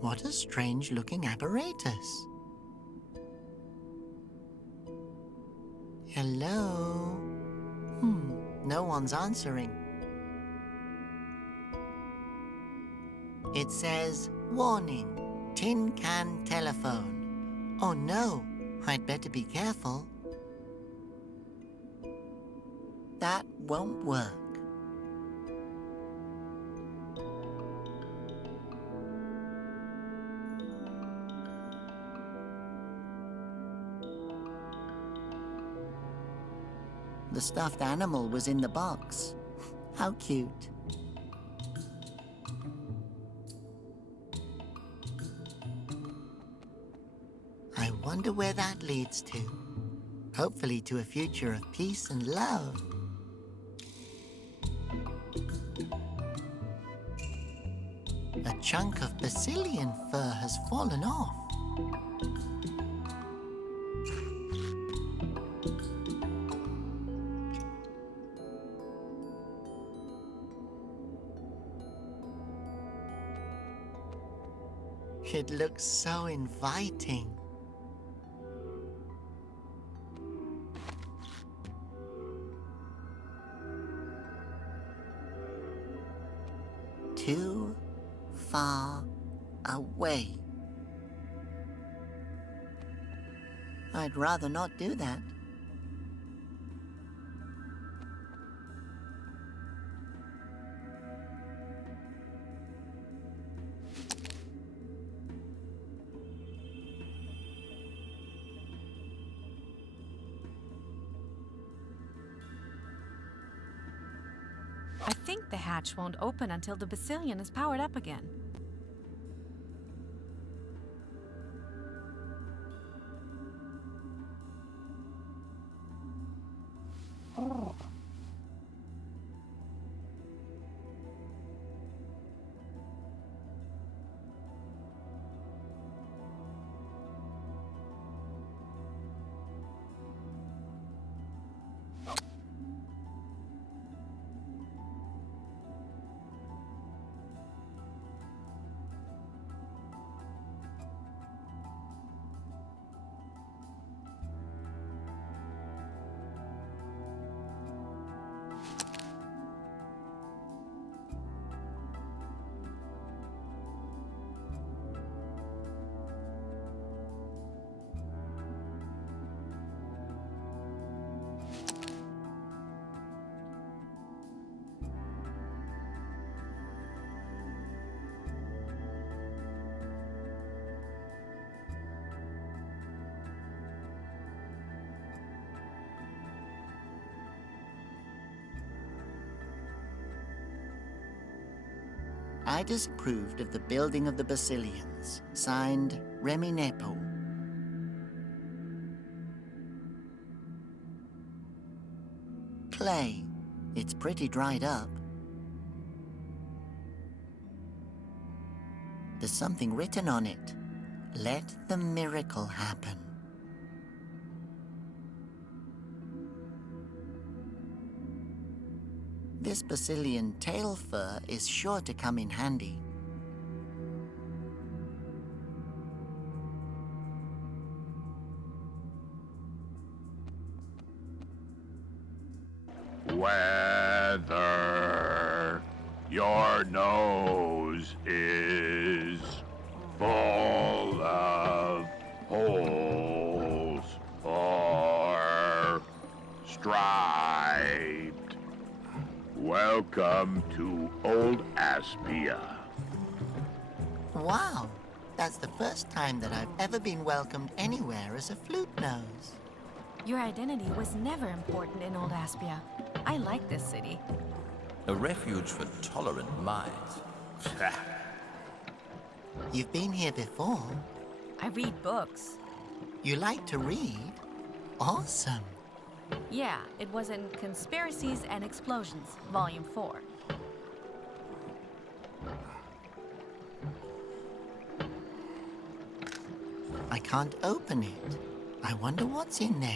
What a strange-looking apparatus. Hello? No one's answering. It says, "Warning, tin can telephone." Oh no, I'd better be careful. That won't work. The stuffed animal was in the box. How cute. I wonder where that leads to. Hopefully to a future of peace and love. A chunk of Basilian fur has fallen off. It looks so inviting. Too far away. I'd rather not do that. I think the hatch won't open until the Basilian is powered up again. I disapproved of the building of the Basilians. Signed, Remy Nepo. Clay. It's pretty dried up. There's something written on it. Let the miracle happen. This Basilian tail fur is sure to come in handy. Whether your nose is full of holes or striped, Welcome to Old Aspia. Wow, that's the first time that I've ever been welcomed anywhere as a flute nose. Your identity was never important in Old Aspia. I like this city. A refuge for tolerant minds. You've been here before. I read books. You like to read? Awesome. Yeah, it was in Conspiracies and Explosions, Volume 4. I can't open it. I wonder what's in there.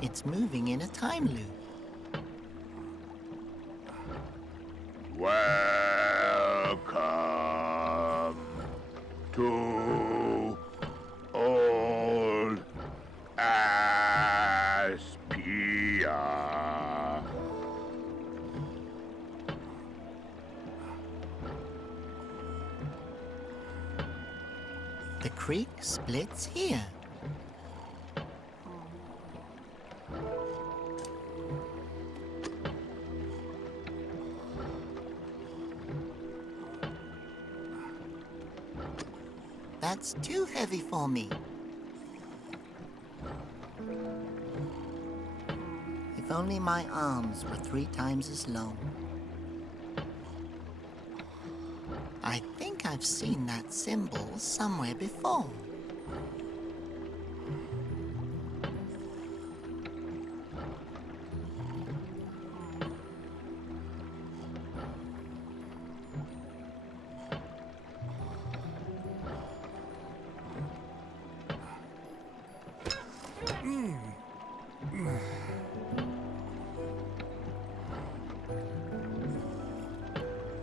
It's moving in a time loop. Welcome to Old Aspia. The creek splits here. That's too heavy for me. If only my arms were 3 times as long. I think I've seen that symbol somewhere before.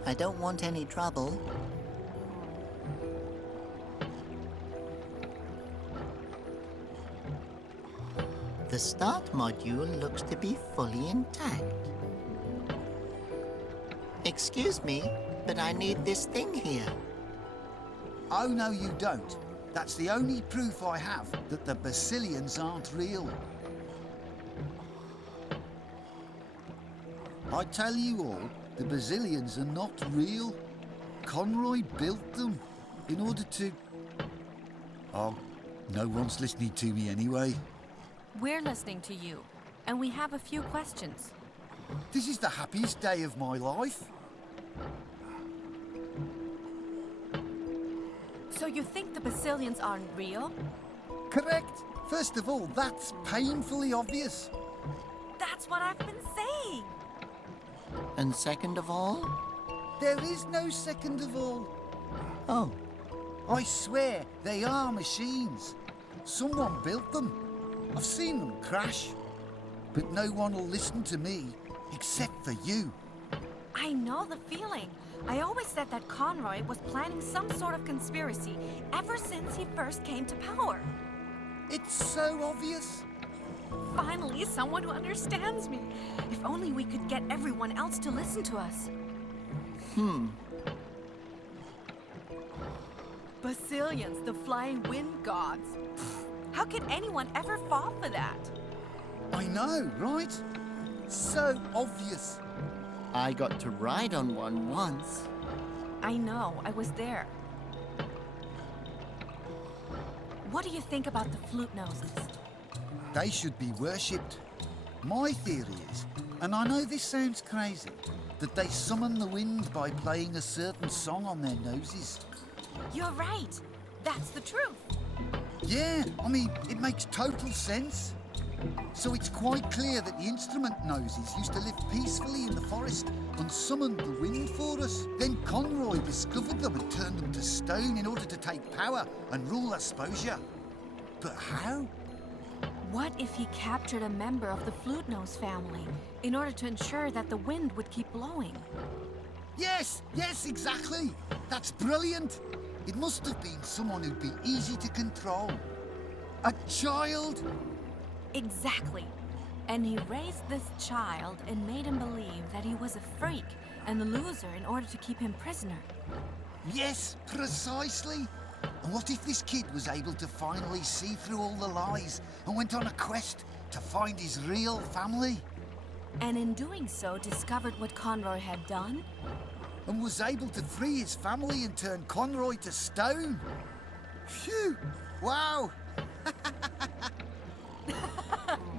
I don't want any trouble. The start module looks to be fully intact. Excuse me, but I need this thing here. Oh, no, you don't. That's the only proof I have that the Basilians aren't real. I tell you all, the Basilians are not real. Conroy built them in order to... Oh, no one's listening to me anyway. We're listening to you, and we have a few questions. This is the happiest day of my life. So you think the Basilians aren't real? Correct. First of all, that's painfully obvious. That's what I've been saying! And second of all? There is no second of all. Oh, I swear, they are machines. Someone built them. I've seen them crash. But no one will listen to me, except for you. I know the feeling. I always said that Conroy was planning some sort of conspiracy ever since he first came to power. It's so obvious. Finally, someone who understands me. If only we could get everyone else to listen to us. Basilians, the flying wind gods. How could anyone ever fall for that? I know, right? So obvious. I got to ride on one once. I know, I was there. What do you think about the flute noses? They should be worshipped. My theory is, and I know this sounds crazy, that they summon the wind by playing a certain song on their noses. You're right. That's the truth. Yeah, I mean, it makes total sense. So it's quite clear that the instrument noses used to live peacefully in the forest and summoned the wind for us. Then Conroy discovered them and turned them to stone in order to take power and rule Asposia. But how? What if he captured a member of the flute nose family in order to ensure that the wind would keep blowing? Yes, exactly. That's brilliant. It must have been someone who'd be easy to control. A child? Exactly. And he raised this child and made him believe that he was a freak and a loser in order to keep him prisoner. Yes, precisely. And what if this kid was able to finally see through all the lies and went on a quest to find his real family? And in doing so, discovered what Conroy had done? And was able to free his family and turn Conroy to stone? Phew! Wow!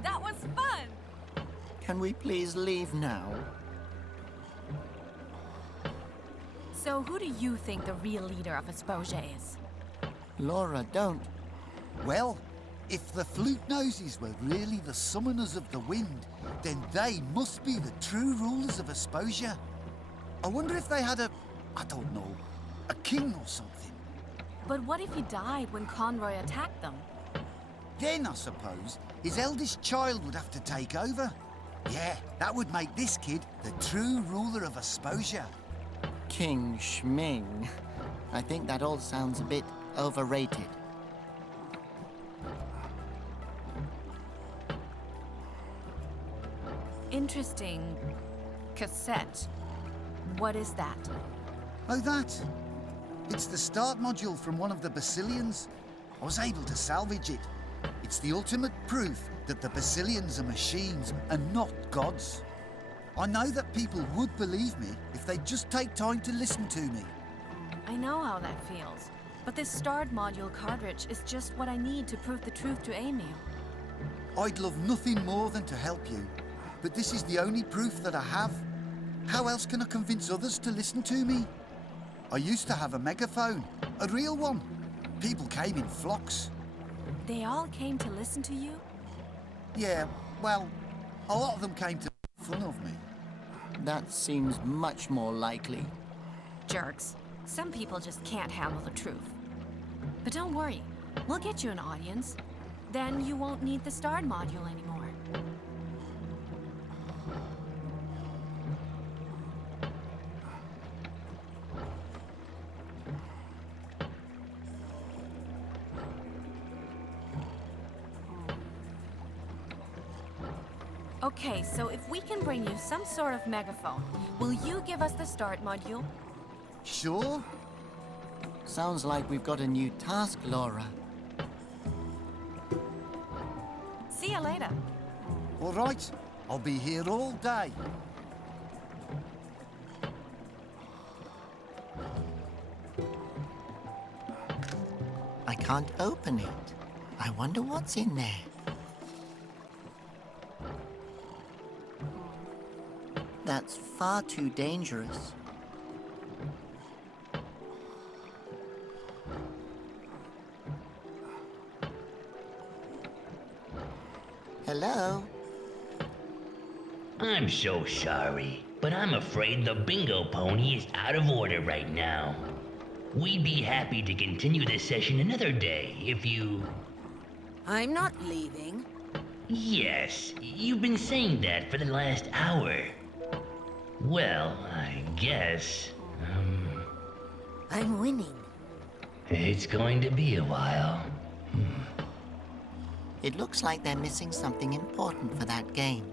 That was fun! Can we please leave now? So who do you think the real leader of Esposia is? Laura, don't. Well, if the flute noses were really the summoners of the wind, then they must be the true rulers of Esposia. I wonder if they had I don't know, a king or something. But what if he died when Conroy attacked them? Then, I suppose, his eldest child would have to take over. Yeah, that would make this kid the true ruler of Esposia. King Schming. I think that all sounds a bit overrated. Interesting. Cassette. What is that? Oh, that? It's the start module from one of the Basilians. I was able to salvage it. It's the ultimate proof that the Basilians are machines and not gods. I know that people would believe me if they'd just take time to listen to me. I know how that feels. But this start module cartridge is just what I need to prove the truth to Emil. I'd love nothing more than to help you, but this is the only proof that I have. How else can I convince others to listen to me? I used to have a megaphone, a real one. People came in flocks. They all came to listen to you? Yeah, well, a lot of them came to make fun of me. That seems much more likely. Jerks. Some people just can't handle the truth. But don't worry, we'll get you an audience. Then you won't need the start module anymore. Okay, so if we can bring you some sort of megaphone, will you give us the start module? Sure? Sounds like we've got a new task, Laura. See you later. All right, I'll be here all day. I can't open it. I wonder what's in there. That's far too dangerous. Hello? I'm so sorry, but I'm afraid the bingo pony is out of order right now. We'd be happy to continue this session another day if you... I'm not leaving. Yes, you've been saying that for the last hour. Well, I guess, I'm winning. it's going to be a while. It looks like they're missing something important for that game.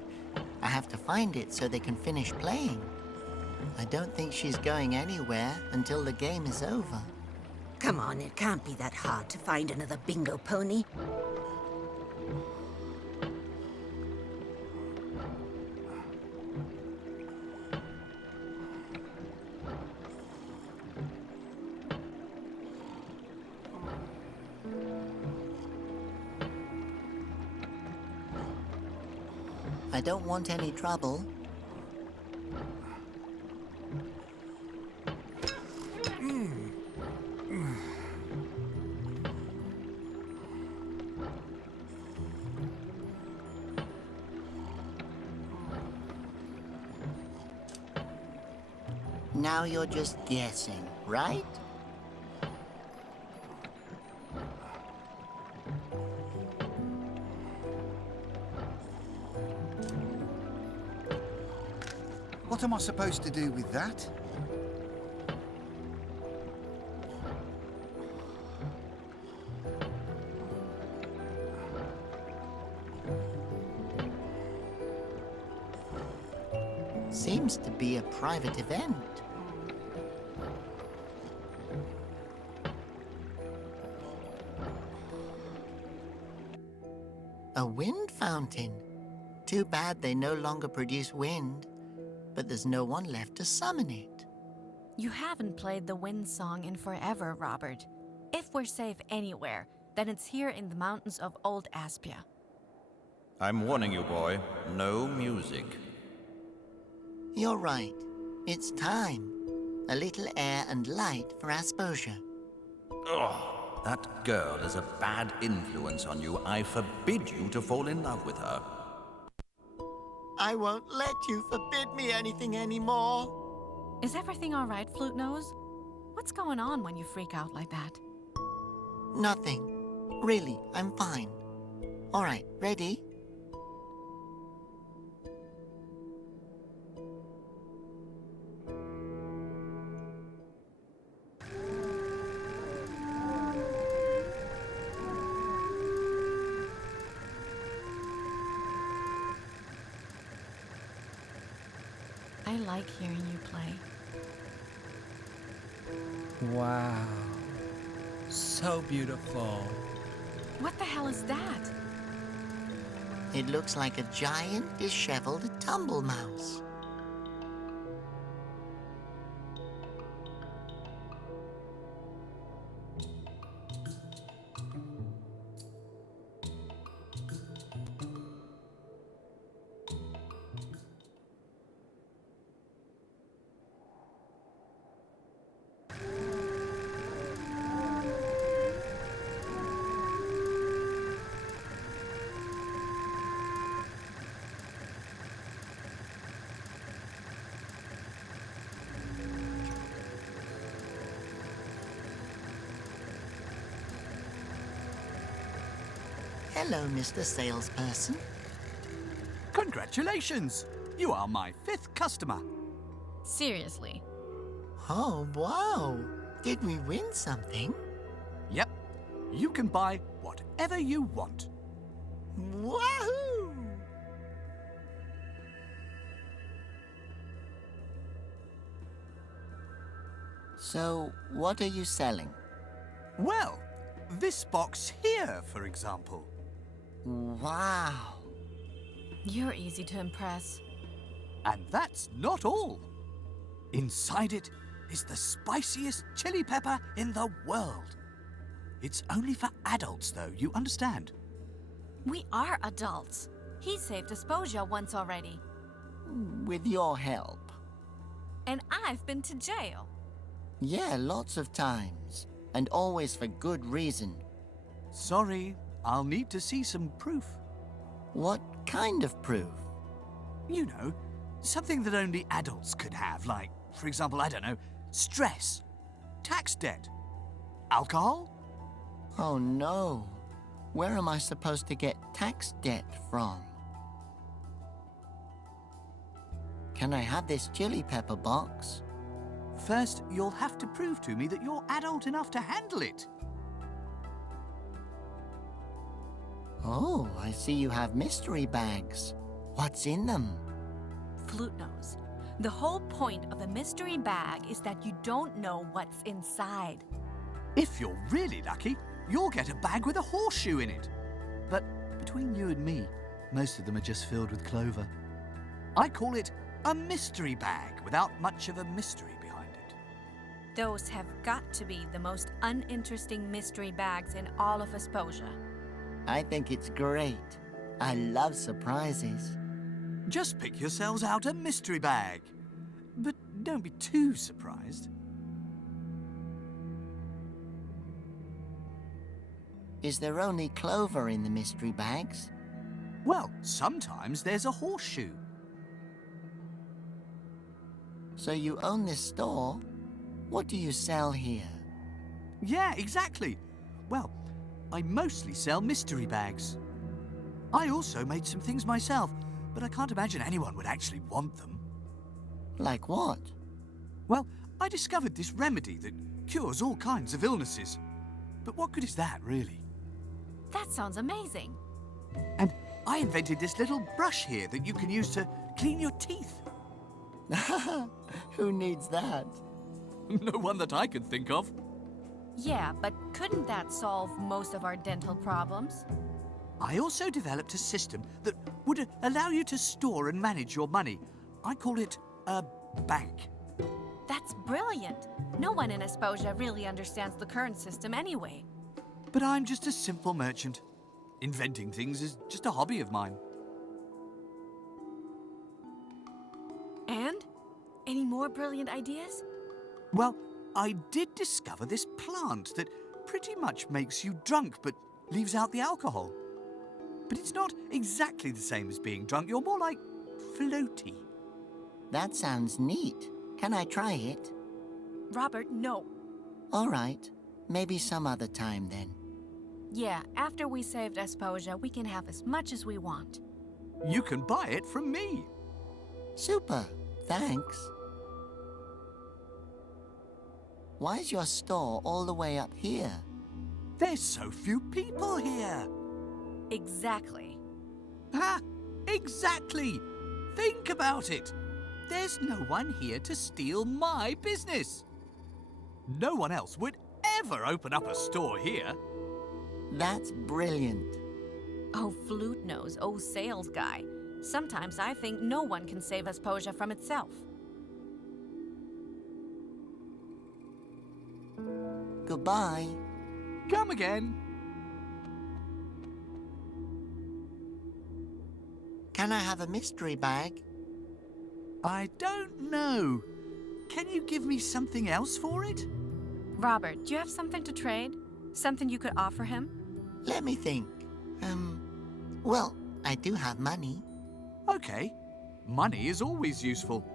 I have to find it so they can finish playing. I don't think she's going anywhere until the game is over. Come on, it can't be that hard to find another bingo pony. I don't want any trouble. Now you're just guessing, right? What am I supposed to do with that? Seems to be a private event. A wind fountain. Too bad they no longer produce wind, but there's no one left to summon it. You haven't played the wind song in forever, Robert. If we're safe anywhere, then it's here in the mountains of Old Aspia. I'm warning you, boy. No music. You're right. It's time. A little air and light for Asposia. Ugh, that girl is a bad influence on you. I forbid you to fall in love with her. I won't let you forbid me anything anymore. Is everything all right, Flute Nose? What's going on when you freak out like that? Nothing. Really, I'm fine. All right, ready? I like hearing you play. Wow. So beautiful. What the hell is that? It looks like a giant, disheveled tumble mouse. Hello, Mr. Salesperson. Congratulations! You are my 5th customer. Seriously. Oh, wow. Did we win something? Yep. You can buy whatever you want. Wahoo! So, what are you selling? Well, this box here, for example. Wow. You're easy to impress. And that's not all. Inside it is the spiciest chili pepper in the world. It's only for adults, though, you understand? We are adults. He saved Asposia once already. With your help. And I've been to jail. Yeah, lots of times. And always for good reason. Sorry, I'll need to see some proof. What kind of proof? You know, something that only adults could have, like, for example, I don't know, stress, tax debt, alcohol. Oh no. Where am I supposed to get tax debt from? Can I have this chili pepper box? First, you'll have to prove to me that you're adult enough to handle it. Oh, I see you have mystery bags. What's in them? Flute Nose. The whole point of a mystery bag is that you don't know what's inside. If you're really lucky, you'll get a bag with a horseshoe in it. But between you and me, most of them are just filled with clover. I call it a mystery bag without much of a mystery behind it. Those have got to be the most uninteresting mystery bags in all of Asposia. I think it's great. I love surprises. Just pick yourselves out a mystery bag. But don't be too surprised. Is there only clover in the mystery bags? Well, sometimes there's a horseshoe. So you own this store? What do you sell here? Yeah, exactly. Well, I mostly sell mystery bags. I also made some things myself, but I can't imagine anyone would actually want them. Like what? Well, I discovered this remedy that cures all kinds of illnesses. But what good is that, really? That sounds amazing. And I invented this little brush here that you can use to clean your teeth. Who needs that? No one that I can think of. Yeah, but couldn't that solve most of our dental problems? I also developed a system that would allow you to store and manage your money. I call it a bank. That's brilliant. No one in Esposia really understands the current system anyway. But I'm just a simple merchant. Inventing things is just a hobby of mine. And? Any more brilliant ideas? Well, I did discover this plant that pretty much makes you drunk but leaves out the alcohol. But it's not exactly the same as being drunk. You're more like floaty. That sounds neat. Can I try it? Robert, no. All right. Maybe some other time then. Yeah, after we saved Esposia, we can have as much as we want. You can buy it from me. Super. Thanks. Why is your store all the way up here? There's so few people here. Exactly. Ha! Exactly! Think about it. There's no one here to steal my business. No one else would ever open up a store here. That's brilliant. Oh, Flute Nose, oh, sales guy. Sometimes I think no one can save Esposia from itself. Goodbye. Come again. Can I have a mystery bag? I don't know. Can you give me something else for it? Robert, do you have something to trade? Something you could offer him? Let me think. Well, I do have money. Okay. Money is always useful.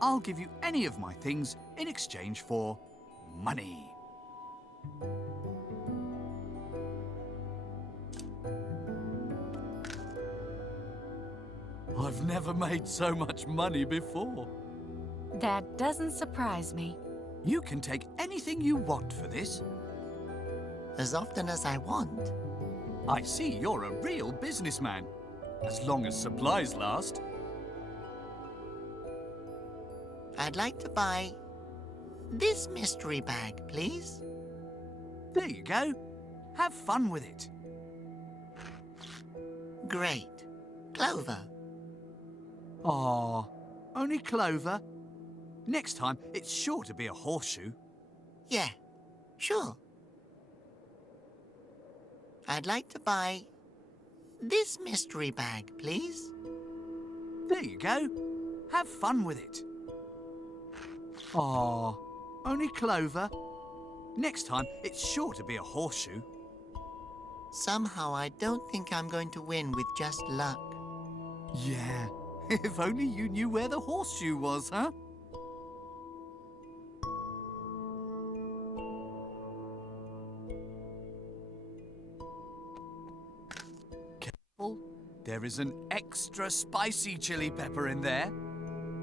I'll give you any of my things in exchange for money. I've never made so much money before. That doesn't surprise me. You can take anything you want for this. As often as I want. I see you're a real businessman. As long as supplies last. I'd like to buy this mystery bag, please. There you go. Have fun with it. Great. Clover. Aw, only Clover? Next time, it's sure to be a horseshoe. Yeah, sure. I'd like to buy this mystery bag, please. There you go. Have fun with it. Aw, only Clover? Next time, it's sure to be a horseshoe. Somehow I don't think I'm going to win with just luck. Yeah, if only you knew where the horseshoe was, huh? Careful, there is an extra spicy chili pepper in there.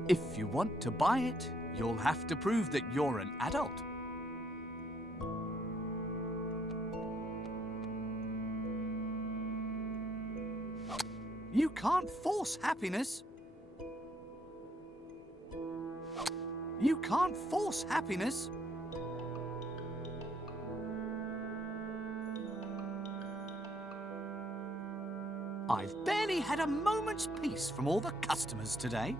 If you want to buy it, you'll have to prove that you're an adult. You can't force happiness. You can't force happiness. I've barely had a moment's peace from all the customers today.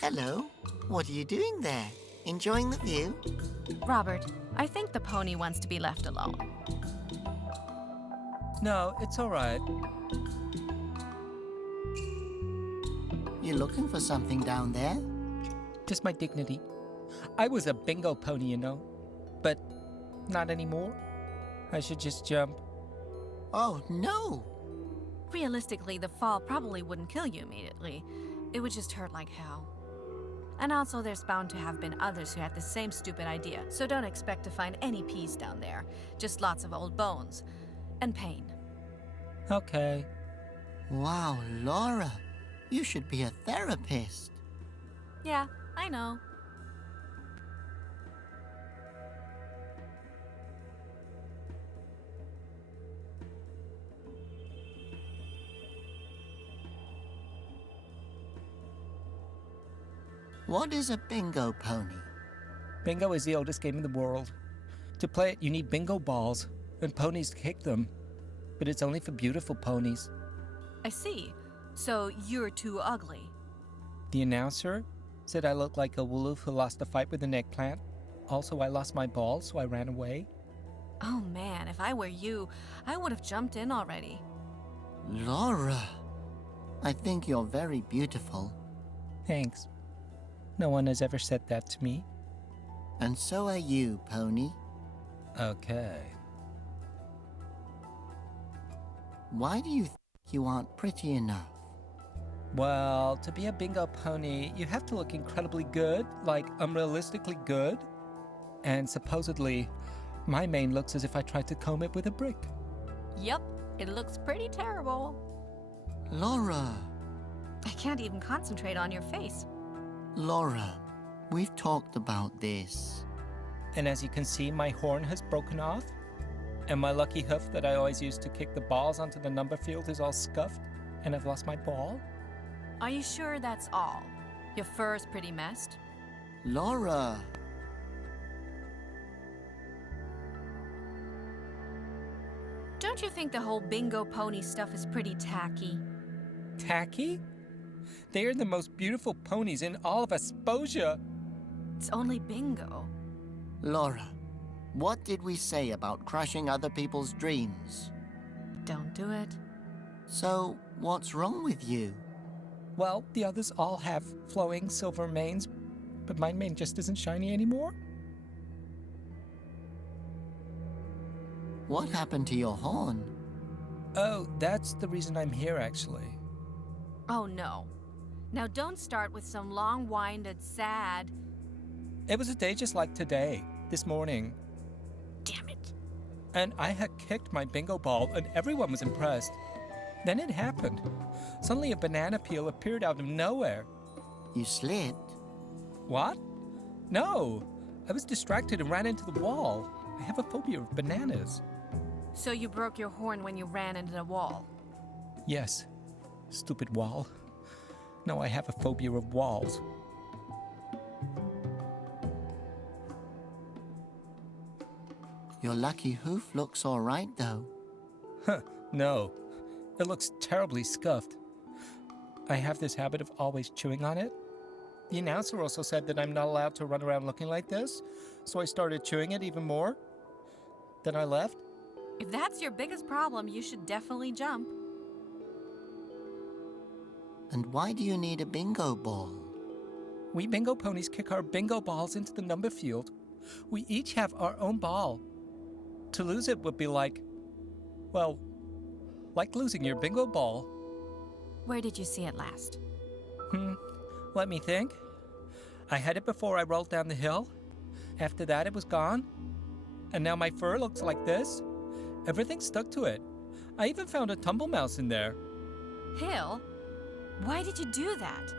Hello. What are you doing there? Enjoying the view? Robert, I think the pony wants to be left alone. No, it's all right. You looking for something down there? Just my dignity. I was a bingo pony, you know. But not anymore. I should just jump. Oh, no. Realistically, the fall probably wouldn't kill you immediately. It would just hurt like hell. And also, there's bound to have been others who had the same stupid idea, so don't expect to find any peace down there. Just lots of old bones. And pain. Okay. Wow, Laura. You should be a therapist. Yeah, I know. What is a bingo pony? Bingo is the oldest game in the world. To play it, you need bingo balls and ponies to kick them. But it's only for beautiful ponies. I see. So you're too ugly. The announcer said I looked like a wolf who lost a fight with an eggplant. Also, I lost my ball, so I ran away. Oh man, if I were you, I would have jumped in already. Laura, I think you're very beautiful. Thanks. No one has ever said that to me. And so are you, Pony. Okay. Why do you think you aren't pretty enough? Well, to be a bingo pony, you have to look incredibly good, like unrealistically good. And supposedly, my mane looks as if I tried to comb it with a brick. Yep, it looks pretty terrible. Laura, I can't even concentrate on your face. Laura, we've talked about this. And as you can see, my horn has broken off. And my lucky hoof that I always used to kick the balls onto the number field is all scuffed. And I've lost my ball. Are you sure that's all? Your fur is pretty messed. Laura, Don't you think the whole bingo pony stuff is pretty tacky? Tacky? They are the most beautiful ponies in all of Asposia. It's only bingo. Laura, what did we say about crushing other people's dreams? Don't do it. So, what's wrong with you? Well, the others all have flowing silver manes, but my mane just isn't shiny anymore. What happened to your horn? Oh, that's the reason I'm here, actually. Oh no. Now don't start with some long-winded, sad... It was a day just like today, this morning. Damn it. And I had kicked my bingo ball, and everyone was impressed. Then it happened. Suddenly a banana peel appeared out of nowhere. You slipped? What? No. I was distracted and ran into the wall. I have a phobia of bananas. So you broke your horn when you ran into the wall? Yes. Stupid wall. Now I have a phobia of walls. Your lucky hoof looks all right, though. Huh, no. It looks terribly scuffed. I have this habit of always chewing on it. The announcer also said that I'm not allowed to run around looking like this, so I started chewing it even more. Then I left. If that's your biggest problem, you should definitely jump. And why do you need a bingo ball? We bingo ponies kick our bingo balls into the number field. We each have our own ball. To lose it would be like, well, like losing your bingo ball. Where did you see it last? Let me think. I had it before I rolled down the hill. After that, it was gone. And now my fur looks like this. Everything stuck to it. I even found a tumble mouse in there. Hill? Why did you do that?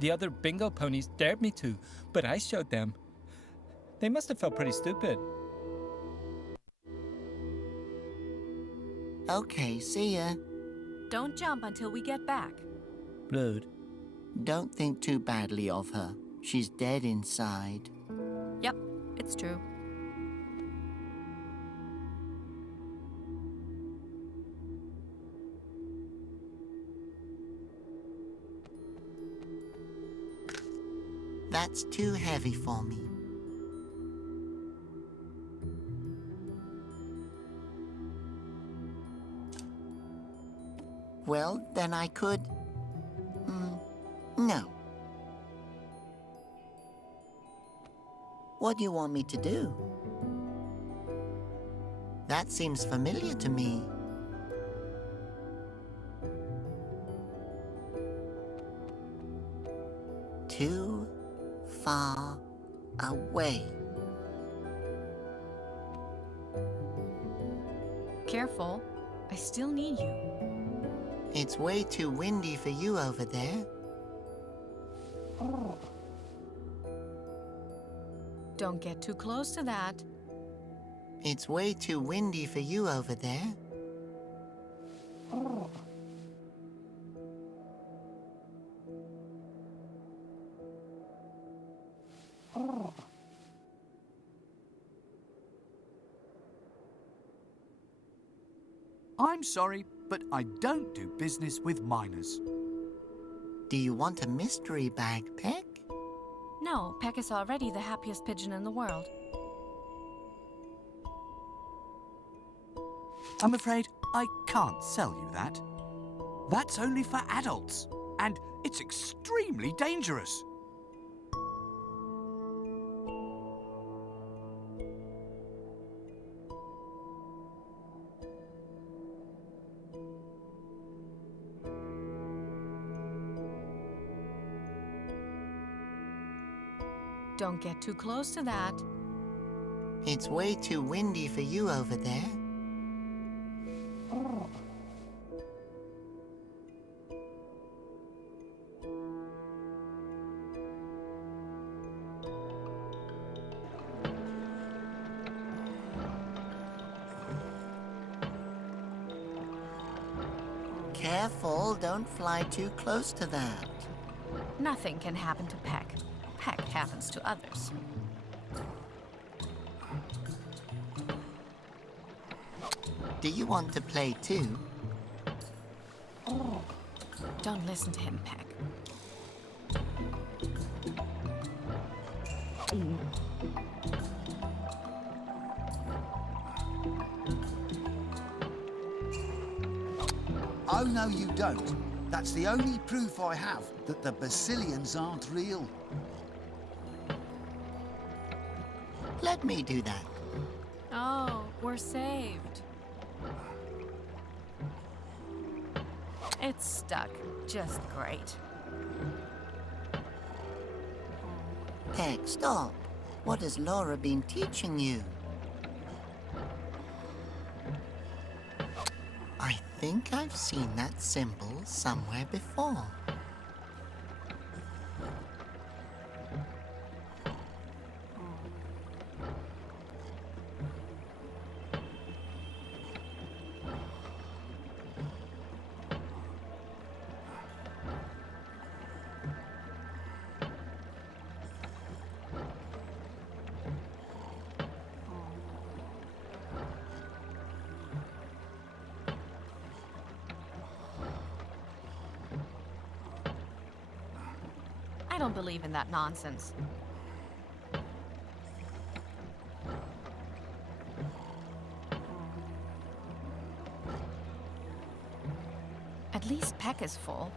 The other bingo ponies dared me to, but I showed them. They must have felt pretty stupid. Okay, see ya. Don't jump until we get back. Rude. Don't think too badly of her. She's dead inside. Yep, it's true. That's too heavy for me. Well, then I could... no. What do you want me to do? That seems familiar to me. Too far away. Careful. I still need you. It's way too windy for you over there. Don't get too close to that. It's way too windy for you over there. I'm sorry, but I don't do business with minors. Do you want a mystery bag, Peck? No, Peck is already the happiest pigeon in the world. I'm afraid I can't sell you that. That's only for adults, and it's extremely dangerous. Don't get too close to that. It's way too windy for you over there. Careful, don't fly too close to that. Nothing can happen to Peck. Peck happens to others. Do you want to play too? Don't listen to him, Peck. Oh, no, you don't. That's the only proof I have that the Basilians aren't real. Let me do that. Oh, we're saved. It's stuck. Just great. Peck, stop. What has Laura been teaching you? I think I've seen that symbol somewhere before. I don't believe in that nonsense. At least Peck is full.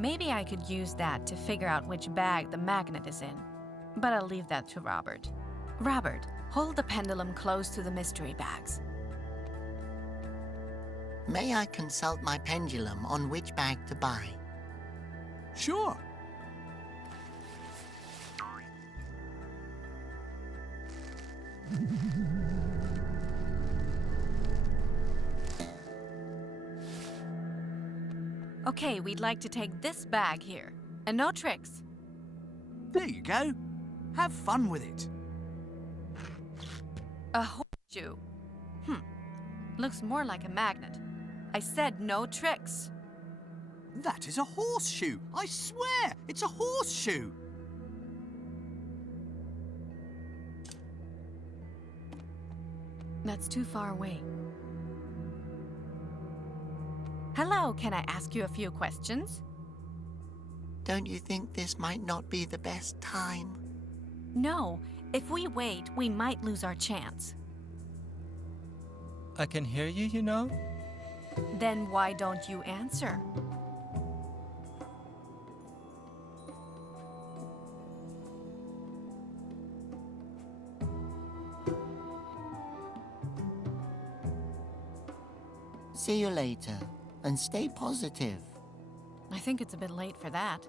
Maybe I could use that to figure out which bag the magnet is in. But I'll leave that to Robert. Robert, hold the pendulum close to the mystery bags. May I consult my pendulum on which bag to buy? Sure. Okay, we'd like to take this bag here. And no tricks. There you go. Have fun with it. A horseshoe. Looks more like a magnet. I said no tricks. That is a horseshoe. I swear, it's a horseshoe. That's too far away. Hello, can I ask you a few questions? Don't you think this might not be the best time? No. If we wait, we might lose our chance. I can hear you, you know? Then why don't you answer? See you later, and stay positive. I think it's a bit late for that.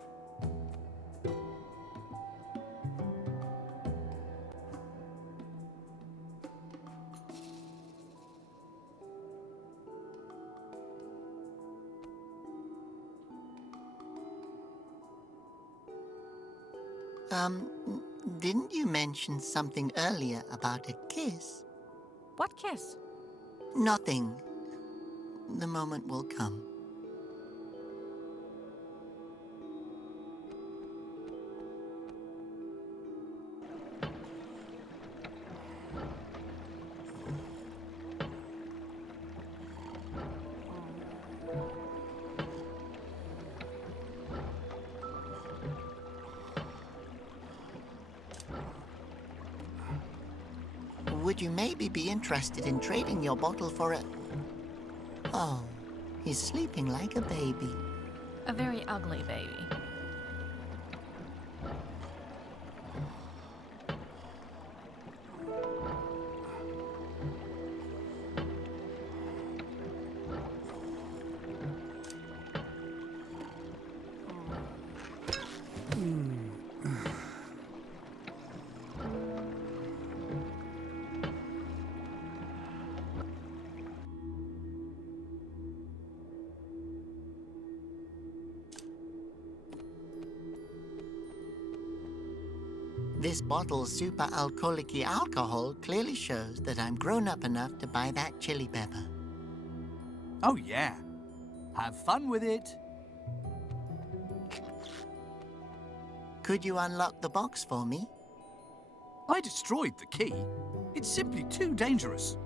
Didn't you mention something earlier about a kiss? What kiss? Nothing. The moment will come. Would you maybe be interested in trading your bottle for a... Oh, he's sleeping like a baby. A very ugly baby. This bottle's super alcoholic alcohol clearly shows that I'm grown up enough to buy that chili pepper. Oh, yeah. Have fun with it. Could you unlock the box for me? I destroyed the key. It's simply too dangerous.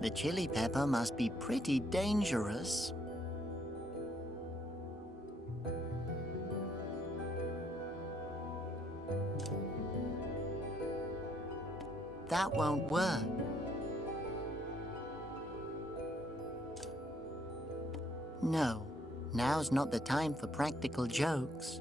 The chili pepper must be pretty dangerous. That won't work. No, now's not the time for practical jokes.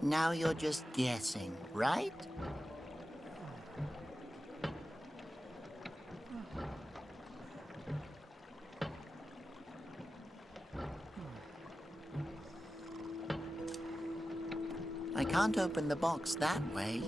Now you're just guessing, right? I can't open the box that way.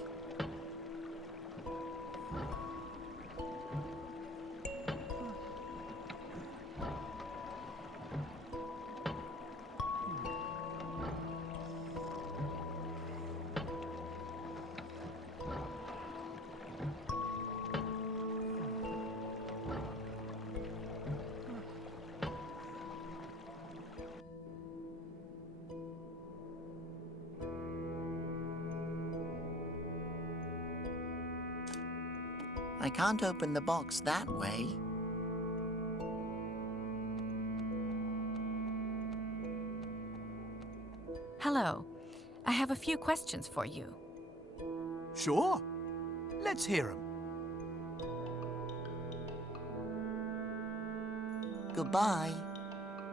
I can't open the box that way. Hello. I have a few questions for you. Sure. Let's hear 'em. Goodbye.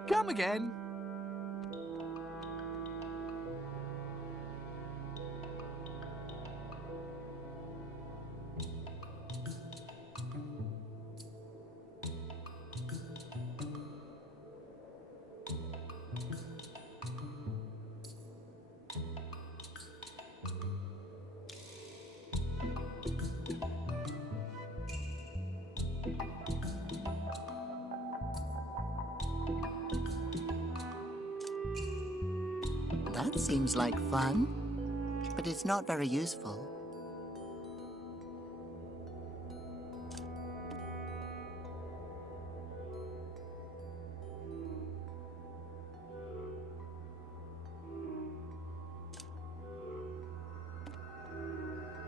Come again. That seems like fun, but it's not very useful.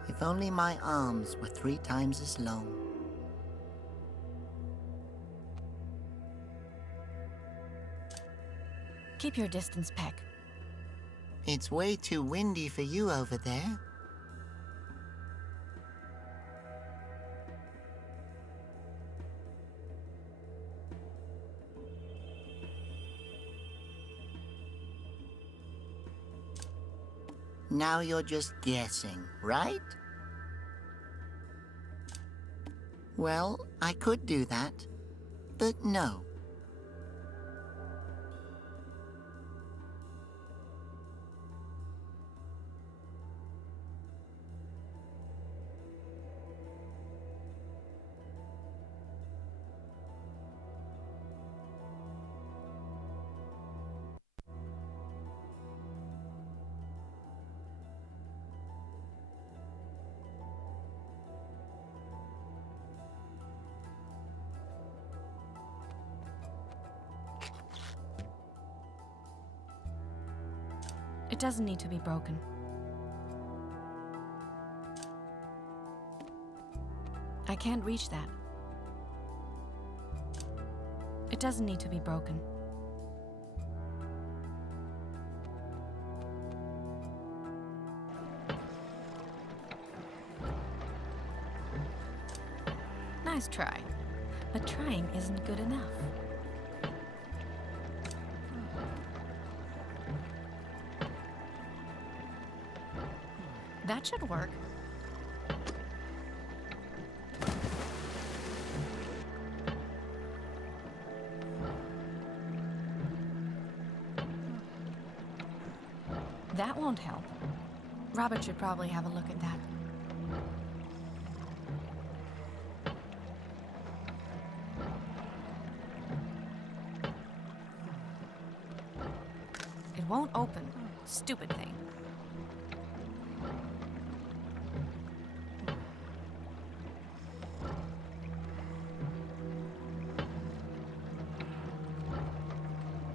If only my arms were 3 times as long. Keep your distance, Peck. It's way too windy for you over there. Now you're just guessing, right? Well, I could do that, but no. It doesn't need to be broken. I can't reach that. It doesn't need to be broken. Nice try. But trying isn't good enough. That should work. That won't help. Robert should probably have a look at that. It won't open. Stupid thing.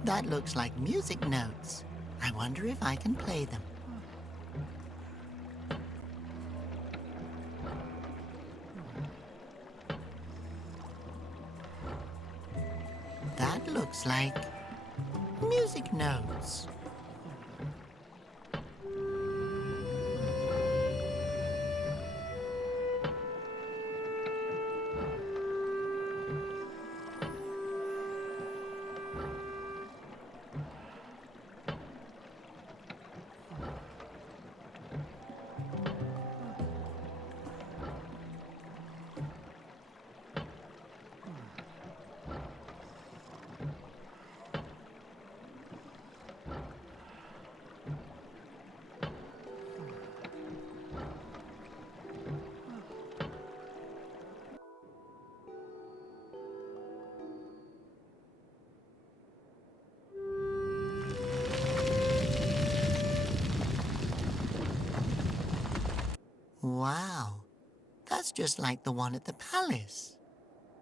That looks like music notes. I wonder if I can play them. That looks like music notes. Wow, that's just like the one at the palace.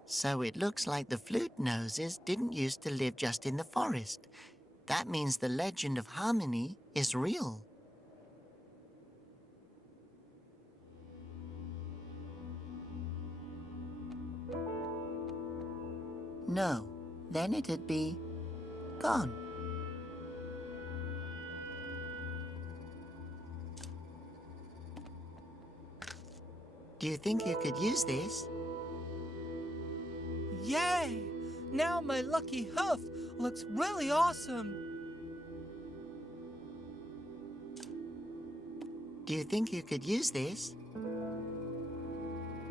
So it looks like the flute noses didn't used to live just in the forest. That means the legend of Harmony is real. No, then it'd be gone. Do you think you could use this? Yay! Now my lucky hoof looks really awesome. Do you think you could use this?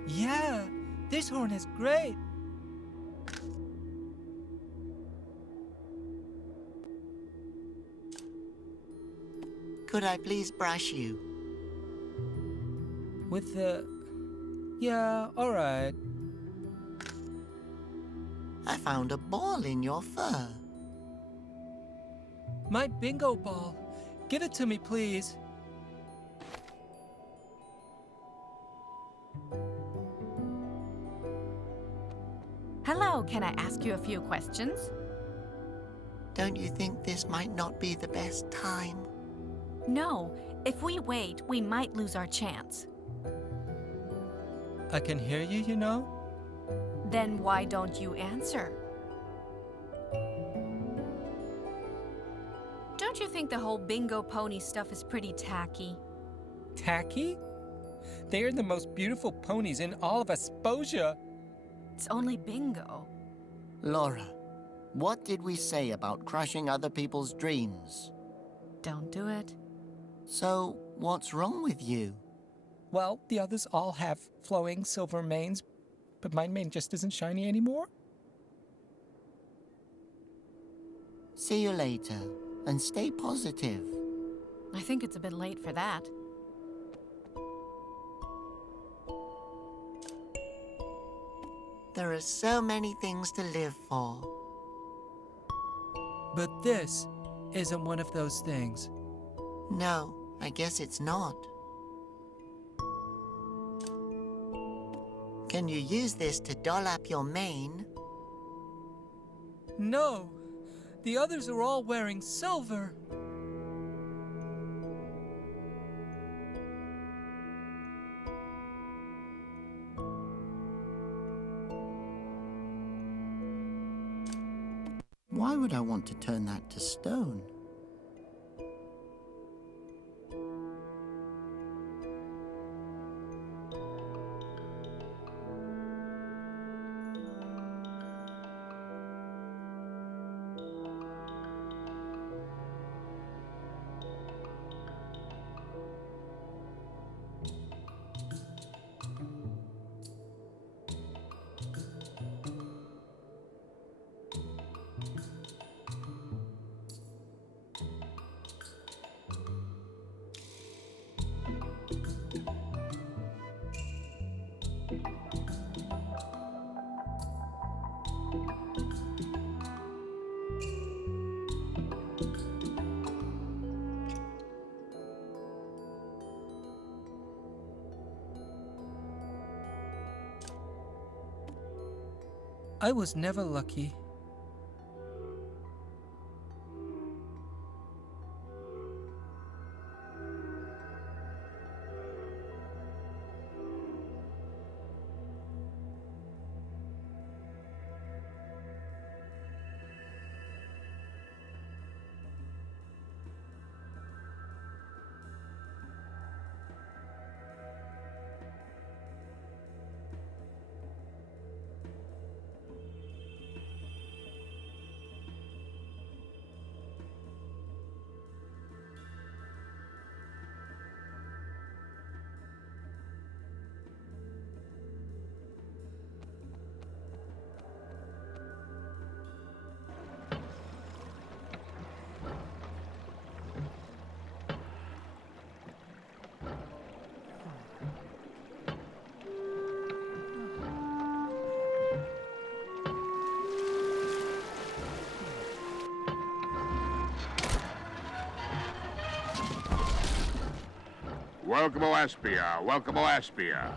Yeah, this horn is great. Could I please brush you? With the... Yeah, all right. I found a ball in your fur. My bingo ball. Give it to me, please. Hello, can I ask you a few questions? Don't you think this might not be the best time? No. If we wait, we might lose our chance. I can hear you, you know? Then why don't you answer? Don't you think the whole bingo pony stuff is pretty tacky? Tacky? They are the most beautiful ponies in all of Asposia. It's only bingo. Laura, what did we say about crushing other people's dreams? Don't do it. So, what's wrong with you? Well, the others all have flowing silver manes, but my mane just isn't shiny anymore. See you later, and stay positive. I think it's a bit late for that. There are so many things to live for. But this isn't one of those things. No, I guess it's not. Can you use this to doll up your mane? No, the others are all wearing silver. Why would I want to turn that to stone? I was never lucky. Welcome, Aspia. Welcome, Aspia.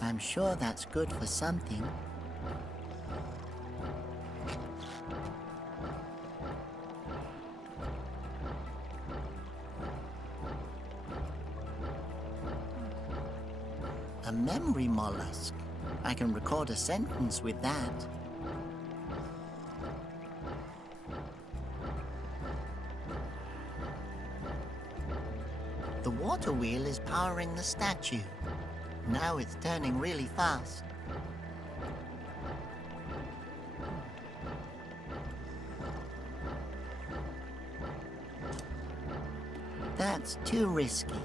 I'm sure that's good for something. A memory mollusk. I can record a sentence with that. The water wheel is powering the statue. Now it's turning really fast. That's too risky.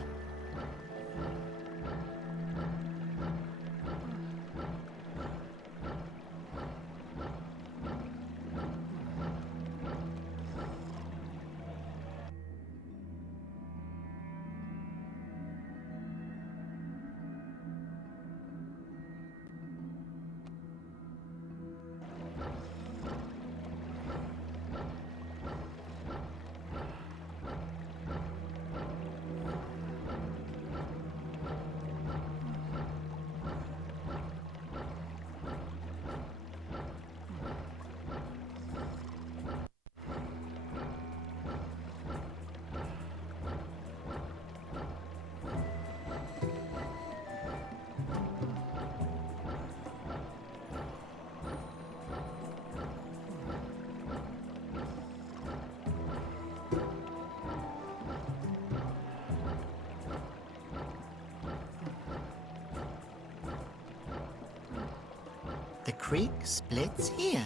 The creek splits here.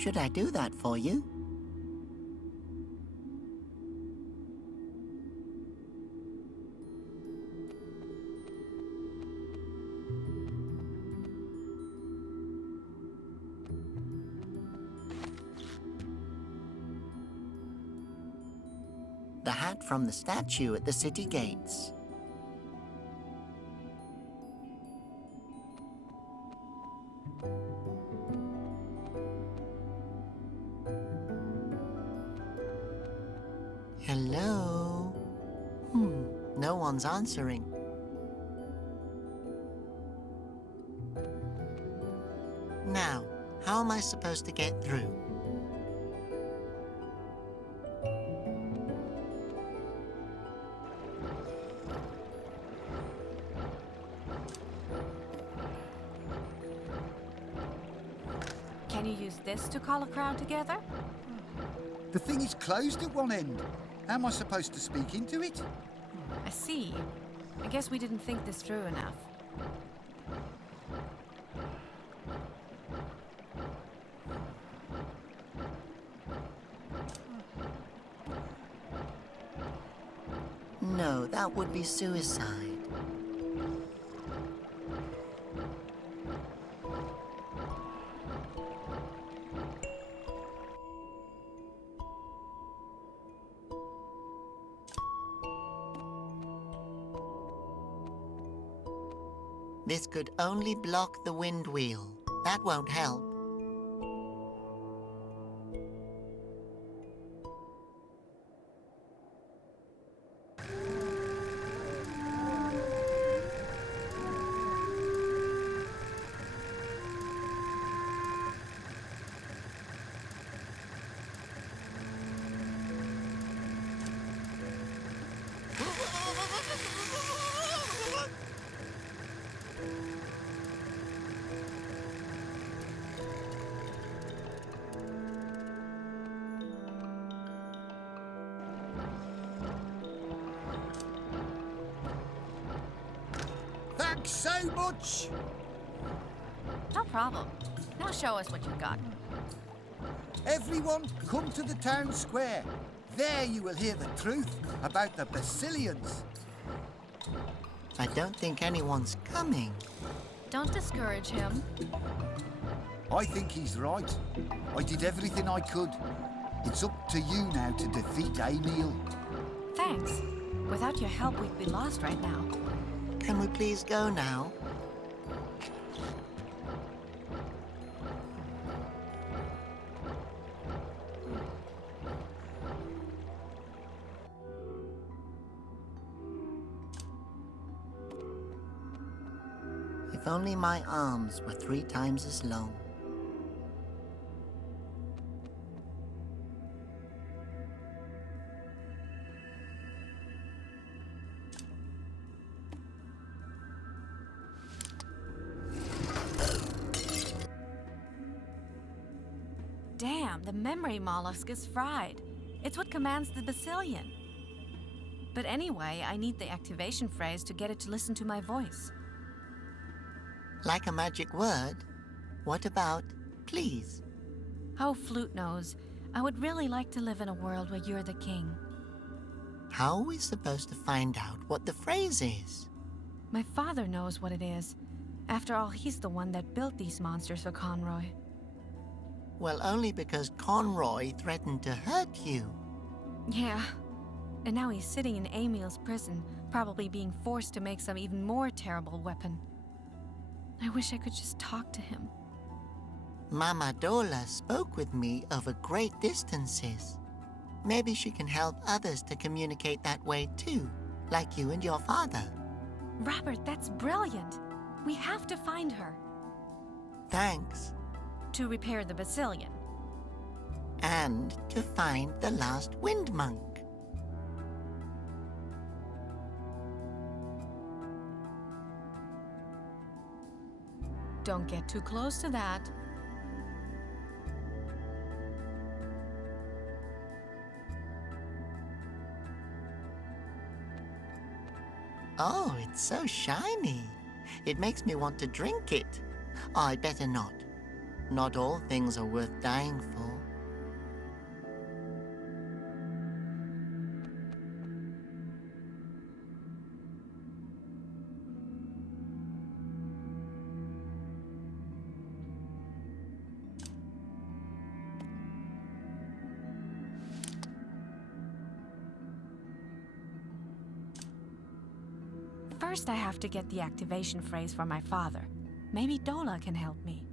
Should I do that for you? The hat from the statue at the city gates. Hello? No one's answering. Now, how am I supposed to get through? Can you use this to call a crowd together? The thing is closed at one end. How am I supposed to speak into it? I see. I guess we didn't think this through enough. No, that would be suicide. This could only block the wind wheel. That won't help. Thanks so much! No problem. Now show us what you've got. Everyone, come to the town square. There you will hear the truth about the Basilians. I don't think anyone's coming. Don't discourage him. I think he's right. I did everything I could. It's up to you now to defeat Emil. Thanks. Without your help, we'd be lost right now. Can we please go now? If only my arms were 3 times as long. Damn, the memory mollusk is fried. It's what commands the Basilian. But anyway, I need the activation phrase to get it to listen to my voice. Like a magic word? What about please? Oh, Flute Nose, I would really like to live in a world where you're the king. How are we supposed to find out what the phrase is? My father knows what it is. After all, he's the one that built these monsters for Conroy. Well, only because Conroy threatened to hurt you. Yeah. And now he's sitting in Emil's prison, probably being forced to make some even more terrible weapon. I wish I could just talk to him. Mama Dola spoke with me over great distances. Maybe she can help others to communicate that way too, like you and your father. Robert, that's brilliant. We have to find her. Thanks. To repair the Basilian. And to find the last wind monk. Don't get too close to that. Oh, it's so shiny. It makes me want to drink it. Oh, I'd better not. Not all things are worth dying for. First, I have to get the activation phrase for my father. Maybe Dola can help me.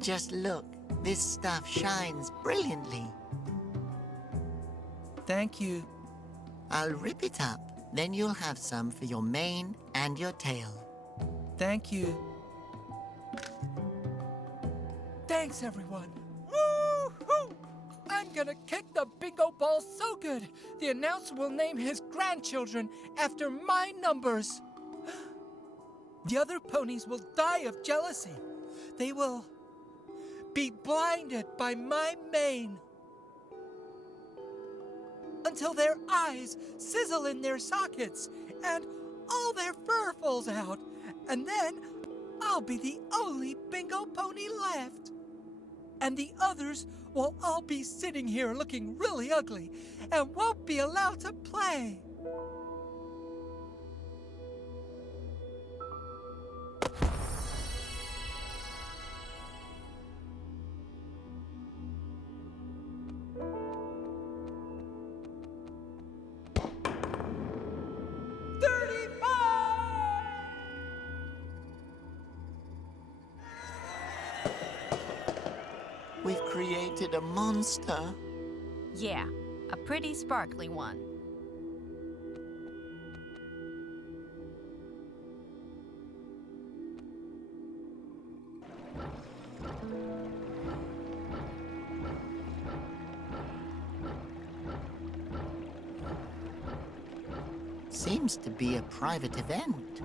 Just look, this stuff shines brilliantly. Thank you. I'll rip it up, then you'll have some for your mane and your tail. Thank you. Thanks, everyone. Woo-hoo! I'm gonna kick the bingo ball so good, the announcer will name his grandchildren after my numbers. The other ponies will die of jealousy. They will be blinded by my mane until their eyes sizzle in their sockets and all their fur falls out. And then I'll be the only bingo pony left. And the others will all be sitting here looking really ugly and won't be allowed to play. We've created a monster. Yeah, a pretty sparkly one. Seems to be a private event.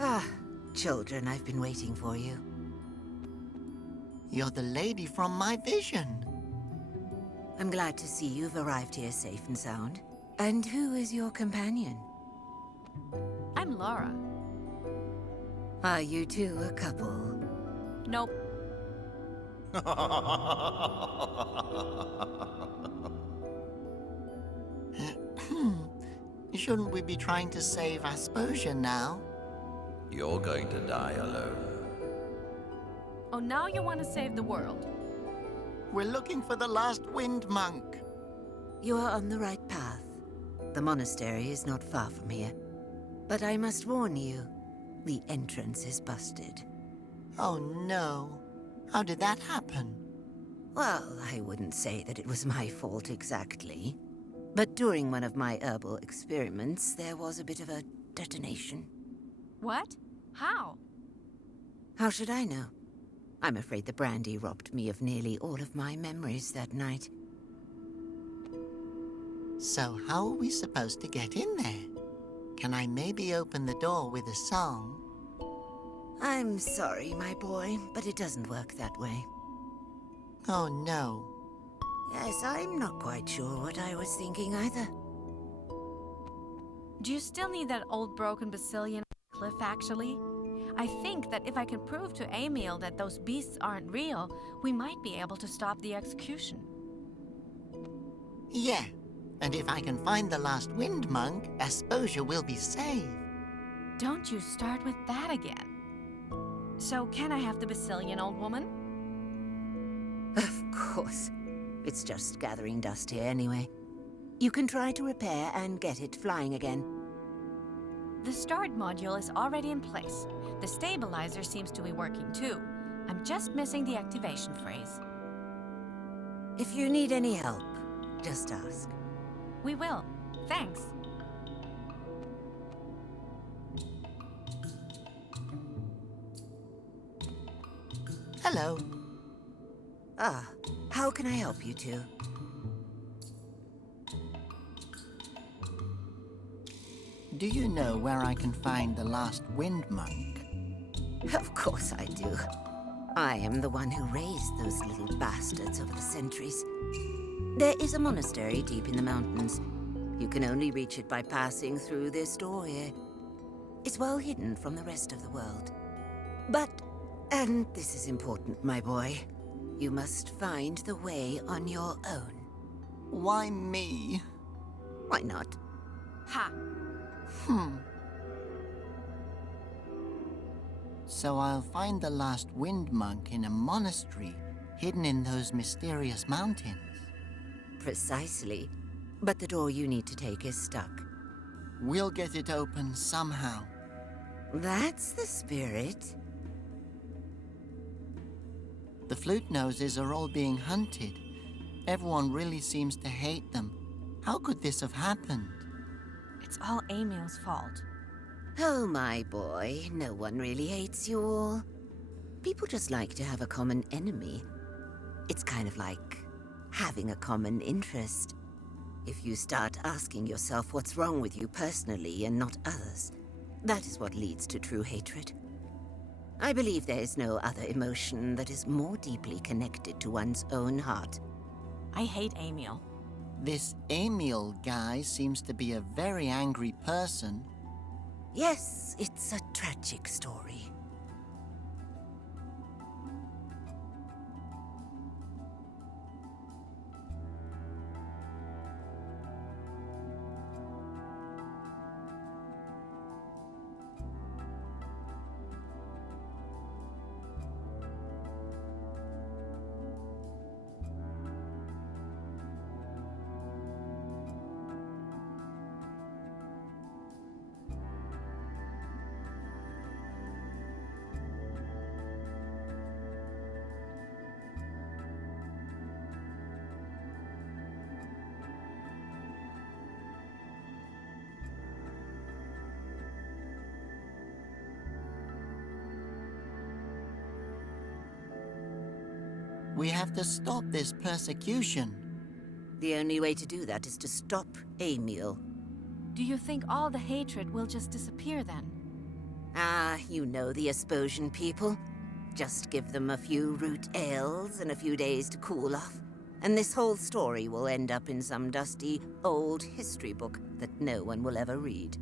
Ah, children, I've been waiting for you. You're the lady from my vision. I'm glad to see you've arrived here safe and sound. And who is your companion? I'm Laura. Are you two a couple? Nope. Shouldn't we be trying to save Asposia now? You're going to die alone. Oh, now you want to save the world. We're looking for the last wind monk. You are on the right path. The monastery is not far from here. But I must warn you, the entrance is busted. Oh no. How did that happen? Well, I wouldn't say that it was my fault exactly. But during one of my herbal experiments, there was a bit of a detonation. What? How? How should I know? I'm afraid the brandy robbed me of nearly all of my memories that night. So how are we supposed to get in there? Can I maybe open the door with a song? I'm sorry, my boy, but it doesn't work that way. Oh no. Yes, I'm not quite sure what I was thinking either. Do you still need that old broken Basilian cliff, actually? I think that if I can prove to Emil that those beasts aren't real, we might be able to stop the execution. Yeah. And if I can find the last wind monk, Asposia will be saved. Don't you start with that again. So, can I have the Basilian, old woman? Of course. It's just gathering dust here anyway. You can try to repair and get it flying again. The start module is already in place. The stabilizer seems to be working too. I'm just missing the activation phrase. If you need any help, just ask. We will. Thanks. Hello. Ah, how can I help you two? Do you know where I can find the last wind monk? Of course I do. I am the one who raised those little bastards over the centuries. There is a monastery deep in the mountains. You can only reach it by passing through this door here. It's well hidden from the rest of the world. But, and this is important, my boy, you must find the way on your own. Why me? Why not? Ha! So I'll find the last wind monk in a monastery hidden in those mysterious mountains. Precisely. But the door you need to take is stuck. We'll get it open somehow. That's the spirit. The flute noses are all being hunted. Everyone really seems to hate them. How could this have happened? It's all Emil's fault. Oh, my boy, no one really hates you all. People just like to have a common enemy. It's kind of like having a common interest. If you start asking yourself what's wrong with you personally and not others, that is what leads to true hatred. I believe there is no other emotion that is more deeply connected to one's own heart. I hate Emil. This Emil guy seems to be a very angry person. Yes, it's a tragic story. We have to stop this persecution. The only way to do that is to stop Emil. Do you think all the hatred will just disappear then? Ah, you know the Asposian people. Just give them a few root ales and a few days to cool off, and this whole story will end up in some dusty, old history book that no one will ever read.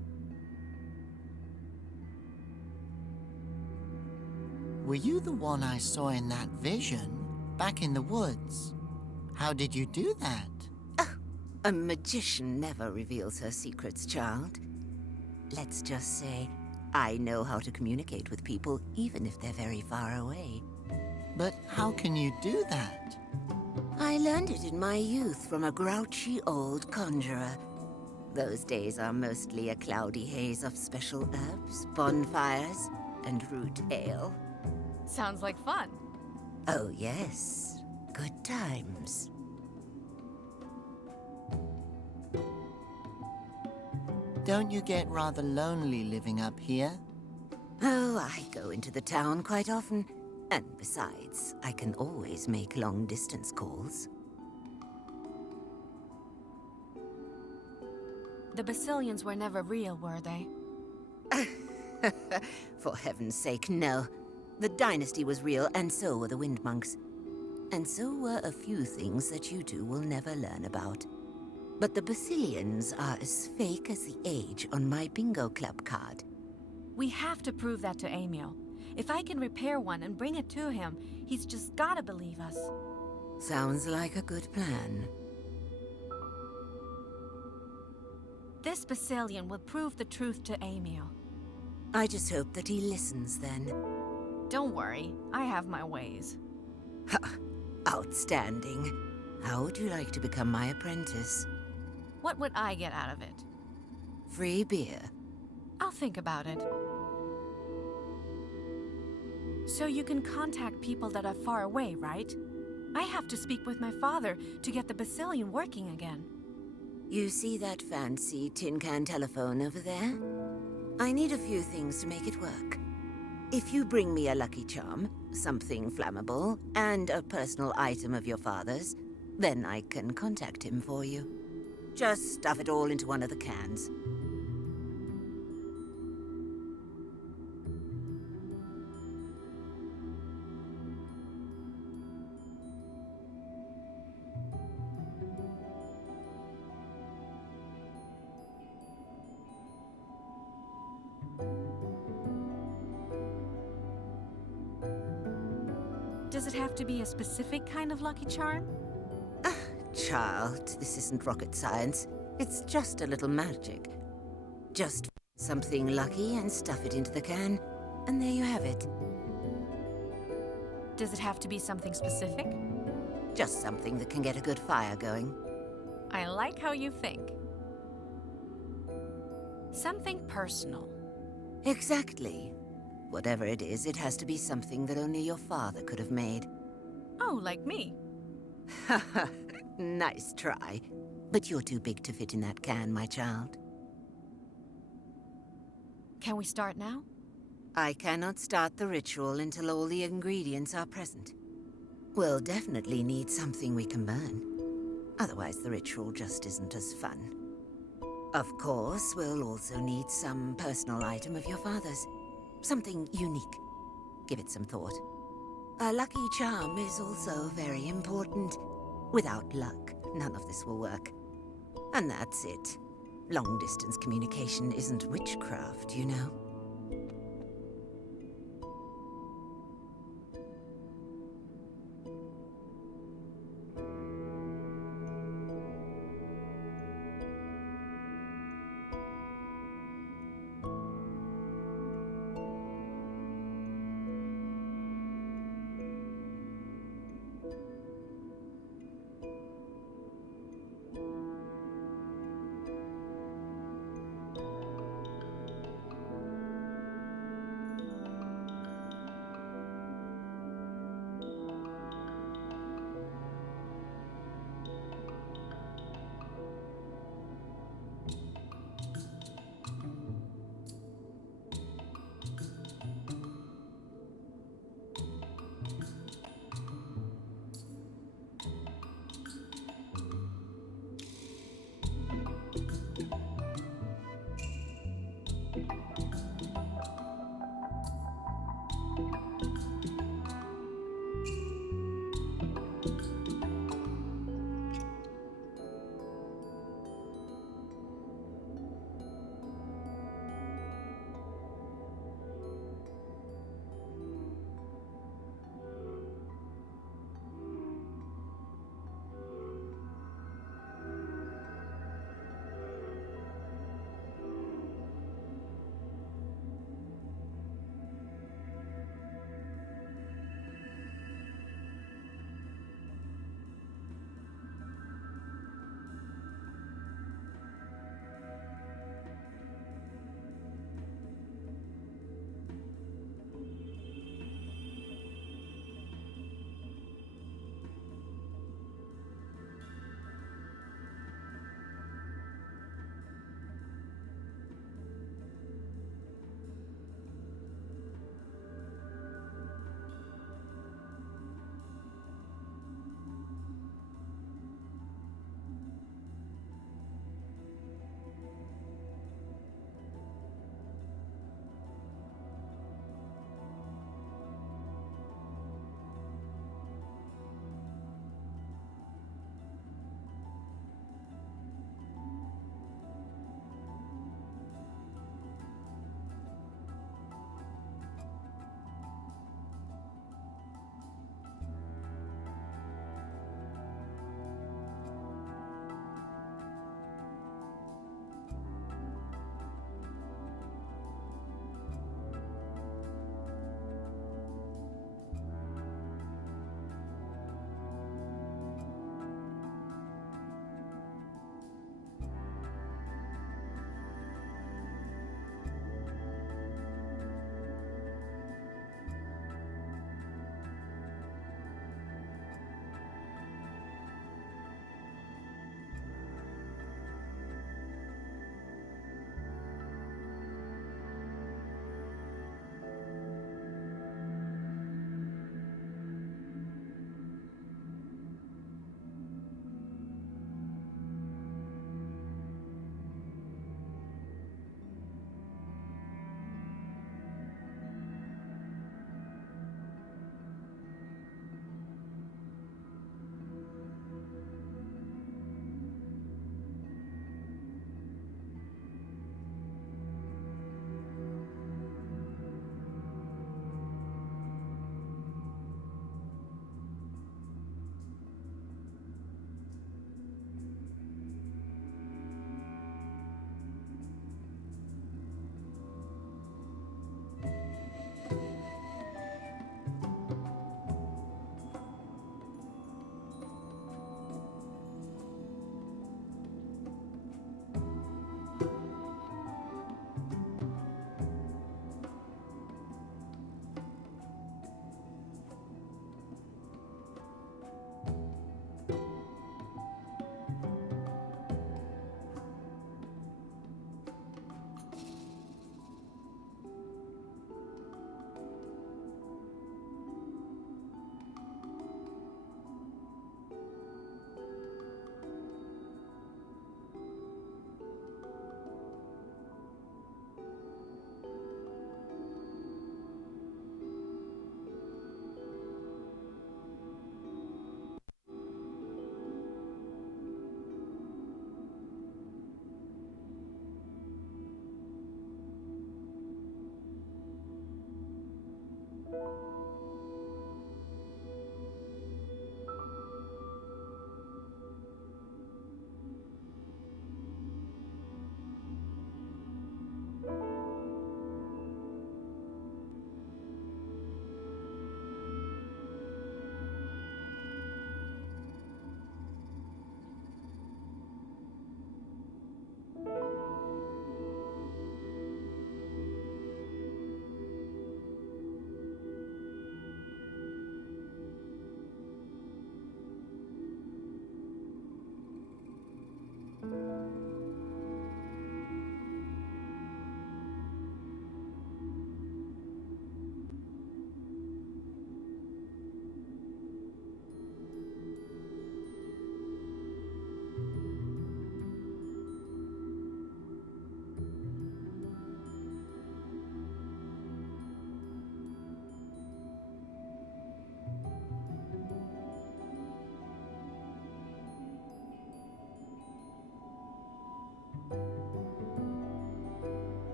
Were you the one I saw in that vision, back in the woods? How did you do that? A magician never reveals her secrets, child. Let's just say, I know how to communicate with people, even if they're very far away. But how can you do that? I learned it in my youth from a grouchy old conjurer. Those days are mostly a cloudy haze of special herbs, bonfires, and root ale. Sounds like fun. Oh, yes. Good times. Don't you get rather lonely living up here? Oh, I go into the town quite often. And besides, I can always make long-distance calls. The Basilians were never real, were they? For heaven's sake, no. The dynasty was real, and so were the Wind Monks. And so were a few things that you two will never learn about. But the Basilians are as fake as the age on my bingo club card. We have to prove that to Emil. If I can repair one and bring it to him, he's just gotta believe us. Sounds like a good plan. This Basilian will prove the truth to Emil. I just hope that he listens then. Don't worry, I have my ways. Ha! Outstanding. How would you like to become my apprentice? What would I get out of it? Free beer. I'll think about it. So you can contact people that are far away, right? I have to speak with my father to get the Basilian working again. You see that fancy tin can telephone over there? I need a few things to make it work. If you bring me a lucky charm, something flammable, and a personal item of your father's, then I can contact him for you. Just stuff it all into one of the cans. Does it have to be a specific kind of lucky charm? Child, this isn't rocket science. It's just a little magic. Just something lucky and stuff it into the can, and there you have it. Does it have to be something specific? Just something that can get a good fire going. I like how you think. Something personal. Exactly. Whatever it is, it has to be something that only your father could have made. Oh, like me. Haha, nice try. But you're too big to fit in that can, my child. Can we start now? I cannot start the ritual until all the ingredients are present. We'll definitely need something we can burn. Otherwise, the ritual just isn't as fun. Of course, we'll also need some personal item of your father's. Something unique. Give it some thought. A lucky charm is also very important. Without luck, none of this will work. And that's it. Long-distance communication isn't witchcraft, you know.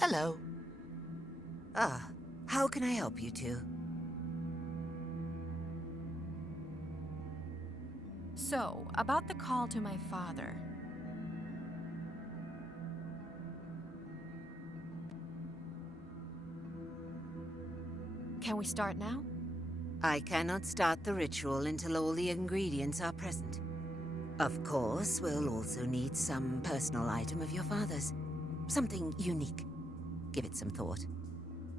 Hello. Ah, how can I help you two? So, about the call to my father. Can we start now? I cannot start the ritual until all the ingredients are present. Of course, we'll also need some personal item of your father's. Something unique. Give it some thought.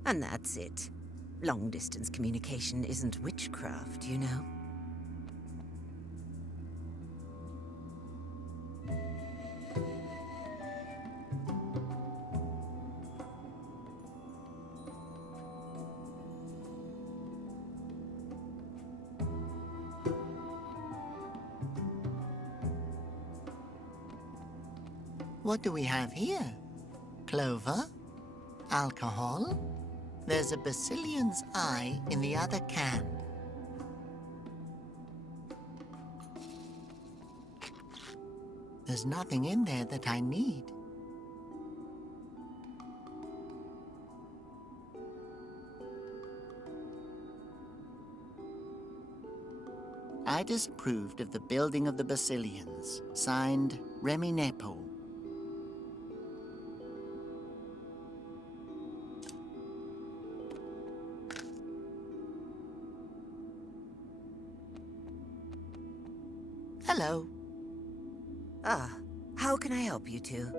And that's it. Long-distance communication isn't witchcraft, you know? What do we have here? Clover? Alcohol? There's a Basilian's eye in the other can. There's nothing in there that I need. I disapproved of the building of the Basilians. Signed, Remy Nepo. Hello. Ah, how can I help you two?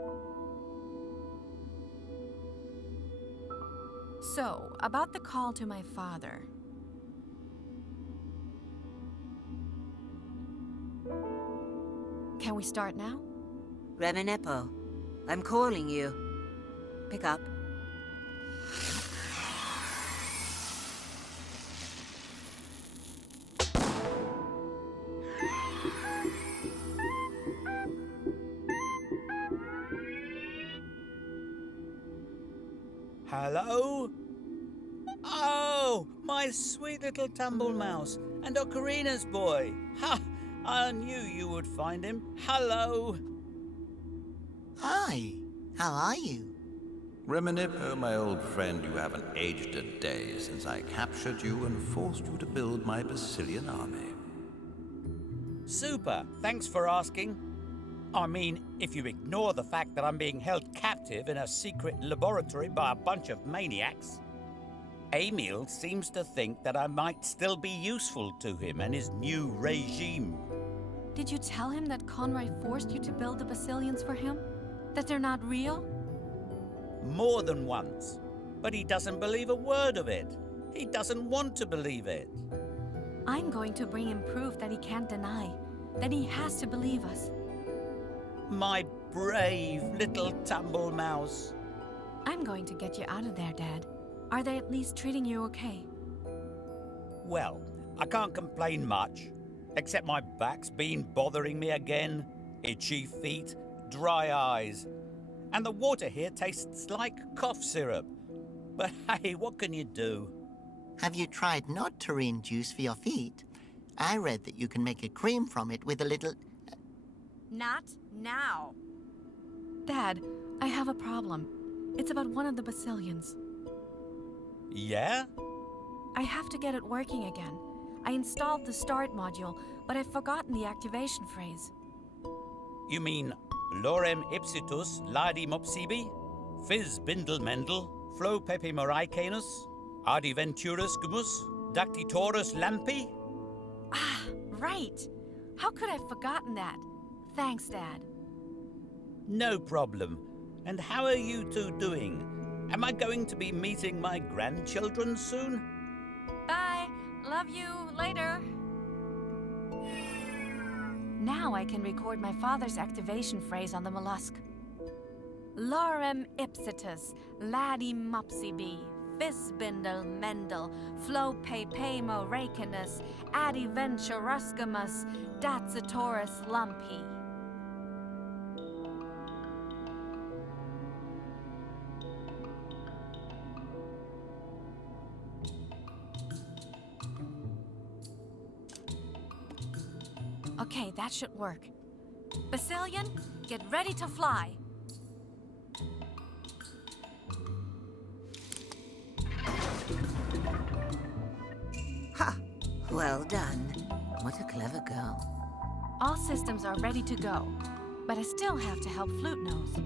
So, about the call to my father. Can we start now? Reminepo, I'm calling you. Pick up. Hello? Oh, my sweet little tumble mouse and Ocarina's boy. Ha! I knew you would find him. Hello. Hi. How are you? Reminippo, my old friend, you haven't aged a day since I captured you and forced you to build my Basilian army. Super. Thanks for asking. I mean, if you ignore the fact that I'm being held captive in a secret laboratory by a bunch of maniacs, Emil seems to think that I might still be useful to him and his new regime. Did you tell him that Conroy forced you to build the Basilians for him? That they're not real? More than once. But he doesn't believe a word of it. He doesn't want to believe it. I'm going to bring him proof that he can't deny. That he has to believe us. My brave little tumble mouse. I'm going to get you out of there, Dad. Are they at least treating you okay? Well, I can't complain much. Except my back's been bothering me again. Itchy feet, dry eyes. And the water here tastes like cough syrup. But hey, what can you do? Have you tried not Tureen juice for your feet? I read that you can make a cream from it with a little... Not now. Dad, I have a problem. It's about one of the Basilians. Yeah? I have to get it working again. I installed the start module, but I've forgotten the activation phrase. You mean Lorem ipsitus ladi mopsibi? Fizz bindle mendel? Flo pepe moraicanus? Ardiventurus gumus? Dactytorus lampi? Ah, right. How could I have forgotten that? Thanks, Dad. No problem. And how are you two doing? Am I going to be meeting my grandchildren soon? Bye. Love you. Later. Now I can record my father's activation phrase on the mollusk. Lorem ipsitus, ladi mopsibi, fisbindle mendel, flope pamo racinus, adiventuruscamus, datsitoris lumpi. Okay, that should work. Basilian, get ready to fly. Well done. What a clever girl. All systems are ready to go, but I still have to help Flute Nose.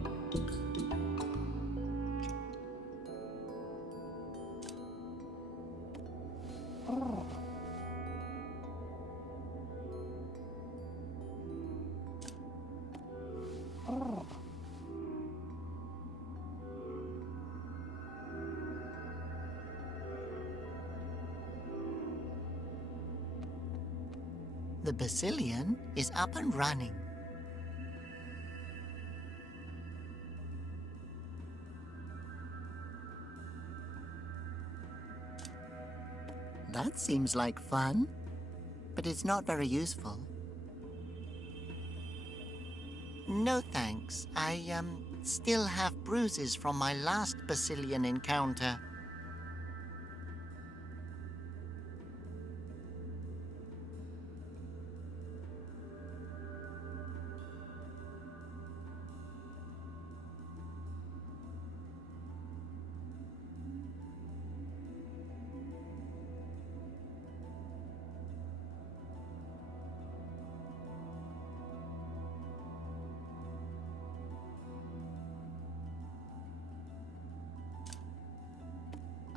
The Basilian is up and running. That seems like fun, but it's not very useful. No thanks. I, still have bruises from my last Basilian encounter.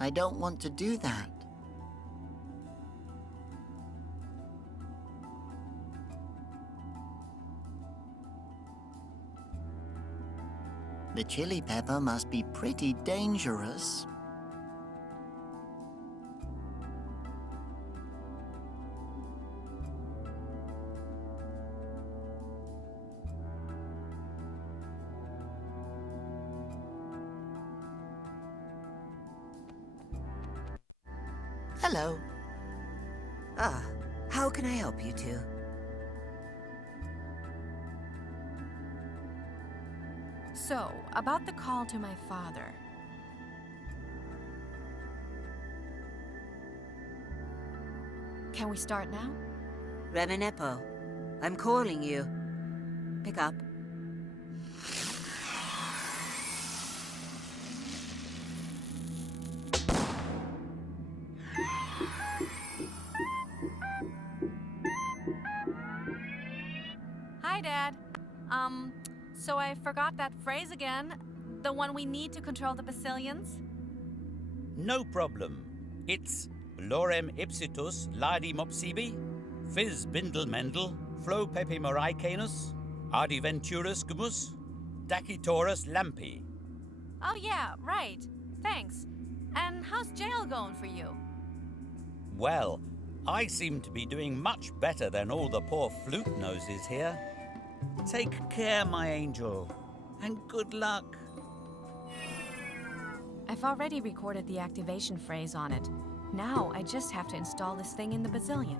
I don't want to do that. The chili pepper must be pretty dangerous. Hello. Ah, how can I help you two? So, about the call to my father. Can we start now? Reminepo, I'm calling you. Pick up. Hi, Dad. So I forgot that phrase again. The one we need to control the Basilians? No problem. It's Lorem ipsitus ladi mopsibi, Fizz bindle mendel, Flo pepe morai canus, Ardiventurus gumus, Dachytorus lampi. Oh yeah, right. Thanks. And how's jail going for you? Well, I seem to be doing much better than all the poor flute noses here. Take care, my angel, and good luck. I've already recorded the activation phrase on it. Now I just have to install this thing in the Basilian.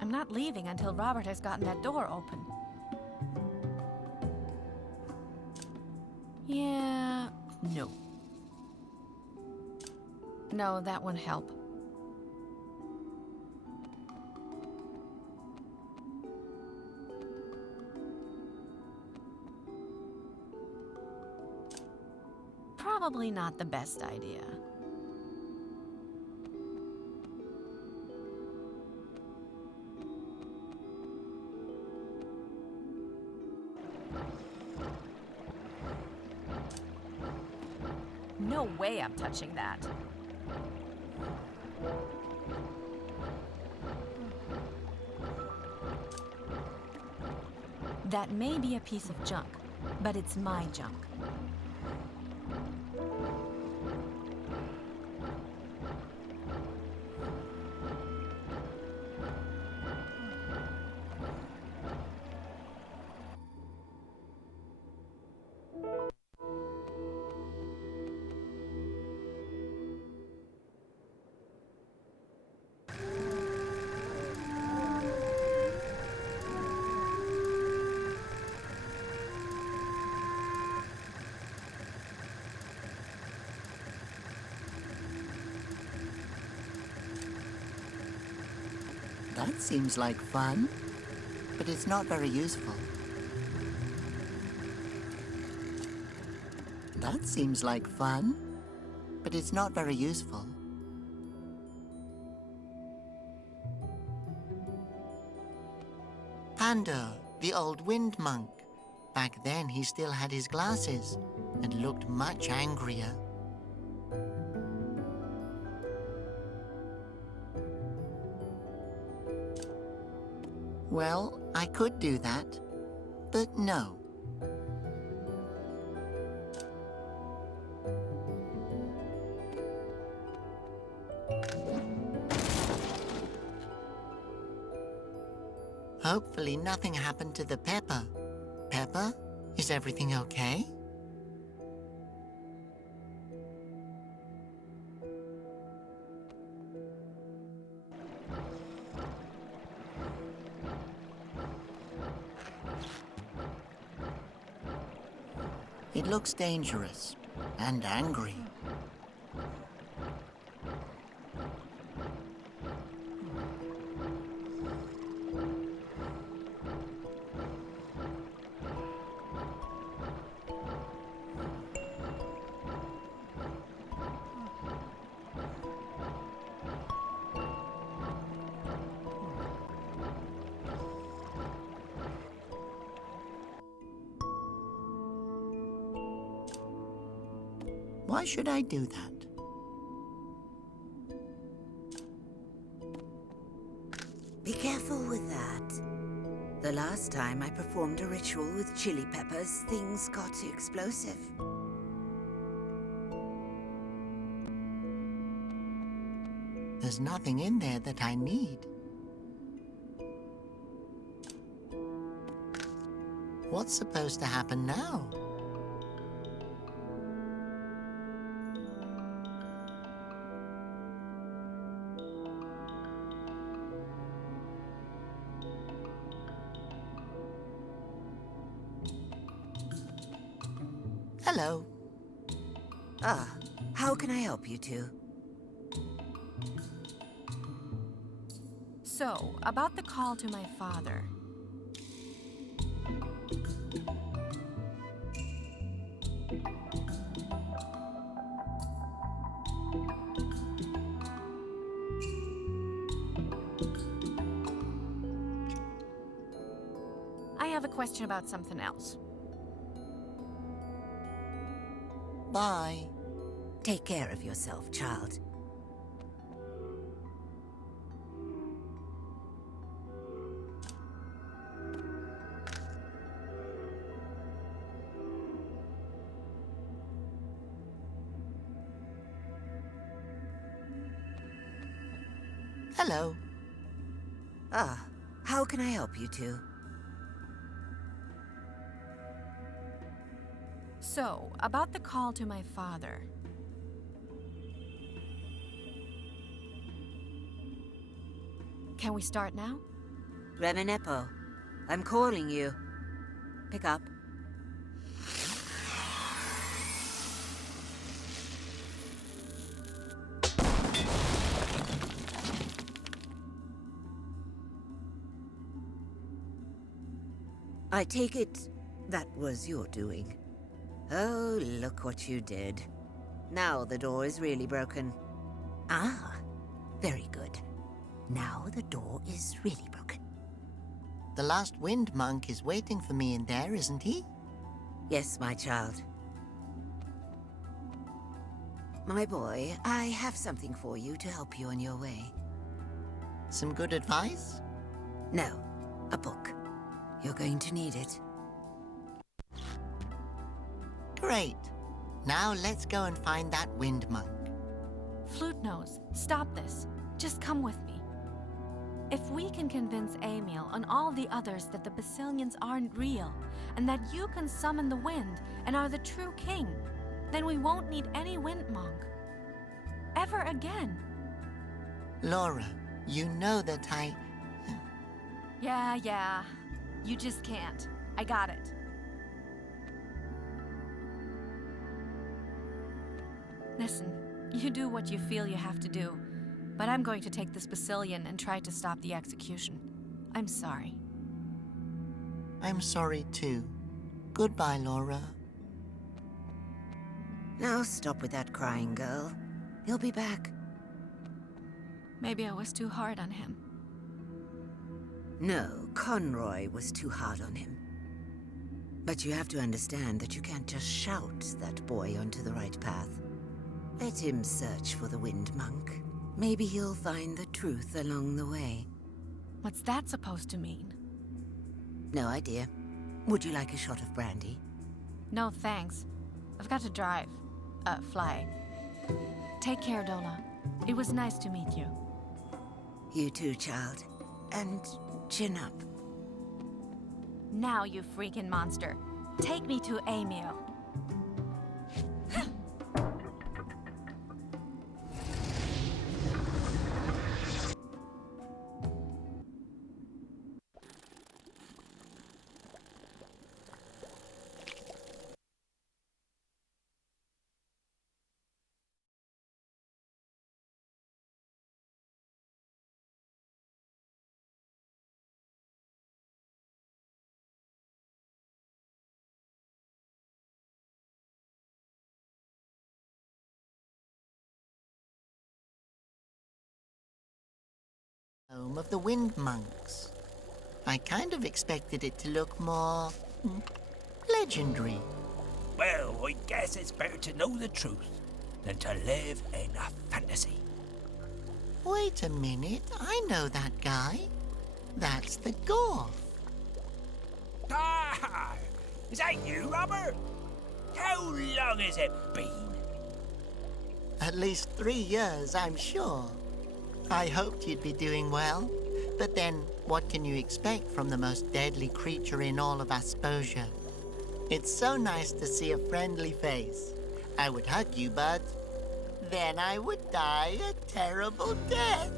I'm not leaving until Robert has gotten that door open. Yeah, no. No, that won't help. Probably not the best idea. No way I'm touching that. That may be a piece of junk, but it's my junk. That seems like fun, but it's not very useful. That seems like fun, but it's not very useful. Pandor, the old wind monk. Back then, he still had his glasses and looked much angrier. Well, I could do that, but no. Hopefully nothing happened to the Pepper. Pepper, is everything okay? It looks dangerous and angry. Why should I do that? Be careful with that. The last time I performed a ritual with chili peppers, things got explosive. There's nothing in there that I need. What's supposed to happen now? Hello. Ah, how can I help you two? So, about the call to my father. I have a question about something else. Bye. Take care of yourself, child. Hello. Ah, how can I help you two? So, about the call to my father. Can we start now? Remenepo, I'm calling you. Pick up. I take it that was your doing. Oh, look what you did. Now the door is really broken. Ah, very good. Now the door is really broken. The last wind monk is waiting for me in there, isn't he? Yes, my child. My boy, I have something for you to help you on your way. Some good advice? No, a book. You're going to need it. Great. Now let's go and find that wind monk. Flute Nose, stop this. Just come with me. If we can convince Emil and all the others that the Basilians aren't real, and that you can summon the wind and are the true king, then we won't need any wind monk. Ever again. Laura, you know that I... Yeah. You just can't. I got it. Listen, you do what you feel you have to do, but I'm going to take this Basilian and try to stop the execution. I'm sorry. I'm sorry too. Goodbye, Laura. Now stop with that crying, girl. He'll be back. Maybe I was too hard on him. No, Conroy was too hard on him. But you have to understand that you can't just shout that boy onto the right path. Let him search for the Wind Monk. Maybe he'll find the truth along the way. What's that supposed to mean? No idea. Would you like a shot of brandy? No, thanks. I've got to drive. Fly. Take care, Dola. It was nice to meet you. You too, child. And chin up. Now, you freaking monster. Take me to Emil. Home of the Wind Monks. I kind of expected it to look more legendary. Well, I guess it's better to know the truth than to live in a fantasy. Wait a minute, I know that guy. That's the Gorf. Ah! Is that you, Robert? How long has it been? At least 3 years, I'm sure. I hoped you'd be doing well, but then what can you expect from the most deadly creature in all of Asposia? It's so nice to see a friendly face. I would hug you, but then I would die a terrible death.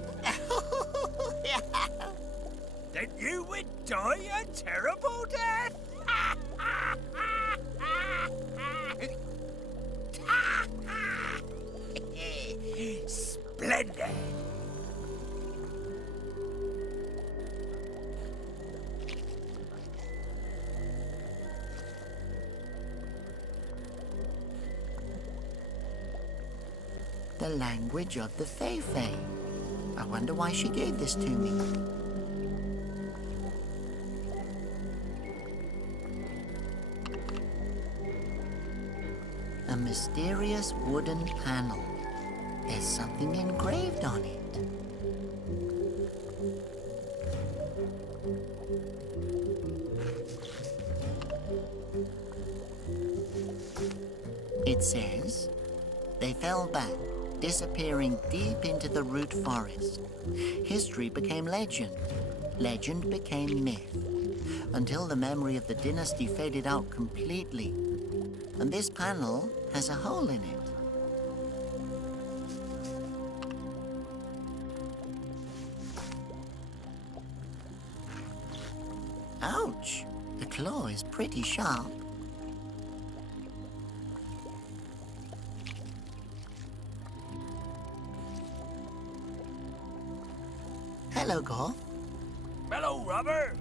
Then you would die a terrible death? Splendid! The language of the Fei-Fei. I wonder why she gave this to me. A mysterious wooden panel. There's something engraved on it. It says, they fell back, disappearing deep into the root forest. History became legend. Legend became myth. Until the memory of the dynasty faded out completely. And this panel has a hole in it. Ouch! The claw is pretty sharp. Hello, Gorf. Hello, Robert.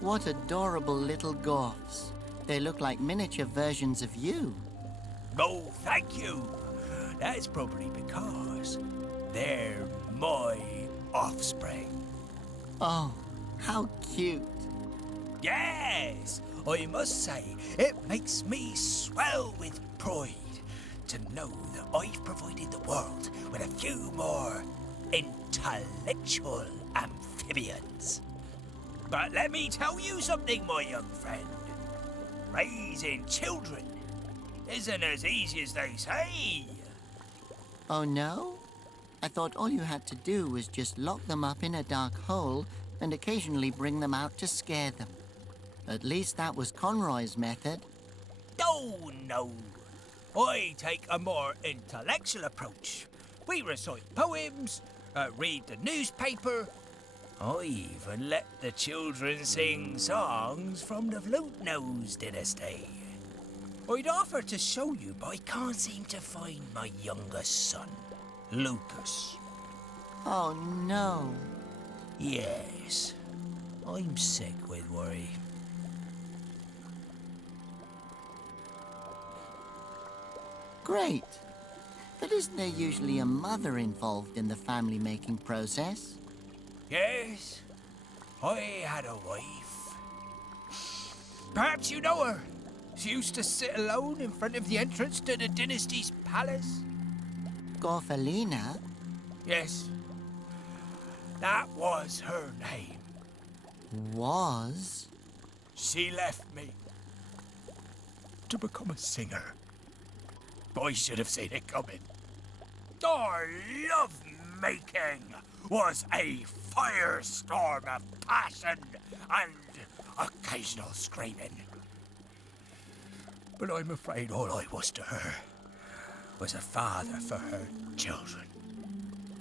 What adorable little Gorfs. They look like miniature versions of you. No, thank you. That's probably because they're my offspring. Oh, how cute. Yes, I must say, it makes me swell with pride to know that I've provided the world with a few more intellectual amphibians. But let me tell you something, my young friend. Raising children isn't as easy as they say. Oh, no? I thought all you had to do was just lock them up in a dark hole and occasionally bring them out to scare them. At least that was Conroy's method. Oh, no. I take a more intellectual approach. We recite poems, read the newspaper. I even let the children sing songs from the Flute Nose dynasty. I'd offer to show you, but I can't seem to find my youngest son, Lucas. Oh, no. Yes, I'm sick with worry. Great. But isn't there usually a mother involved in the family-making process? Yes, I had a wife. Perhaps you know her. She used to sit alone in front of the entrance to the dynasty's palace. Gorfalina? Yes, that was her name. Was? She left me to become a singer. I should have seen it coming. Our love making was a firestorm of passion and occasional screaming. But I'm afraid all I was to her was a father for her children.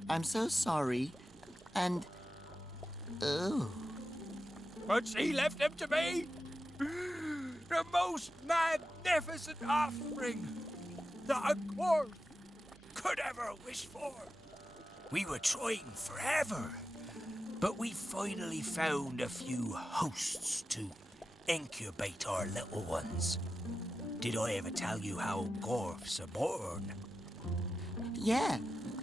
I'm so sorry. And... oh. But she left them to me. The most magnificent offspring that a dwarf could ever wish for. We were trying forever, but we finally found a few hosts to incubate our little ones. Did I ever tell you how dwarfs are born? Yeah,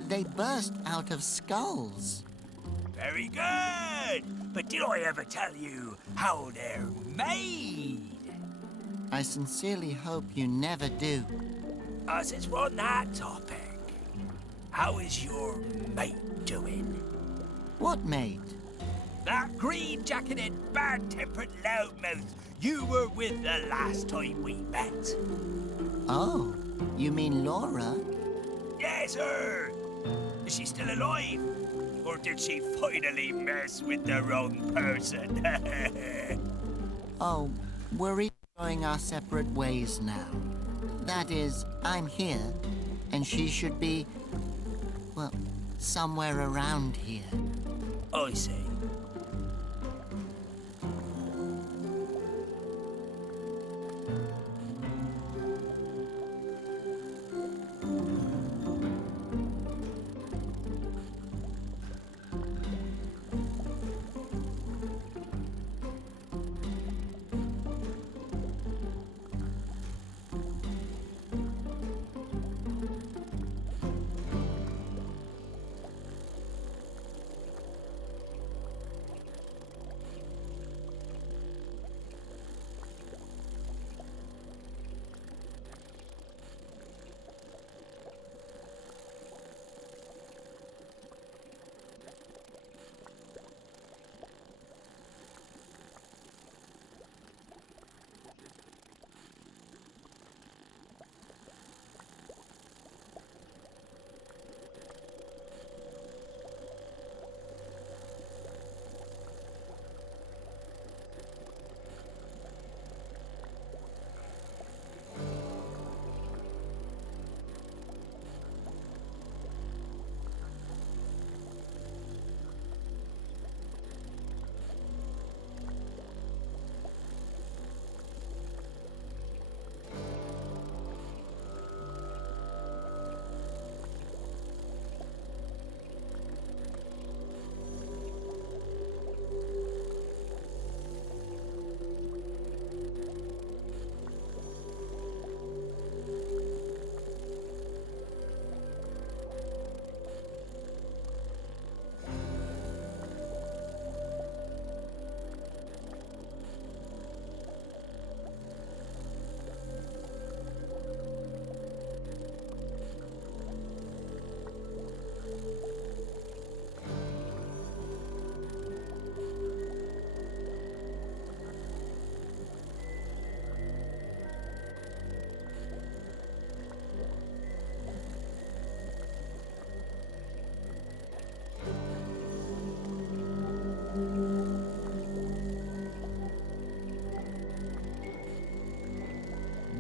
they burst out of skulls. Very good! But did I ever tell you how they're made? I sincerely hope you never do. Since we're on that topic, how is your mate doing? What mate? That green-jacketed, bad-tempered loudmouth you were with the last time we met. Oh, you mean Laura? Yes, her! Is she still alive? Or did she finally mess with the wrong person? Oh, we're each going our separate ways now. That is, I'm here, and she should be, well, somewhere around here. I see.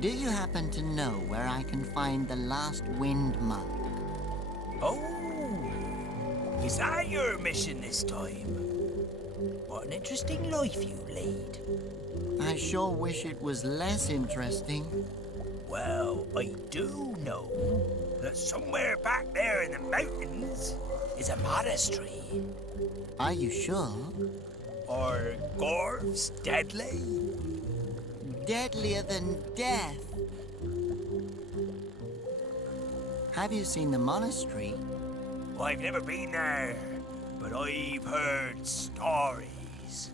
Do you happen to know where I can find the last wind monk? Oh, is that your mission this time? What an interesting life you lead. I sure wish it was less interesting. Well, I do know that somewhere back there in the mountains is a monastery. Are you sure? Are dwarves deadly? Deadlier than death. Have you seen the monastery? I've never been there, but I've heard stories.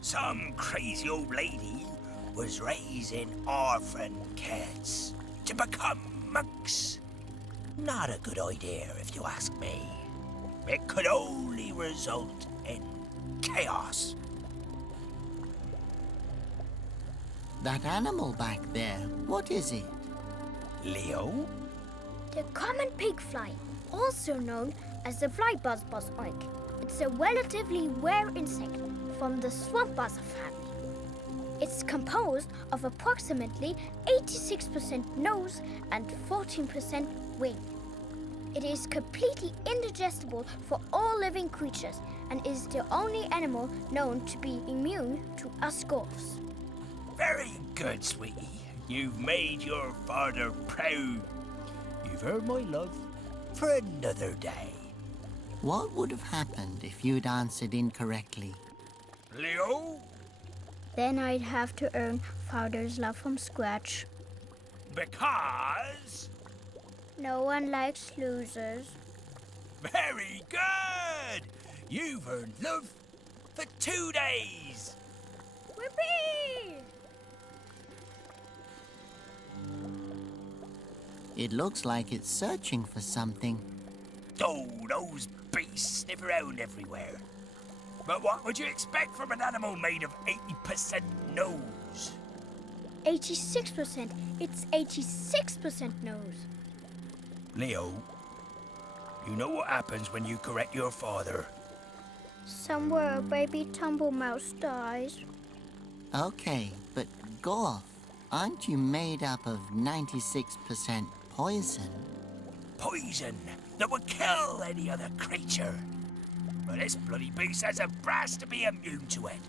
Some crazy old lady was raising orphan kids to become monks. Not a good idea, if you ask me. It could only result in chaos. That animal back there, what is it? Leo? The common pig fly, also known as the fly buzzbuzz oink. It's a relatively rare insect from the swamp buzzer family. It's composed of approximately 86% nose and 14% wing. It is completely indigestible for all living creatures and is the only animal known to be immune to us dwarfs. Very good, sweetie. You've made your father proud. You've earned my love for another day. What would have happened if you'd answered incorrectly? Leo? Then I'd have to earn father's love from scratch. Because... No one likes losers. Very good! You've earned love for 2 days. Whippy! It looks like it's searching for something. Oh, those beasts sniff around everywhere. But what would you expect from an animal made of 80% nose? 86%. It's 86% nose. Leo, you know what happens when you correct your father? Somewhere a baby tumble mouse dies. Okay, but Gorf, aren't you made up of 96% poison? Poison that would kill any other creature. But this bloody beast has a brass to be immune to it.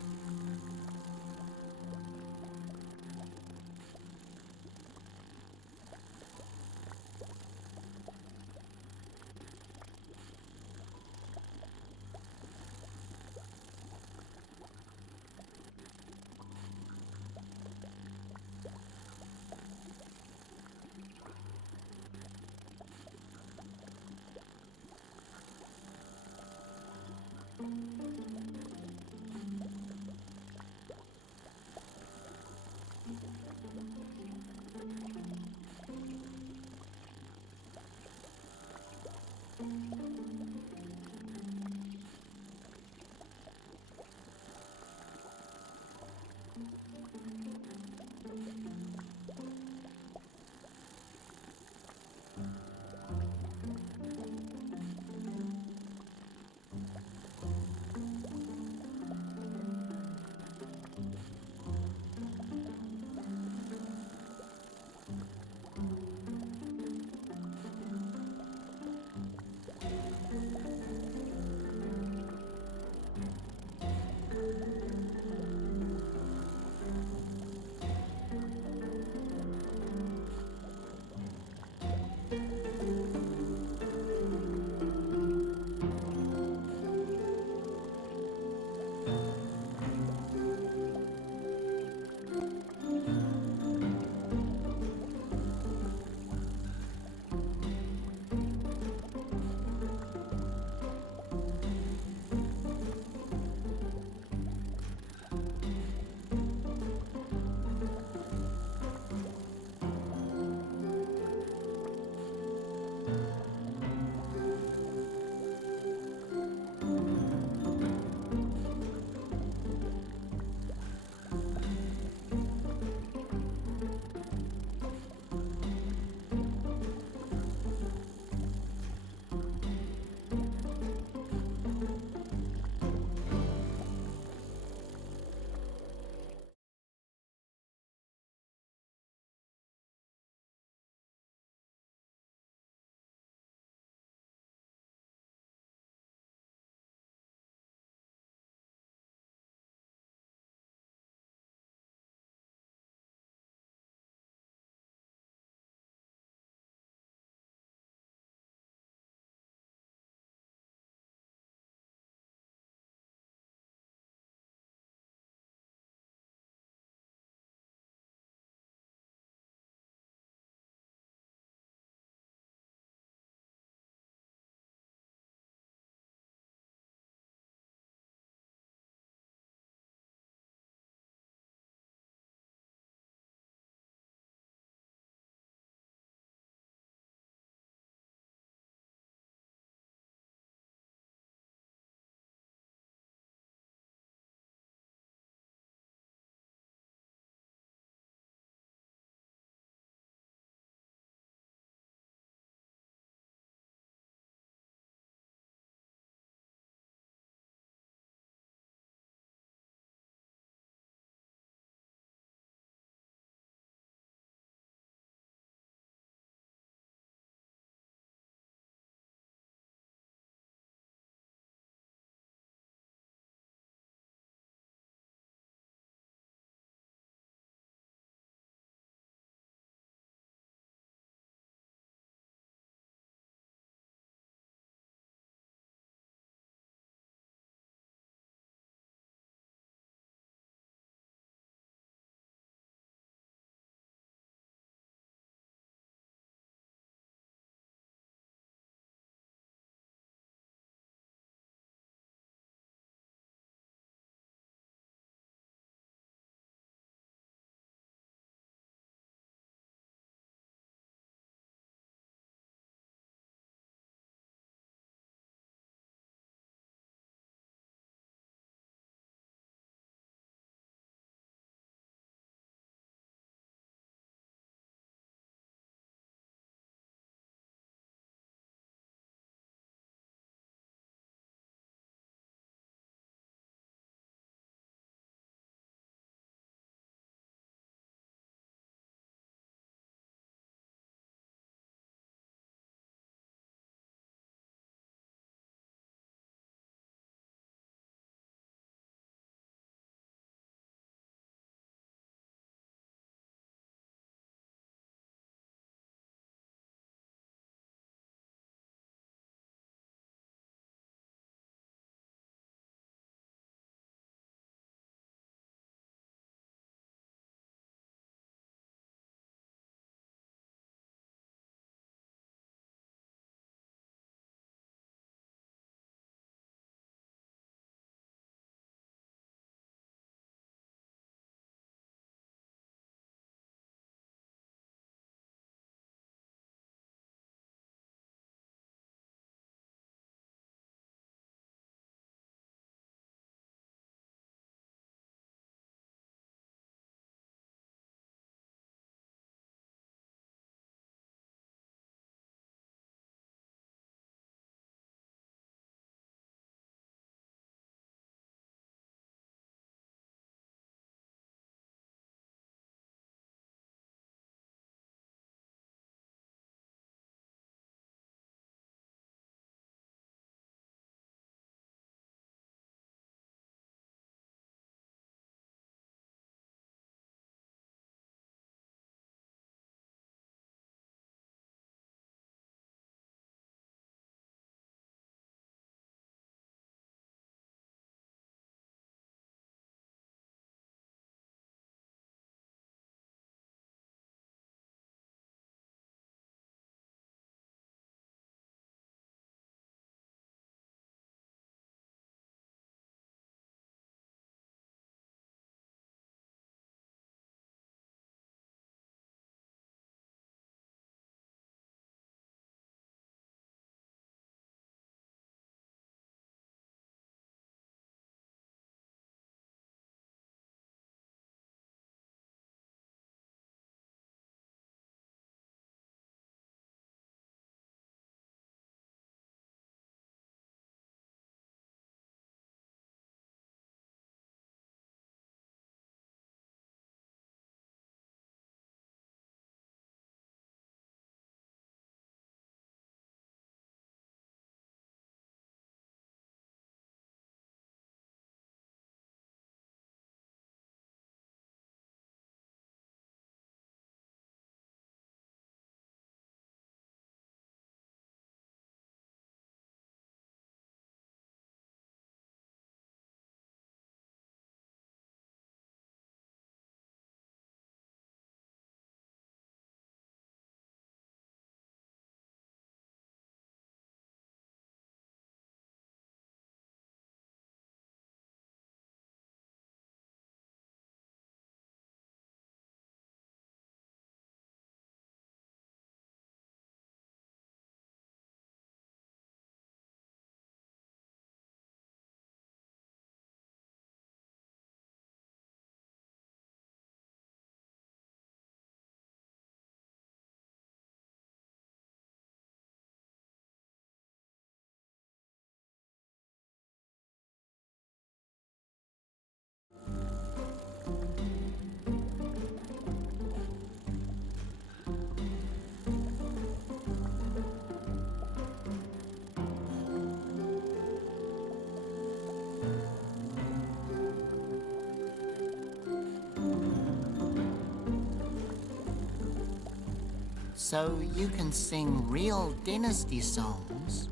So you can sing real dynasty songs?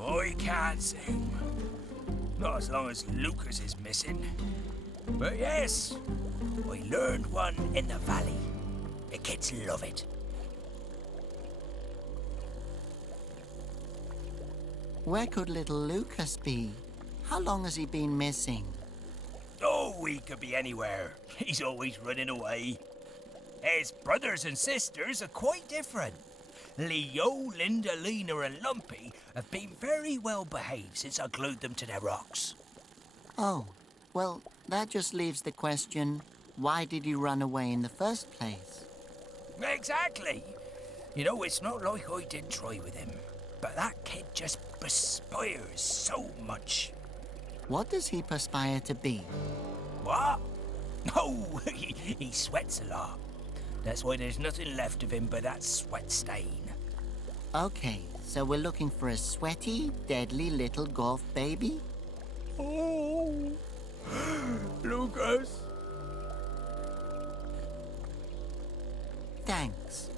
I can't sing. Not as long as Lucas is missing. But yes, I learned one in the valley. The kids love it. Where could little Lucas be? How long has he been missing? Oh, he could be anywhere. He's always running away. His brothers and sisters are quite different. Leo, Linda, Lena, and Lumpy have been very well behaved since I glued them to their rocks. Oh, well, that just leaves the question, why did he run away in the first place? Exactly. You know, it's not like I didn't try with him, but that kid just perspires so much. What does he perspire to be? What? Oh, he sweats a lot. That's why there's nothing left of him but that sweat stain. Okay, so we're looking for a sweaty, deadly little golf baby? Oh, Lucas. Thanks.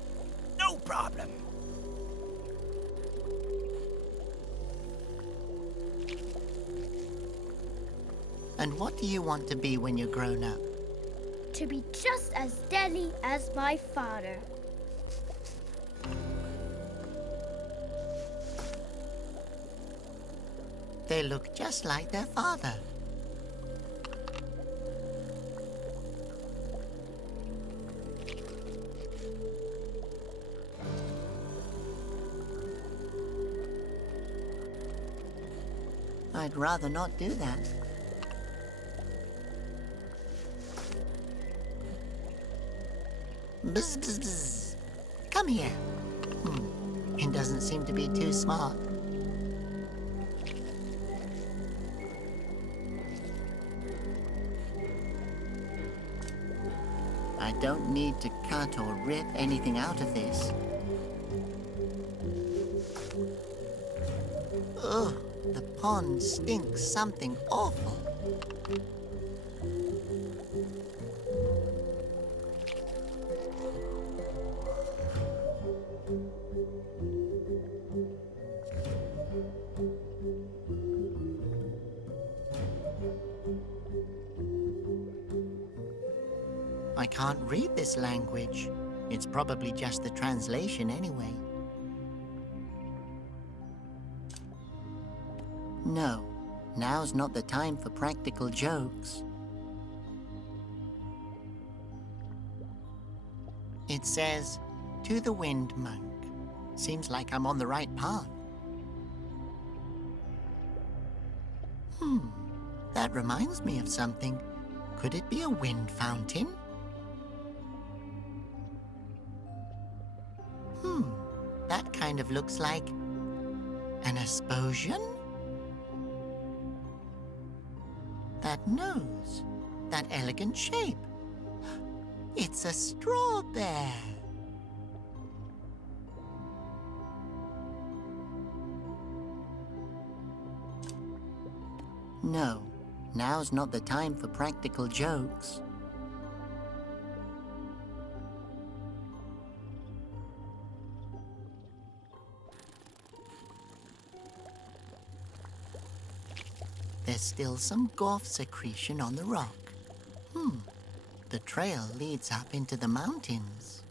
No problem. And what do you want to be when you're grown up? To be just as deadly as my father. They look just like their father. I'd rather not do that. Bzz, bzz, bzz. Come here. He doesn't seem to be too smart. I don't need to cut or rip anything out of this. Ugh, the pond stinks something awful. I can't read this language. It's probably just the translation anyway. No, now's not the time for practical jokes. It says, "To the wind, monk." Seems like I'm on the right path. That reminds me of something. Could it be a wind fountain? That kind of looks like an explosion? That nose, that elegant shape. It's a straw bear. No, now's not the time for practical jokes. There's still some golf secretion on the rock. The trail leads up into the mountains.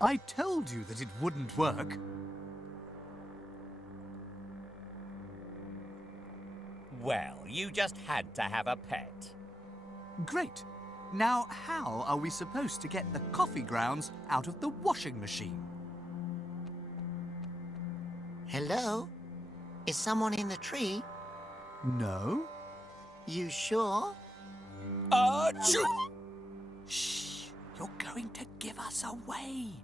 I told you that it wouldn't work. Well, you just had to have a pet. Great. Now, how are we supposed to get the coffee grounds out of the washing machine? Hello? Is someone in the tree? No. You sure? Achoo! Shh! You're going to give us away.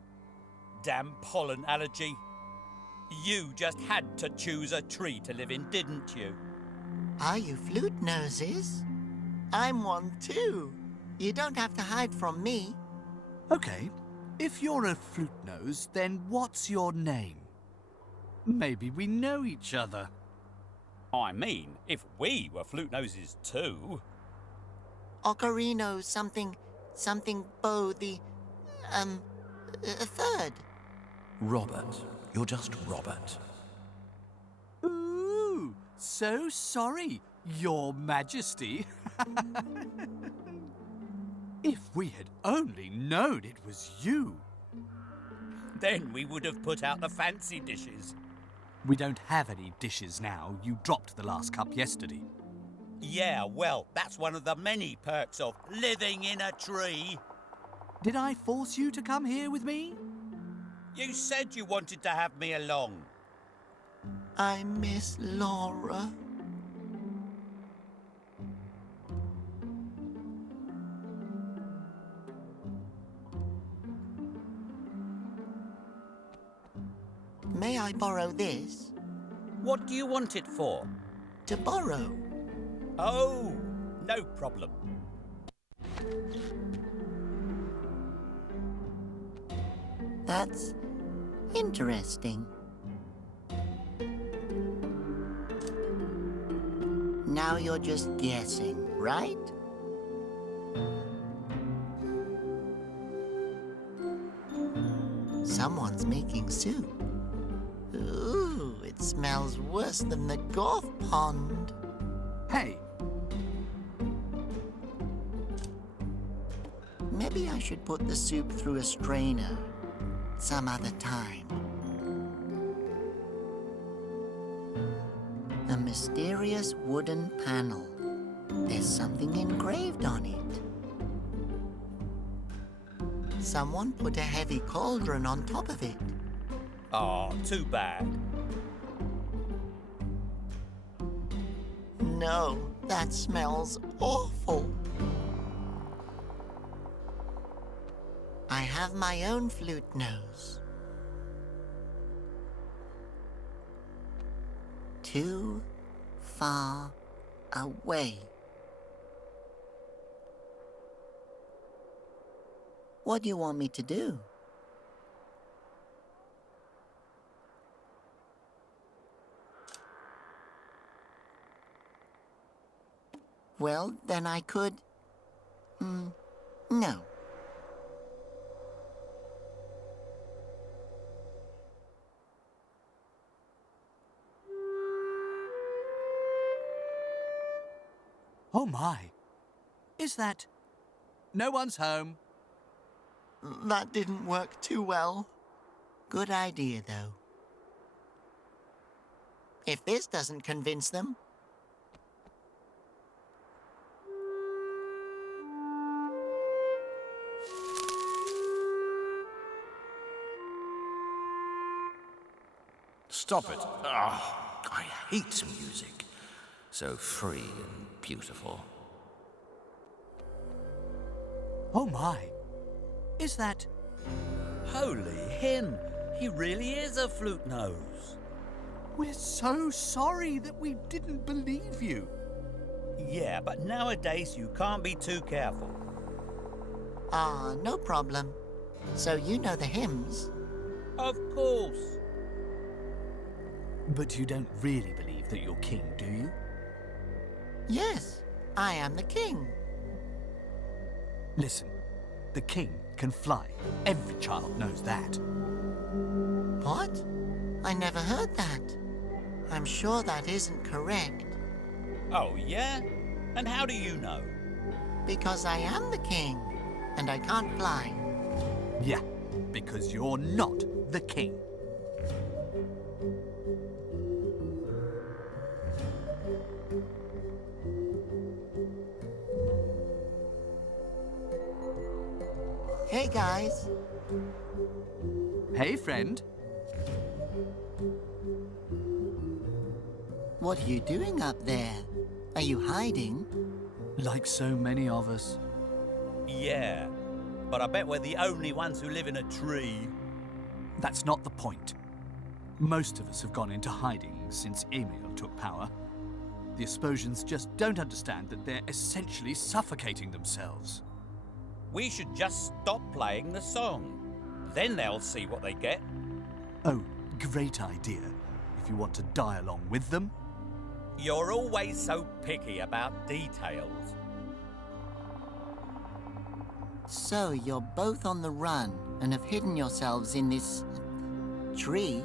Damn pollen allergy. You just had to choose a tree to live in, didn't you? Are you flute noses? I'm one too. You don't have to hide from me. Okay. If you're a flute nose, then what's your name? Maybe we know each other. I mean, if we were flute noses too. Ocarino something Bo the third. Robert. You're just Robert. Ooh, so sorry, Your Majesty. If we had only known it was you. Then we would have put out the fancy dishes. We don't have any dishes now. You dropped the last cup yesterday. Yeah, well, that's one of the many perks of living in a tree. Did I force you to come here with me? You said you wanted to have me along. I miss Laura. May I borrow this? What do you want it for? To borrow. Oh, no problem. That's interesting. Now you're just guessing, right? Someone's making soup. Ooh, it smells worse than the golf pond. Hey, maybe I should put the soup through a strainer some other time. A mysterious wooden panel. There's something engraved on it. Someone put a heavy cauldron on top of it. Oh, too bad. No, that smells awful. I have my own flute nose. Too far away. What do you want me to do? Well, then I could... no. oh my. Is that... No one's home. That didn't work too well. Good idea, though. If this doesn't convince them... Stop it. Ah, I hate music. So free and beautiful. Oh my. Is that... Holy hen, he really is a flute nose. We're so sorry that we didn't believe you. Yeah, but nowadays you can't be too careful. Ah, no problem. So you know the hymns? Of course. But you don't really believe that you're king, do you? Yes, I am the king. Listen, the king can fly. Every child knows that. What? I never heard that. I'm sure that isn't correct. Oh, yeah? And how do you know? Because I am the king, and I can't fly. Yeah, because you're not the king. Hey, guys. Hey, friend. What are you doing up there? Are you hiding? Like so many of us. Yeah, but I bet we're the only ones who live in a tree. That's not the point. Most of us have gone into hiding since Emil took power. The Asposians just don't understand that they're essentially suffocating themselves. We should just stop playing the song. Then they'll see what they get. Oh, great idea. If you want to die along with them. You're always so picky about details. So you're both on the run and have hidden yourselves in this tree,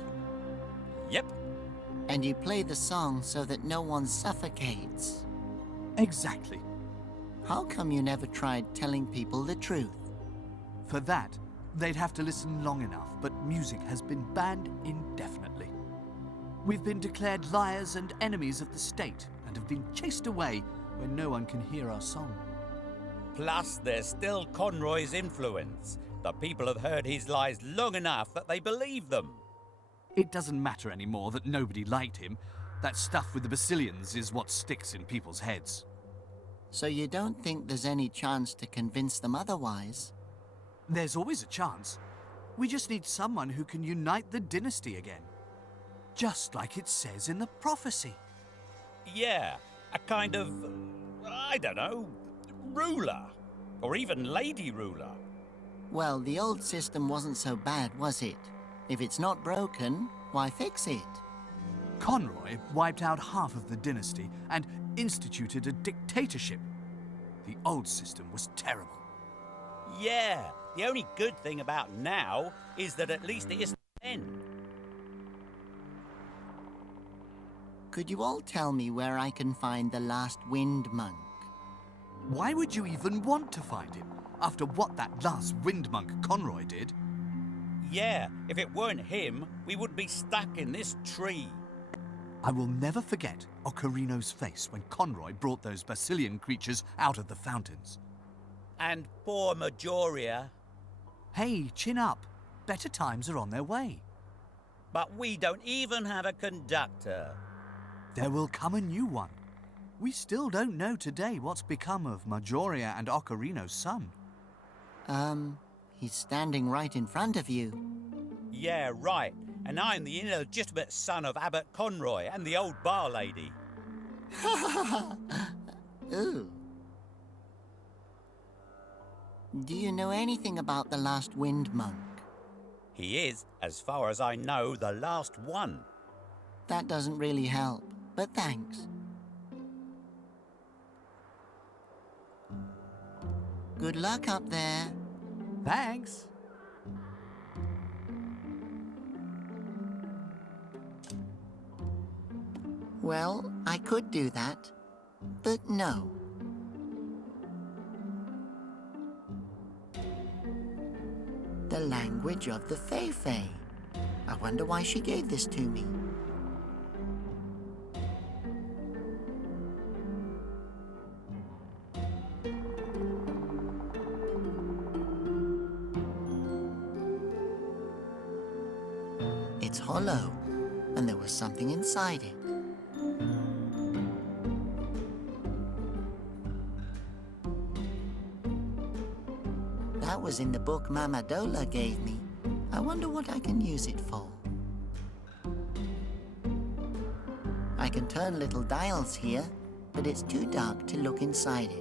Yep, and you play the song so that no one suffocates. Exactly. How come you never tried telling people the truth? For that, they'd have to listen long enough, but music has been banned indefinitely. We've been declared liars and enemies of the state, and have been chased away when no one can hear our song. plus there's still Conroy's influence. The people have heard his lies long enough that they believe them. It doesn't matter anymore that nobody liked him. That stuff with the Basilians is what sticks in people's heads. So you don't think there's any chance to convince them otherwise? There's always a chance. We just need someone who can unite the dynasty again. Just like it says in the prophecy. Yeah, a kind of, I don't know, ruler. Or even lady ruler. Well, the old system wasn't so bad, was it? If it's not broken, why fix it? Conroy wiped out half of the dynasty and instituted a dictatorship. The old system was terrible. Yeah, the only good thing about now is that at least it isn't the end. Could you all tell me where I can find the last Wind Monk? Why would you even want to find him after what that last wind monk Conroy did? Yeah, if it weren't him, we would be stuck in this tree. I will never forget Ocarino's face when Conroy brought those Basilian creatures out of the fountains. And poor Majoria. Hey, chin up. Better times are on their way. But we don't even have a conductor. There will come a new one. We still don't know today what's become of Majoria and Ocarino's son. He's standing right in front of you. Yeah, right. And I'm the illegitimate son of Abbot Conroy and the old bar lady. Ooh. Do you know anything about the last Wind Monk? He is, as far as I know, the last one. That doesn't really help, but thanks. Good luck up there. Thanks. Well, I could do that, but no. The language of the Fei-Fei. I wonder why she gave this to me. It's hollow, and there was something inside it. That was in the book Mama Dola gave me. I wonder what I can use it for. I can turn little dials here, but it's too dark to look inside it.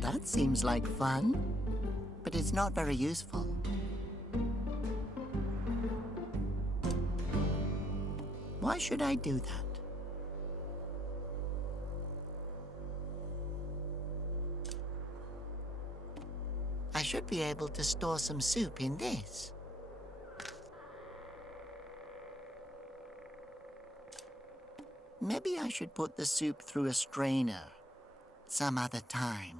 That seems like fun, but it's not very useful. Why should I do that? I should be able to store some soup in this. Maybe I should put the soup through a strainer some other time.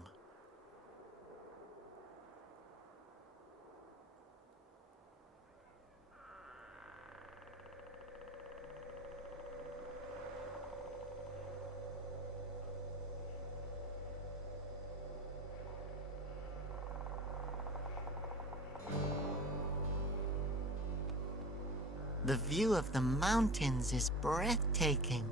The view of the mountains is breathtaking.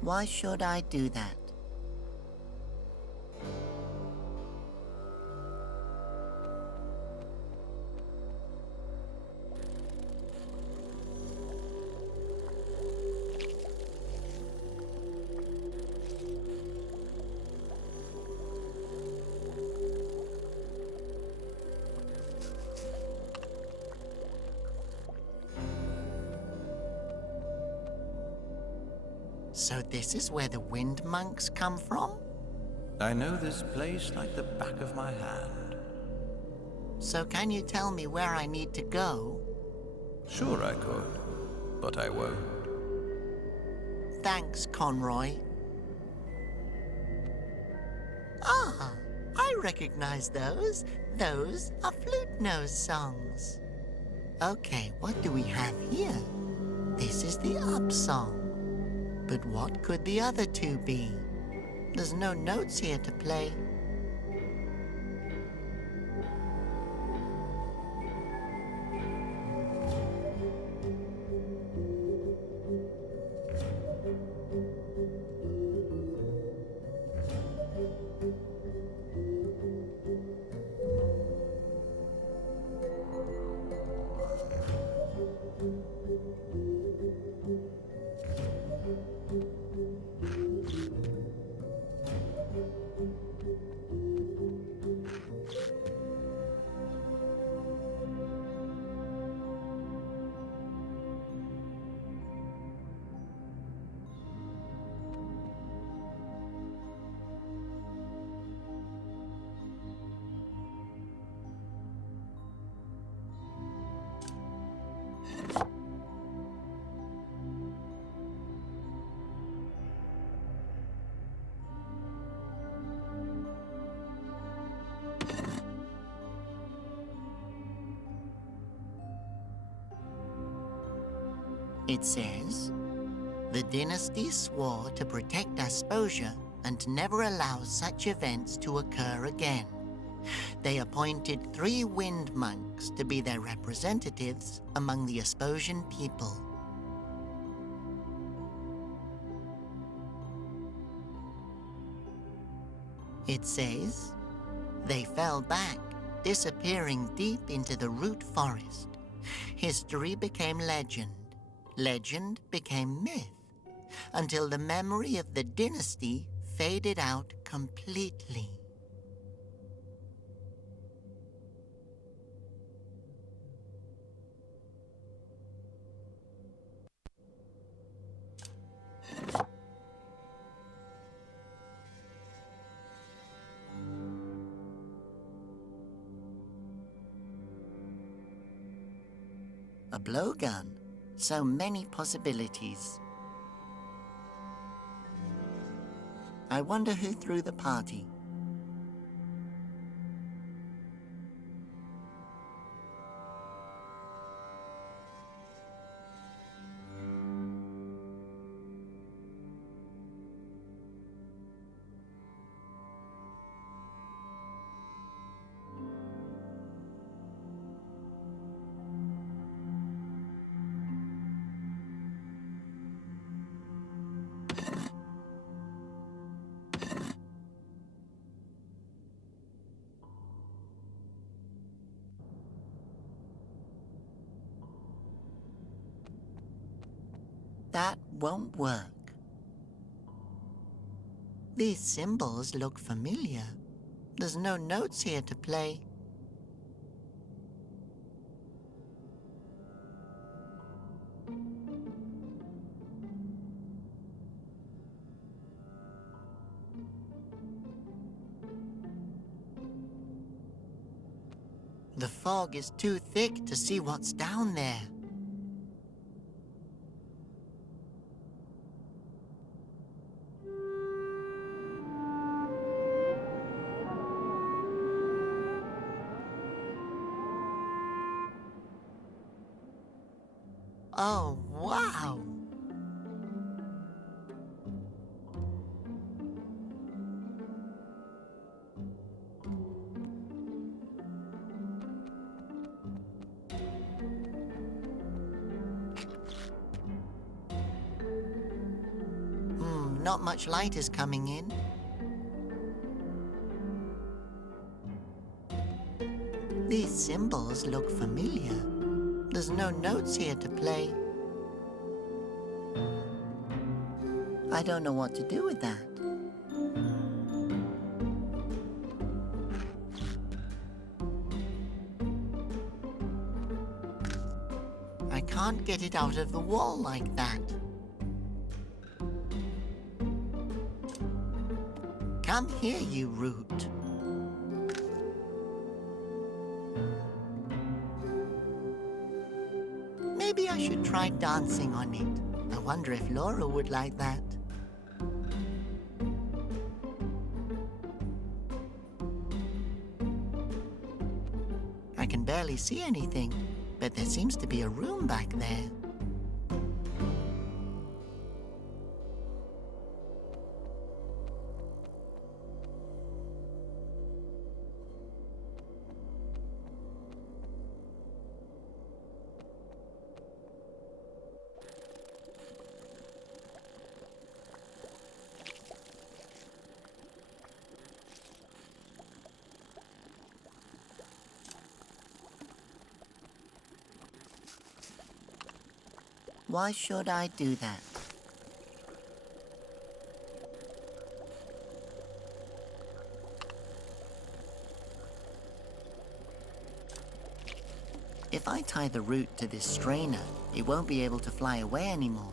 Why should I do that? So this is where the wind monks come from? I know this place like the back of my hand. So can you tell me where I need to go? Sure I could, but I won't. Thanks, Conroy. Ah, I recognize those. Those are Flute Nose songs. Okay, what do we have here? This is the Up song. But what could the other two be? There's no notes here to play. It says, the dynasty swore to protect Asposia and never allow such events to occur again. They appointed 3 wind monks to be their representatives among the Asposian people. It says, they fell back, disappearing deep into the root forest. History became legend. Legend became myth, until the memory of the dynasty faded out completely. A blowgun. So many possibilities. I wonder who threw the party. That won't work. These symbols look familiar. There's no notes here to play. The fog is too thick to see what's down there. Oh, wow! Not much light is coming in. These symbols look familiar. There's no notes here to play. I don't know what to do with that. I can't get it out of the wall like that. Come here, you root. Maybe I should try dancing on it. I wonder if Laura would like that. I can barely see anything, but there seems to be a room back there. Why should I do that? If I tie the root to this strainer, it won't be able to fly away anymore.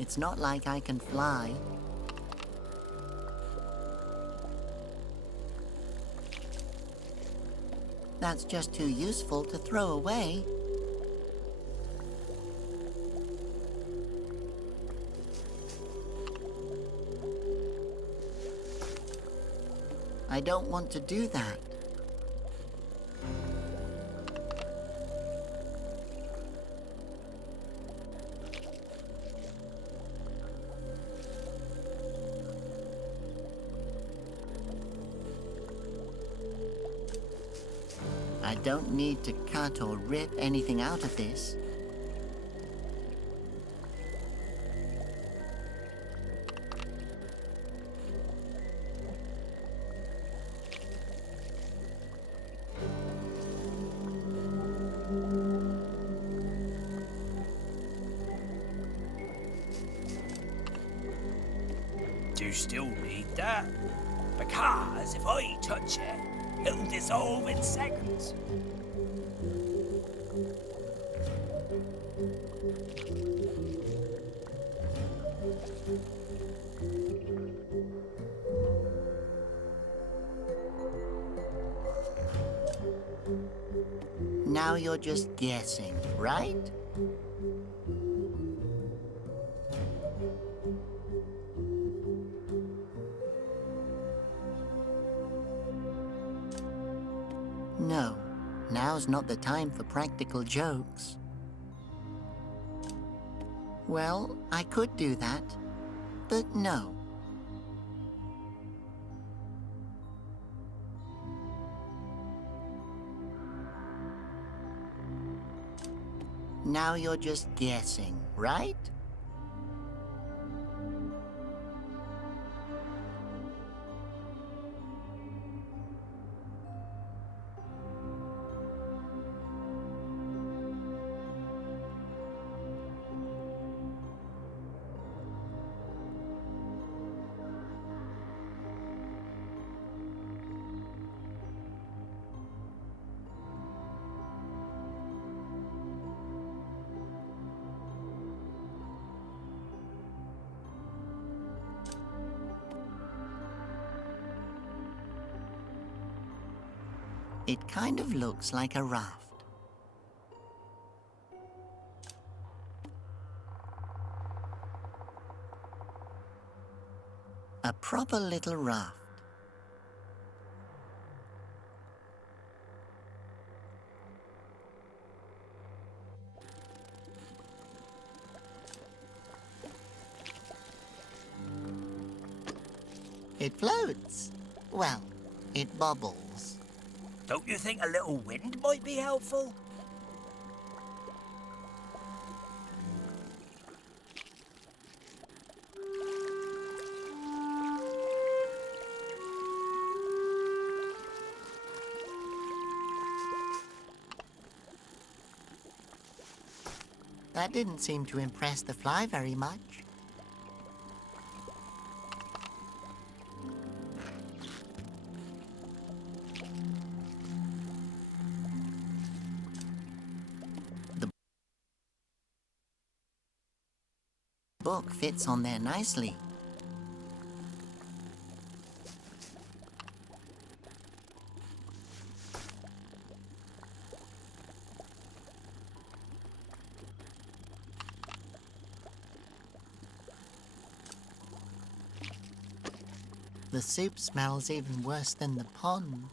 It's not like I can fly. That's just too useful to throw away. I don't want to do that. I don't need to cut or rip anything out of this. Do you still need that? Because if I touch it, it'll dissolve in seconds. Now you're just guessing, right? No, now's not the time for practical jokes. Well, I could do that, but no. Now you're just guessing, right? It kind of looks like a raft. A proper little raft. It floats. Well, it bubbles. Don't you think a little wind might be helpful? That didn't seem to impress the fly very much. book fits on there nicely. The soup smells even worse than the pond.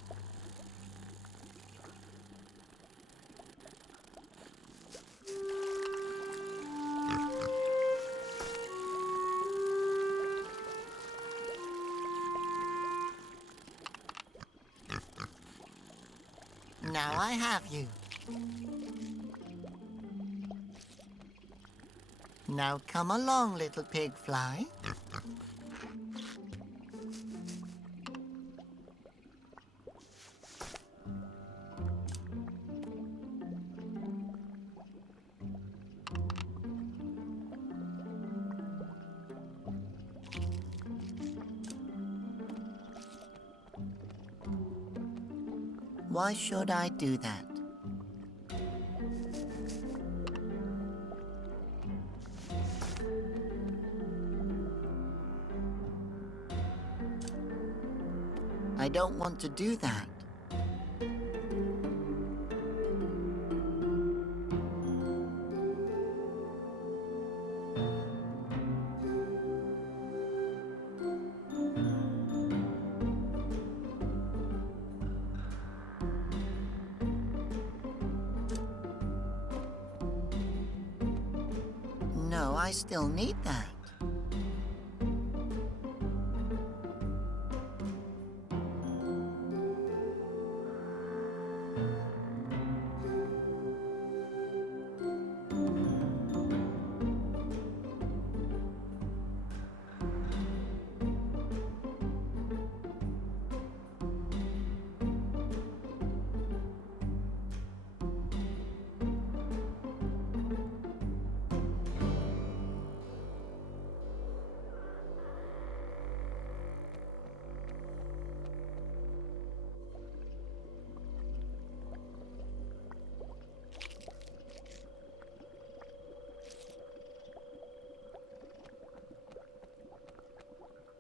Now I have you. Now come along, little pig fly. Why should I do that? I don't want to do that. No, I still need that.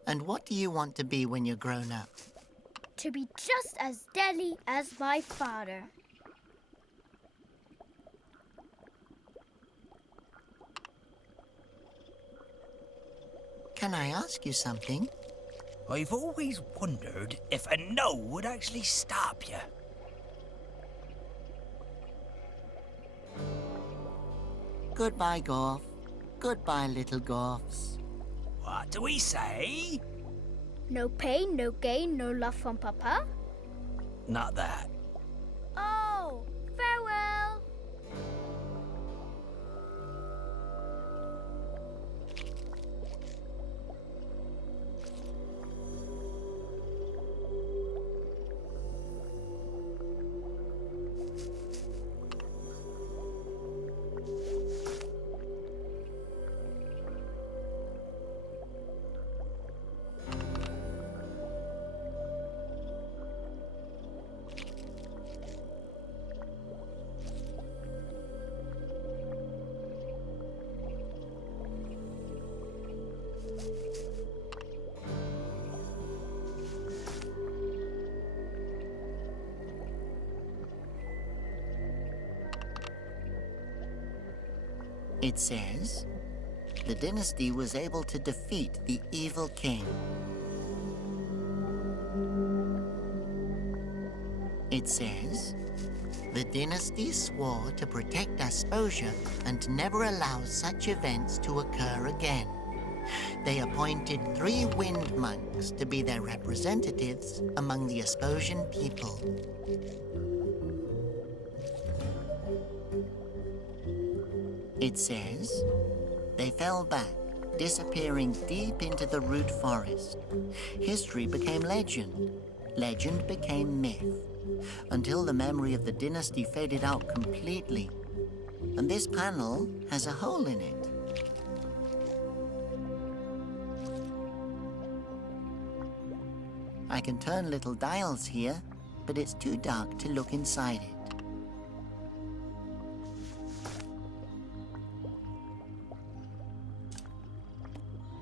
And what do you want to be when you're grown up? To be just as deadly as my father. Can I ask you something? I've always wondered if a no would actually stop you. Goodbye, Gorf. Goodbye, little Gorfs. What do we say? No pain, no gain, no love from Papa? Not that. Oh, farewell. It says, the dynasty was able to defeat the evil king. It says, the dynasty swore to protect Asposia and never allow such events to occur again. They appointed 3 wind monks to be their representatives among the Asposian people. It says, they fell back, disappearing deep into the root forest. History became legend. Legend became myth, until the memory of the dynasty faded out completely. And this panel has a hole in it. I can turn little dials here, but it's too dark to look inside it.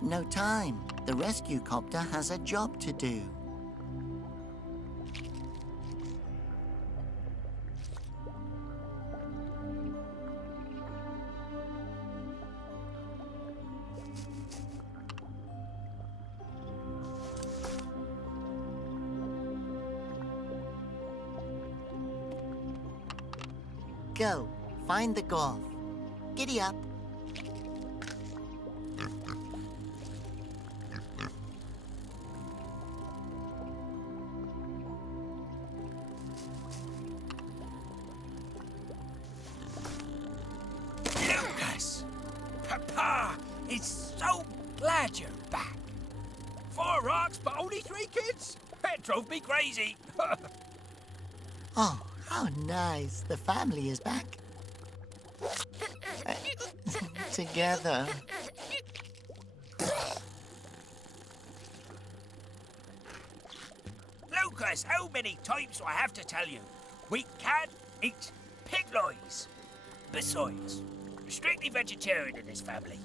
No time. The rescue copter has a job to do. Go. Find the golf. Giddy up. Lucas! Papa is so glad you're back. 4 rocks, but only 3 kids? It drove me crazy. Oh, how nice. The family is back. Together. Lucas, how many times do I have to tell you? We can't eat pig loins. Besides, we're strictly vegetarian in this family.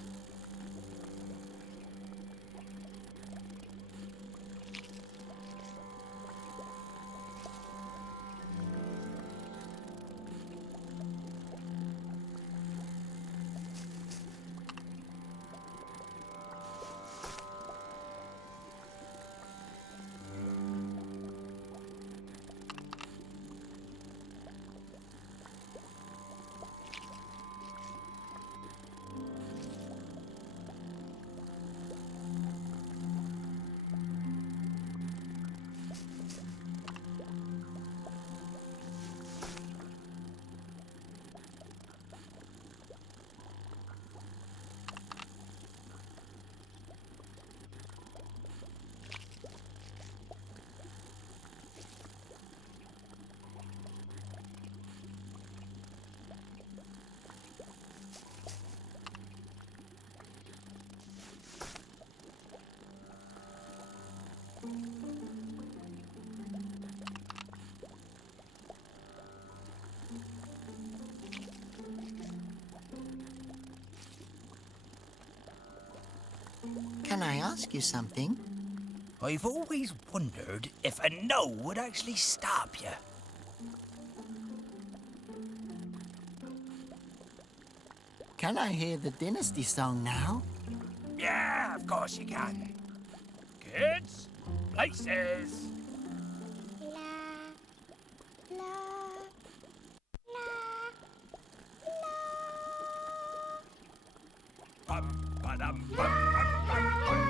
Can I ask you something? I've always wondered if a no would actually stop you. Can I hear the Dynasty song now? Yeah, of course you can. Kids, places. Bum, ba-dum, bum, bum, bum, bum.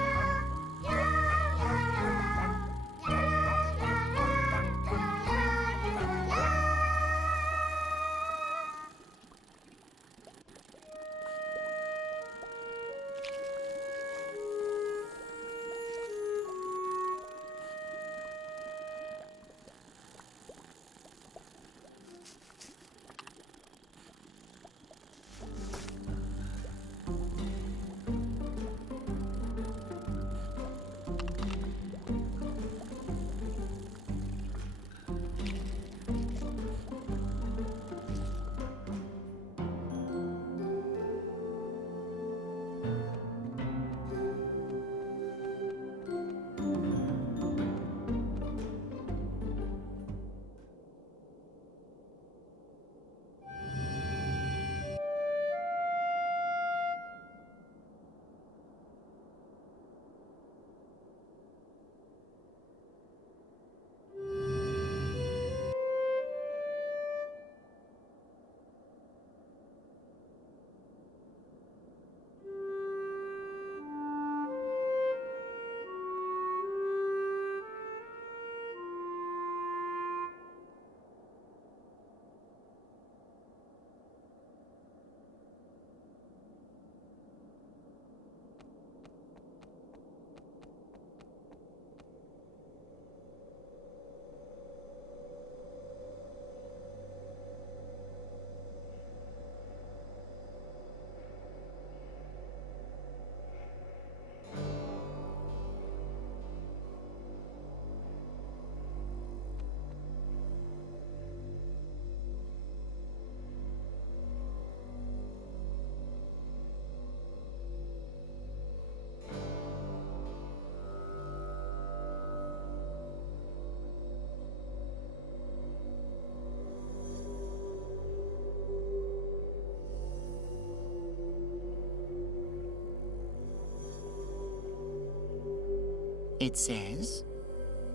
It says,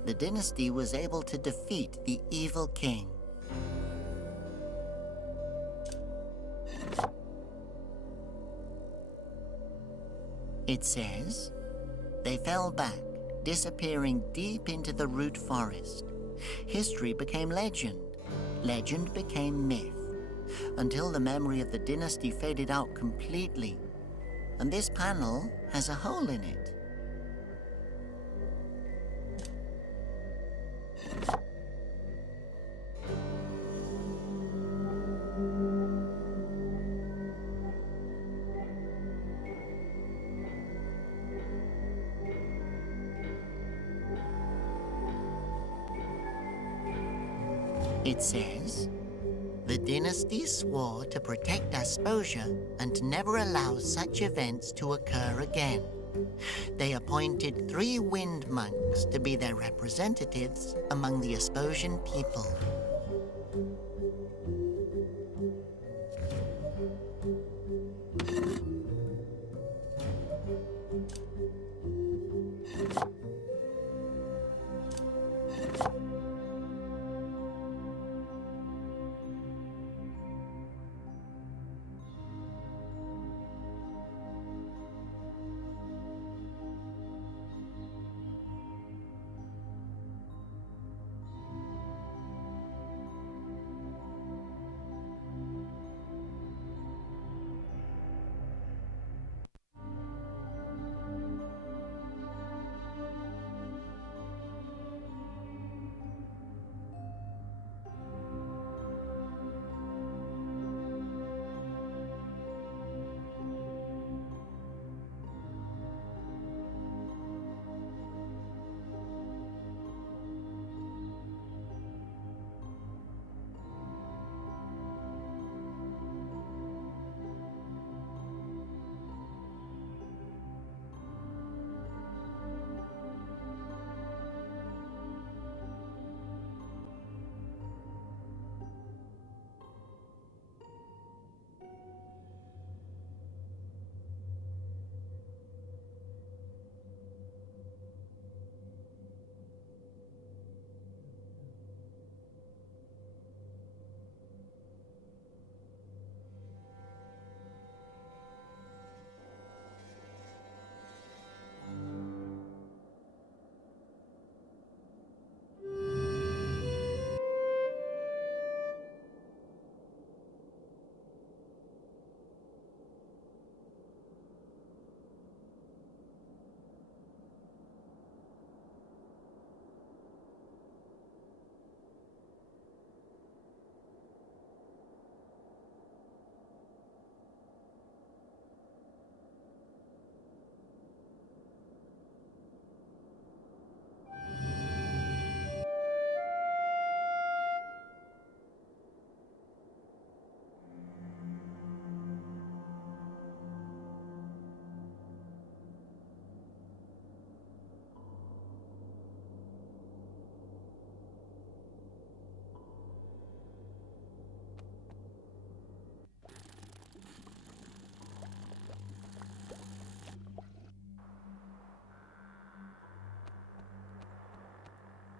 the dynasty was able to defeat the evil king. It says, they fell back, disappearing deep into the root forest. History became legend. Legend became myth, until the memory of the dynasty faded out completely. And this panel has a hole in it. It says, the dynasty swore to protect Asposia and never allow such events to occur again. They appointed 3 wind monks to be their representatives among the Asposian people.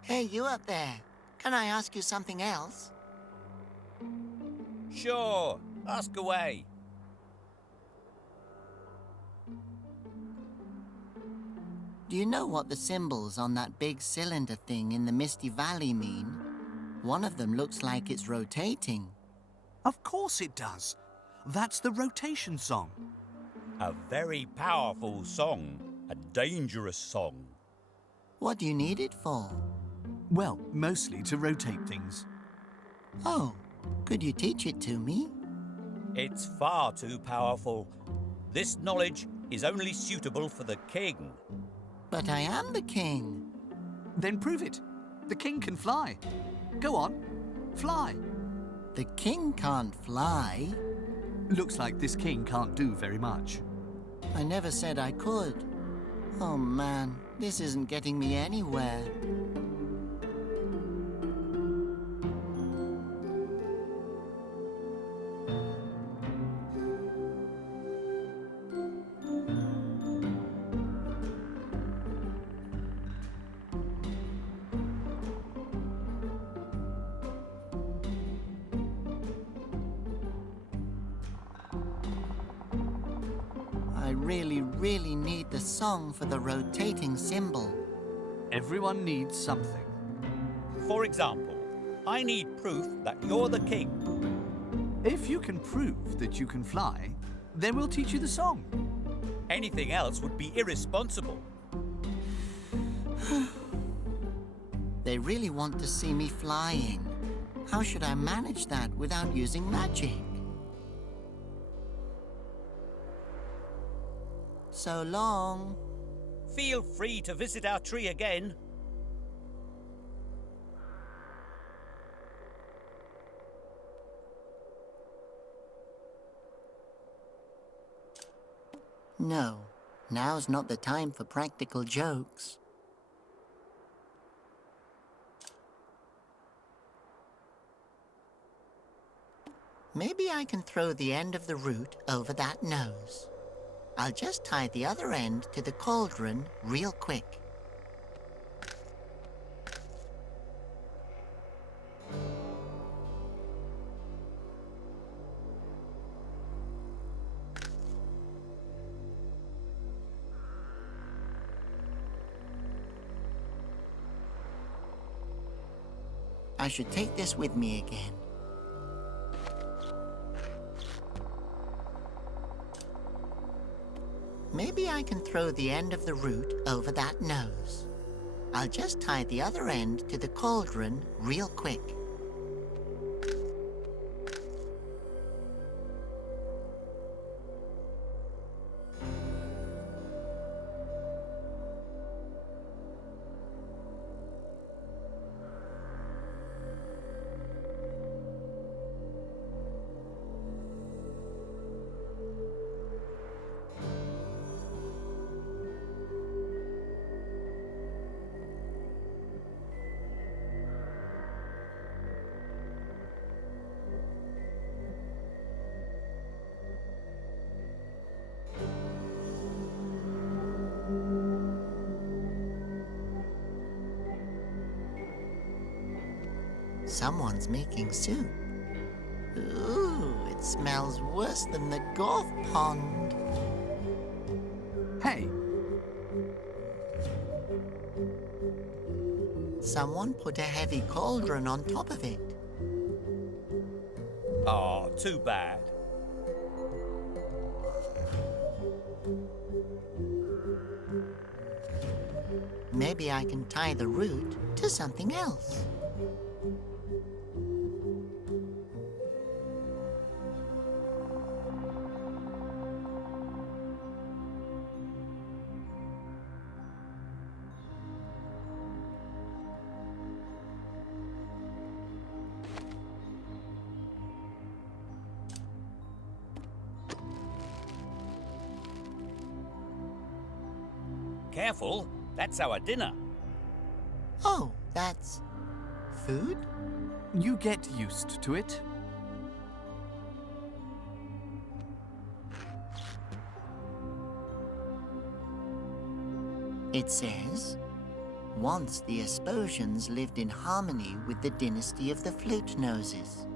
Hey, you up there. Can I ask you something else? Sure, ask away. Do you know what the symbols on that big cylinder thing in the Misty Valley mean? One of them looks like it's rotating. Of course it does. That's the rotation song. A very powerful song. A dangerous song. What do you need it for? Well, mostly to rotate things. Oh, could you teach it to me? It's far too powerful. This knowledge is only suitable for the king. But I am the king. Then prove it. The king can fly. Go on, fly. The king can't fly. Looks like this king can't do very much. I never said I could. Oh man, this isn't getting me anywhere. I really, really need the song for the rotating symbol. Everyone needs something. For example, I need proof that you're the king. If you can prove that you can fly, then we'll teach you the song. Anything else would be irresponsible. They really want to see me flying. How should I manage that without using magic? So long. Feel free to visit our tree again. No, now's not the time for practical jokes. Maybe I can throw the end of the root over that nose. I'll just tie the other end to the cauldron real quick. I should take this with me again. Maybe I can throw the end of the root over that nose. I'll just tie the other end to the cauldron real quick. Someone's making soup. Ooh, it smells worse than the golf pond. Hey! Someone put a heavy cauldron on top of it. Oh, too bad. Maybe I can tie the root to something else. Careful, that's our dinner. Oh, that's food? You get used to it. It says, once the Asposians lived in harmony with the dynasty of the Flute Noses.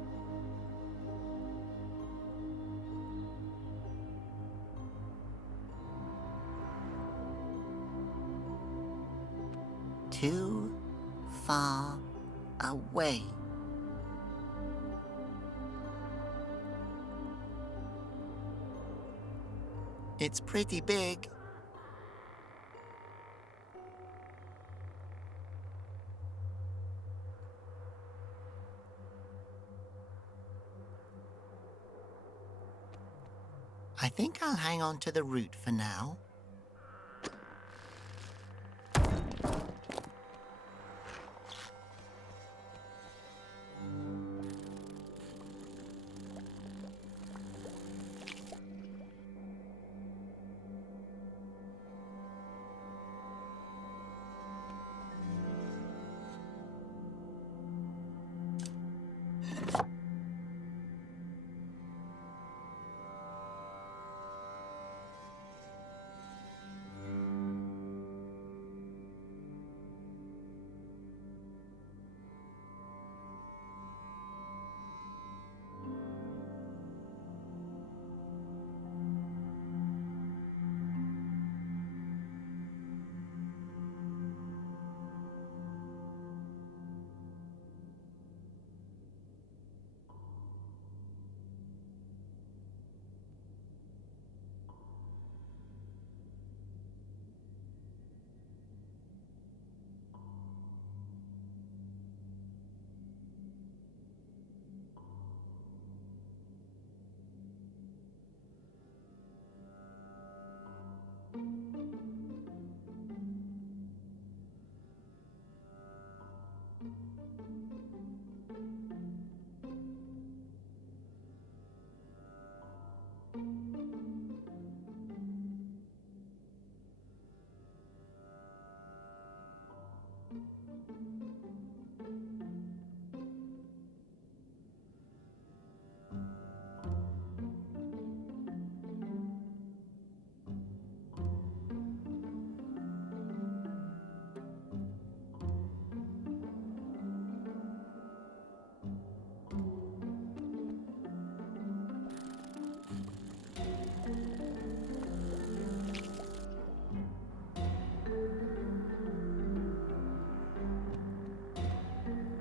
Too far away. It's pretty big. I think I'll hang on to the root for now.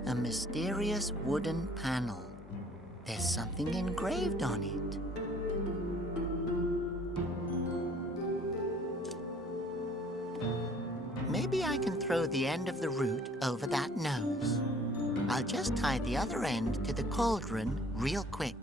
A mysterious wooden panel. There's something engraved on it. Maybe I can throw the end of the root over that nose. I'll just tie the other end to the cauldron real quick.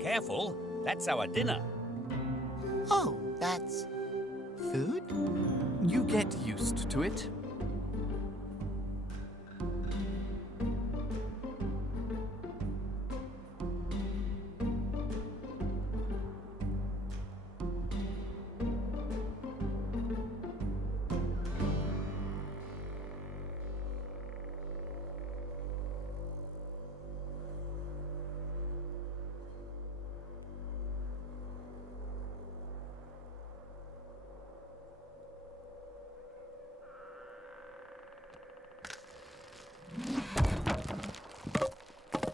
Careful, that's our dinner. Oh, that's food? You get used to it.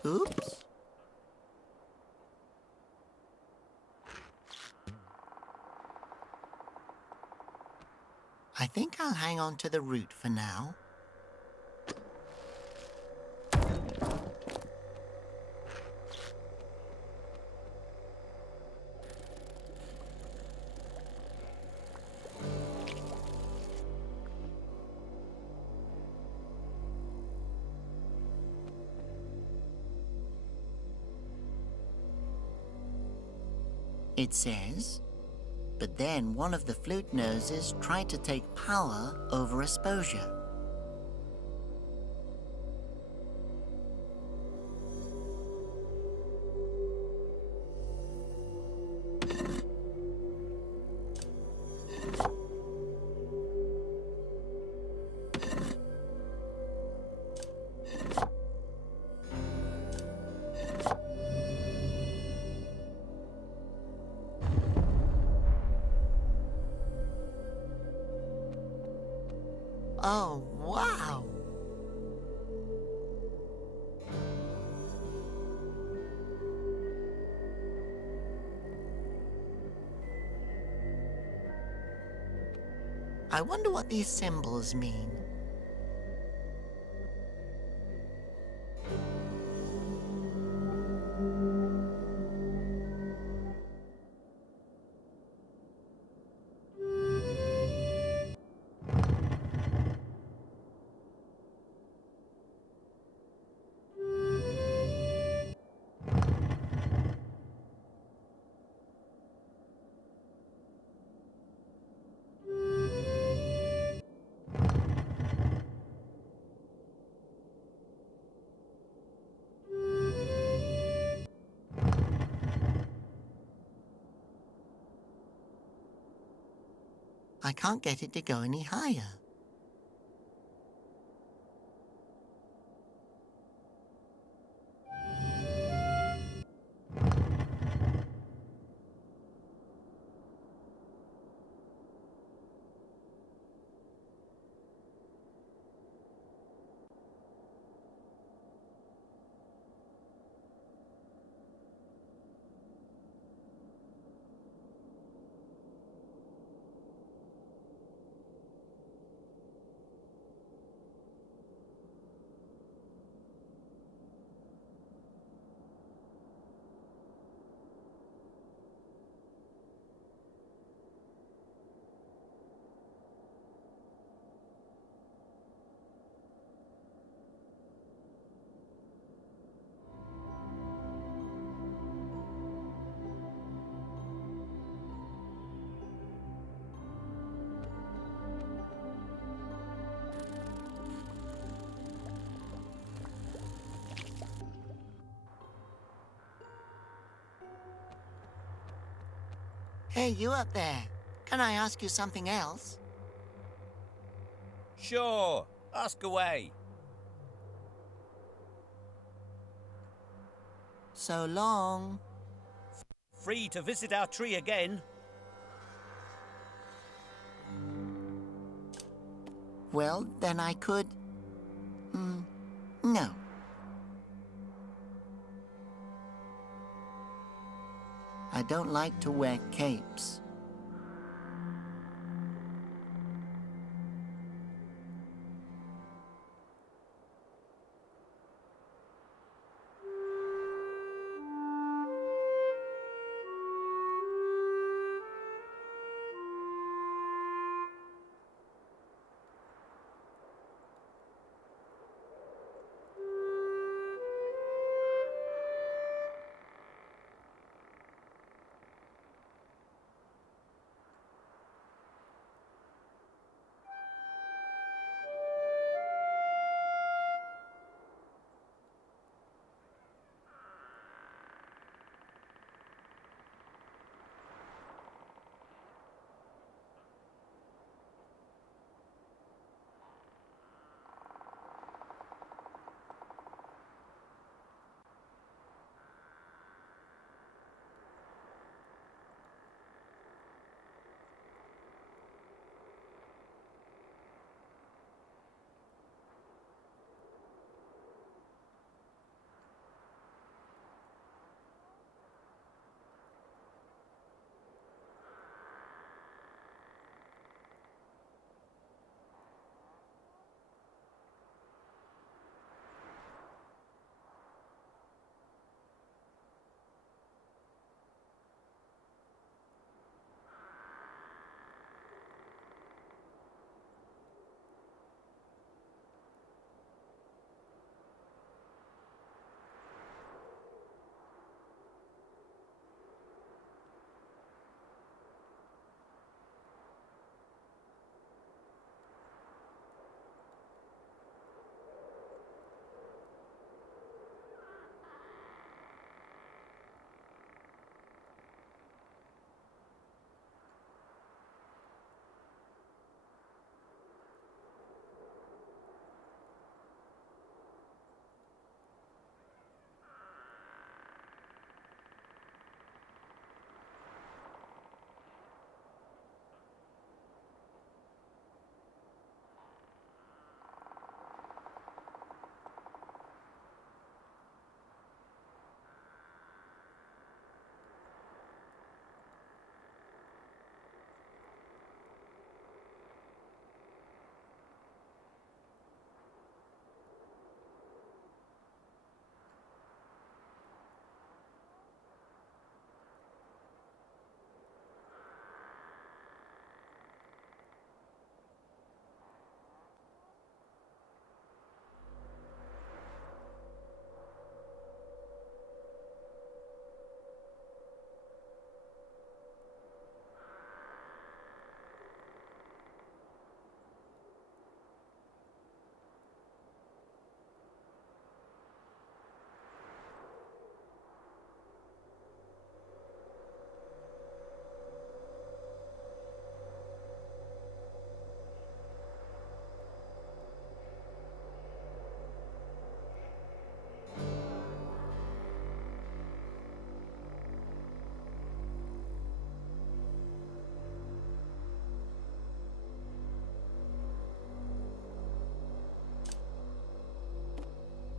Oops. I think I'll hang on to the root for now. It says, but then one of the flute noses tried to take power over Asposia. Oh, wow! I wonder what these symbols mean. I can't get it to go any higher. Hey, you up there. Can I ask you something else? Sure, ask away. So long. Free to visit our tree again. Well, then I could... no. I don't like to wear capes.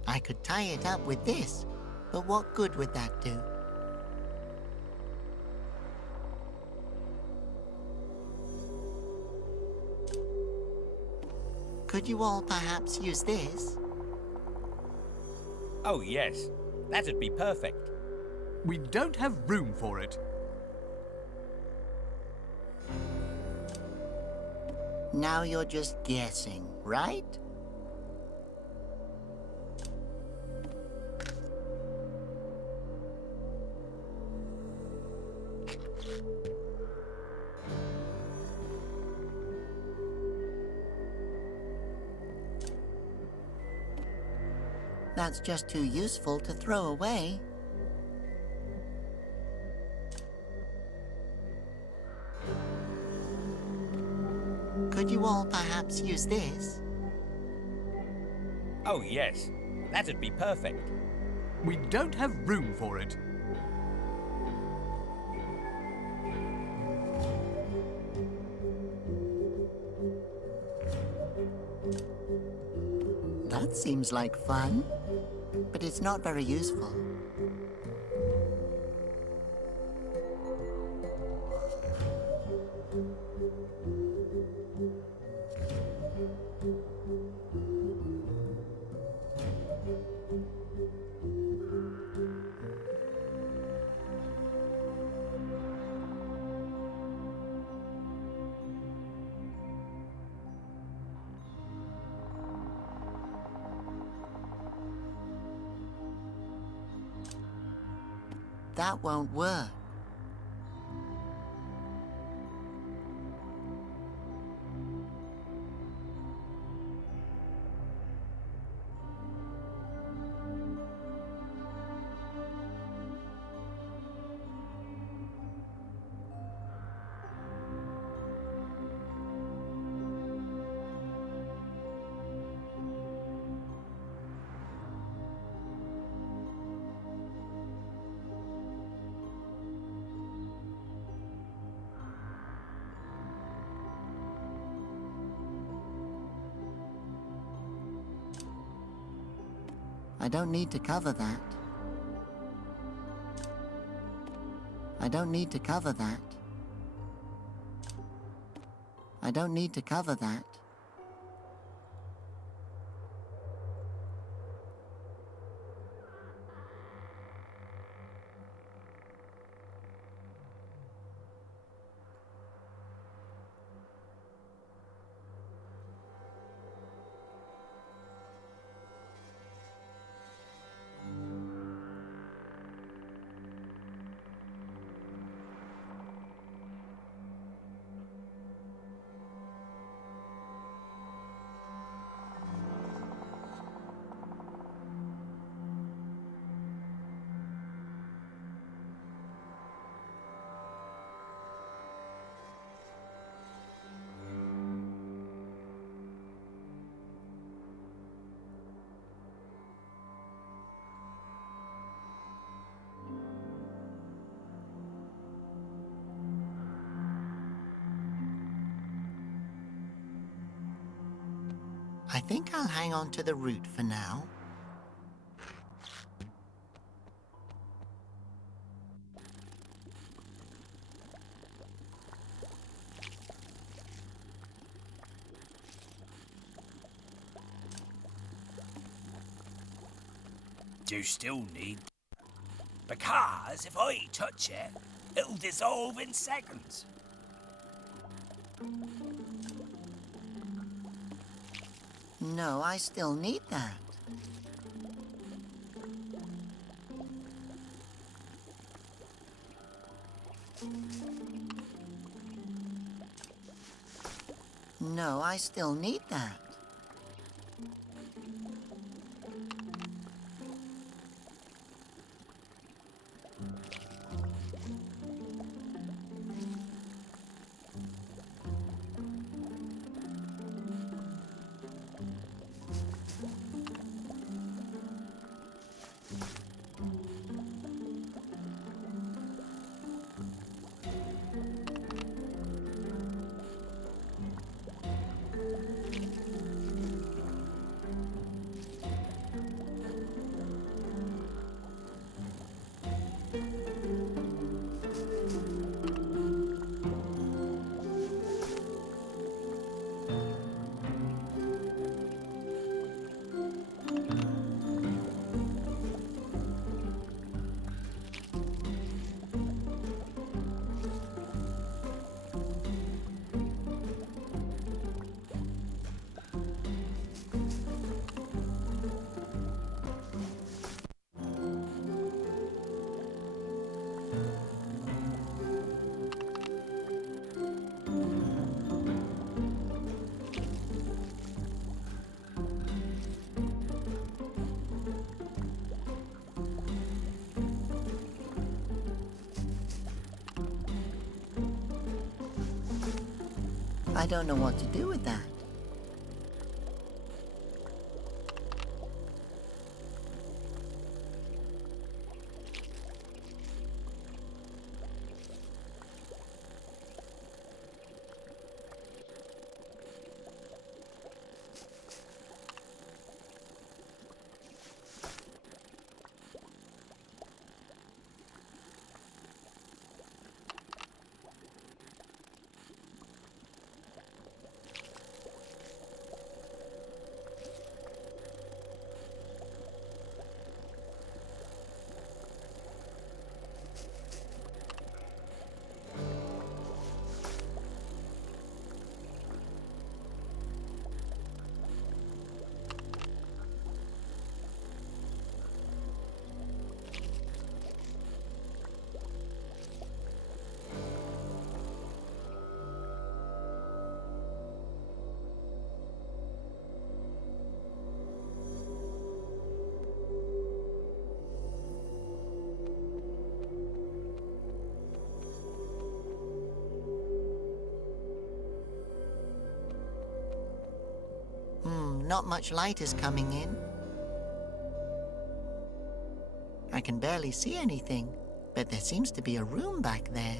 I could tie it up with this, but what good would that do? Could you all perhaps use this? Oh, yes. That'd be perfect. We don't have room for it. Now you're just guessing, right? That's just too useful to throw away. I'll perhaps use this. Oh, yes. That'd be perfect. We don't have room for it. That seems like fun, but it's not very useful. That won't work. I don't need to cover that. I don't need to cover that. I don't need to cover that. I think I'll hang on to the root for now. Do you still need... Because if I touch it, it'll dissolve in seconds. No, I still need that. No, I still need that. I don't know what to do with that. not much light is coming in. I can barely see anything, but there seems to be a room back there.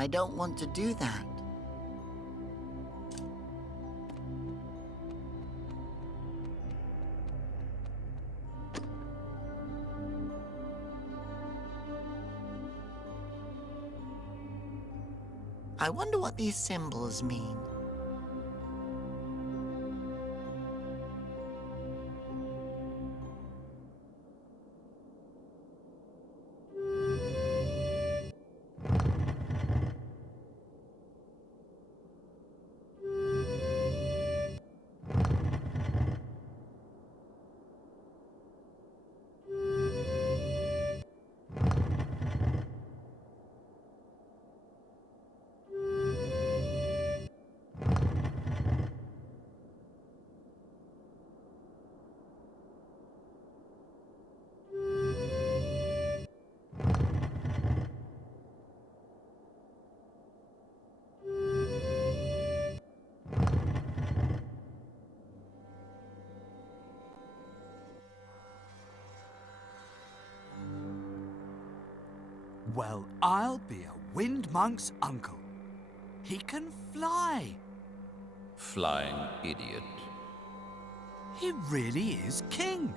I don't want to do that. I wonder what these symbols mean. Well, I'll be a Wind Monk's uncle. He can fly. Flying idiot. He really is king.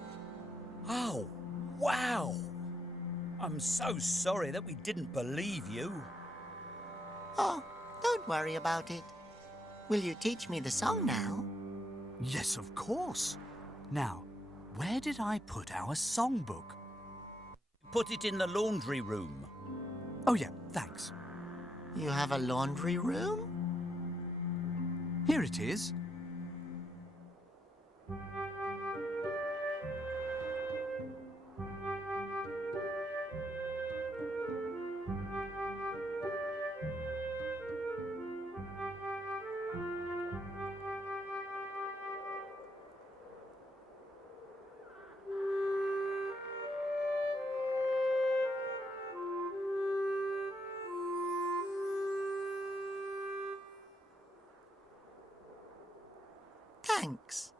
Oh, wow! I'm so sorry that we didn't believe you. Oh, don't worry about it. Will you teach me the song now? Yes, of course. Now, where did I put our songbook? Put it in the laundry room. Oh, yeah, thanks. You have a laundry room? Here it is. Thanks.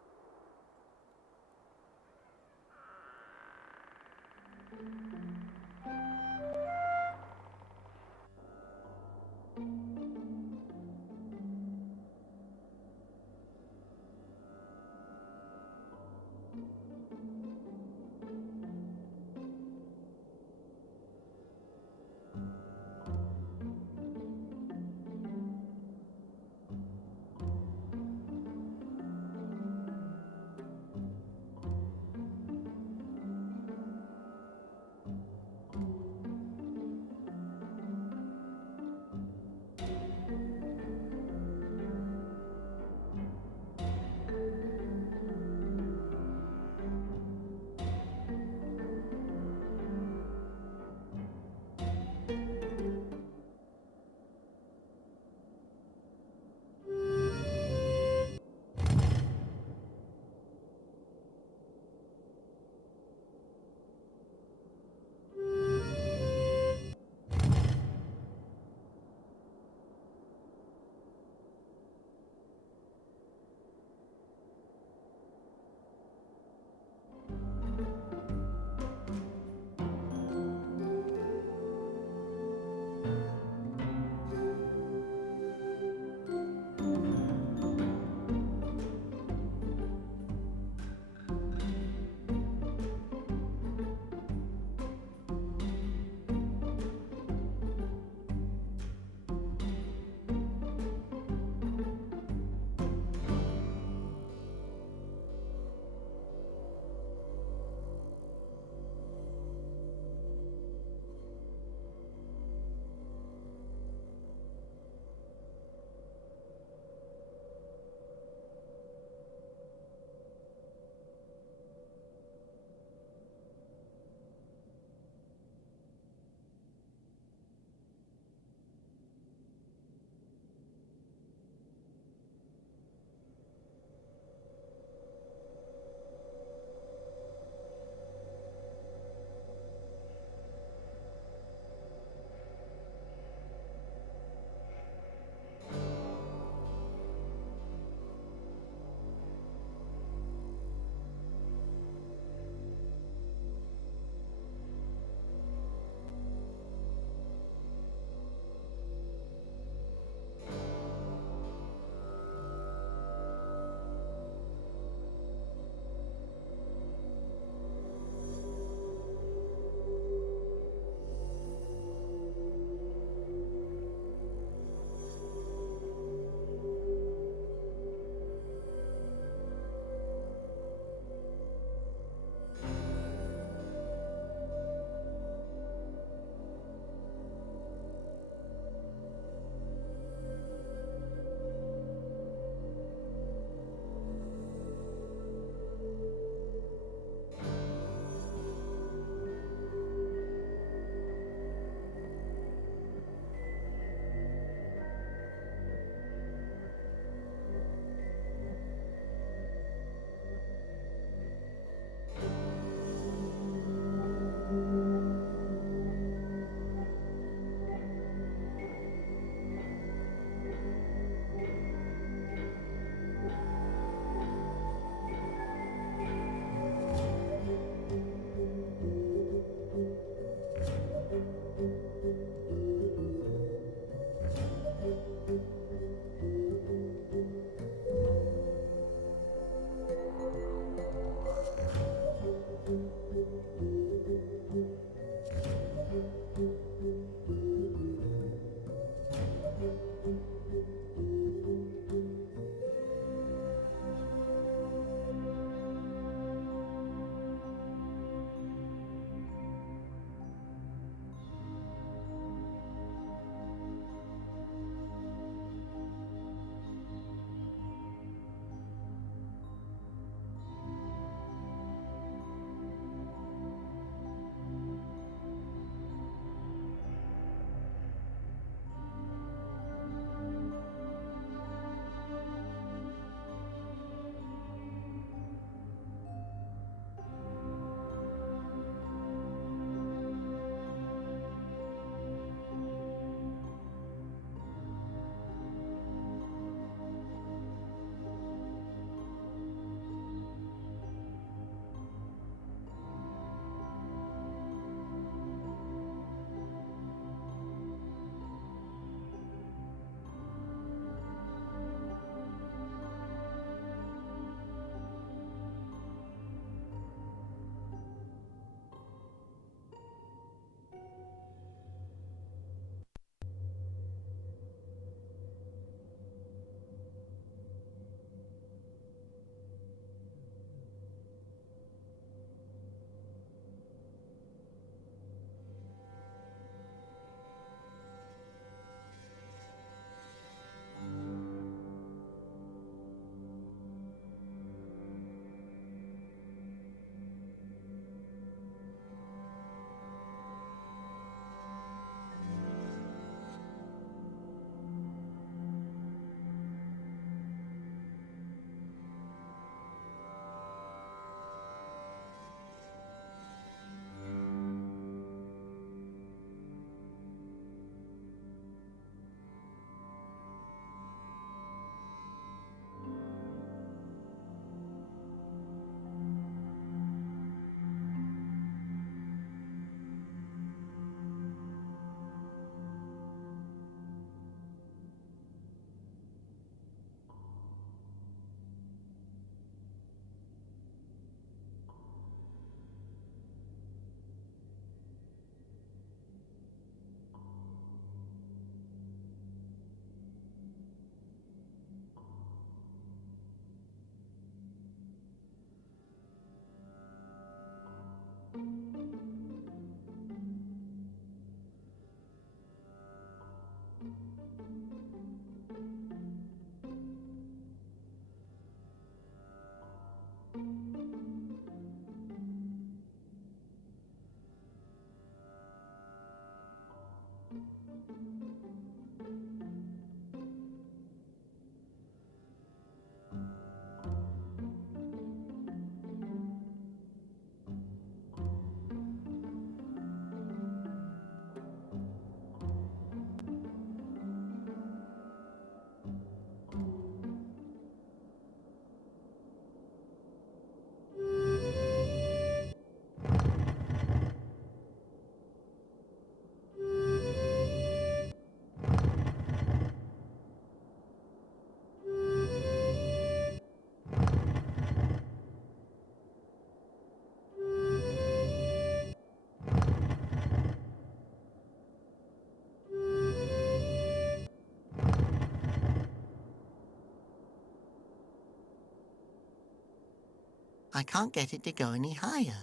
I can't get it to go any higher.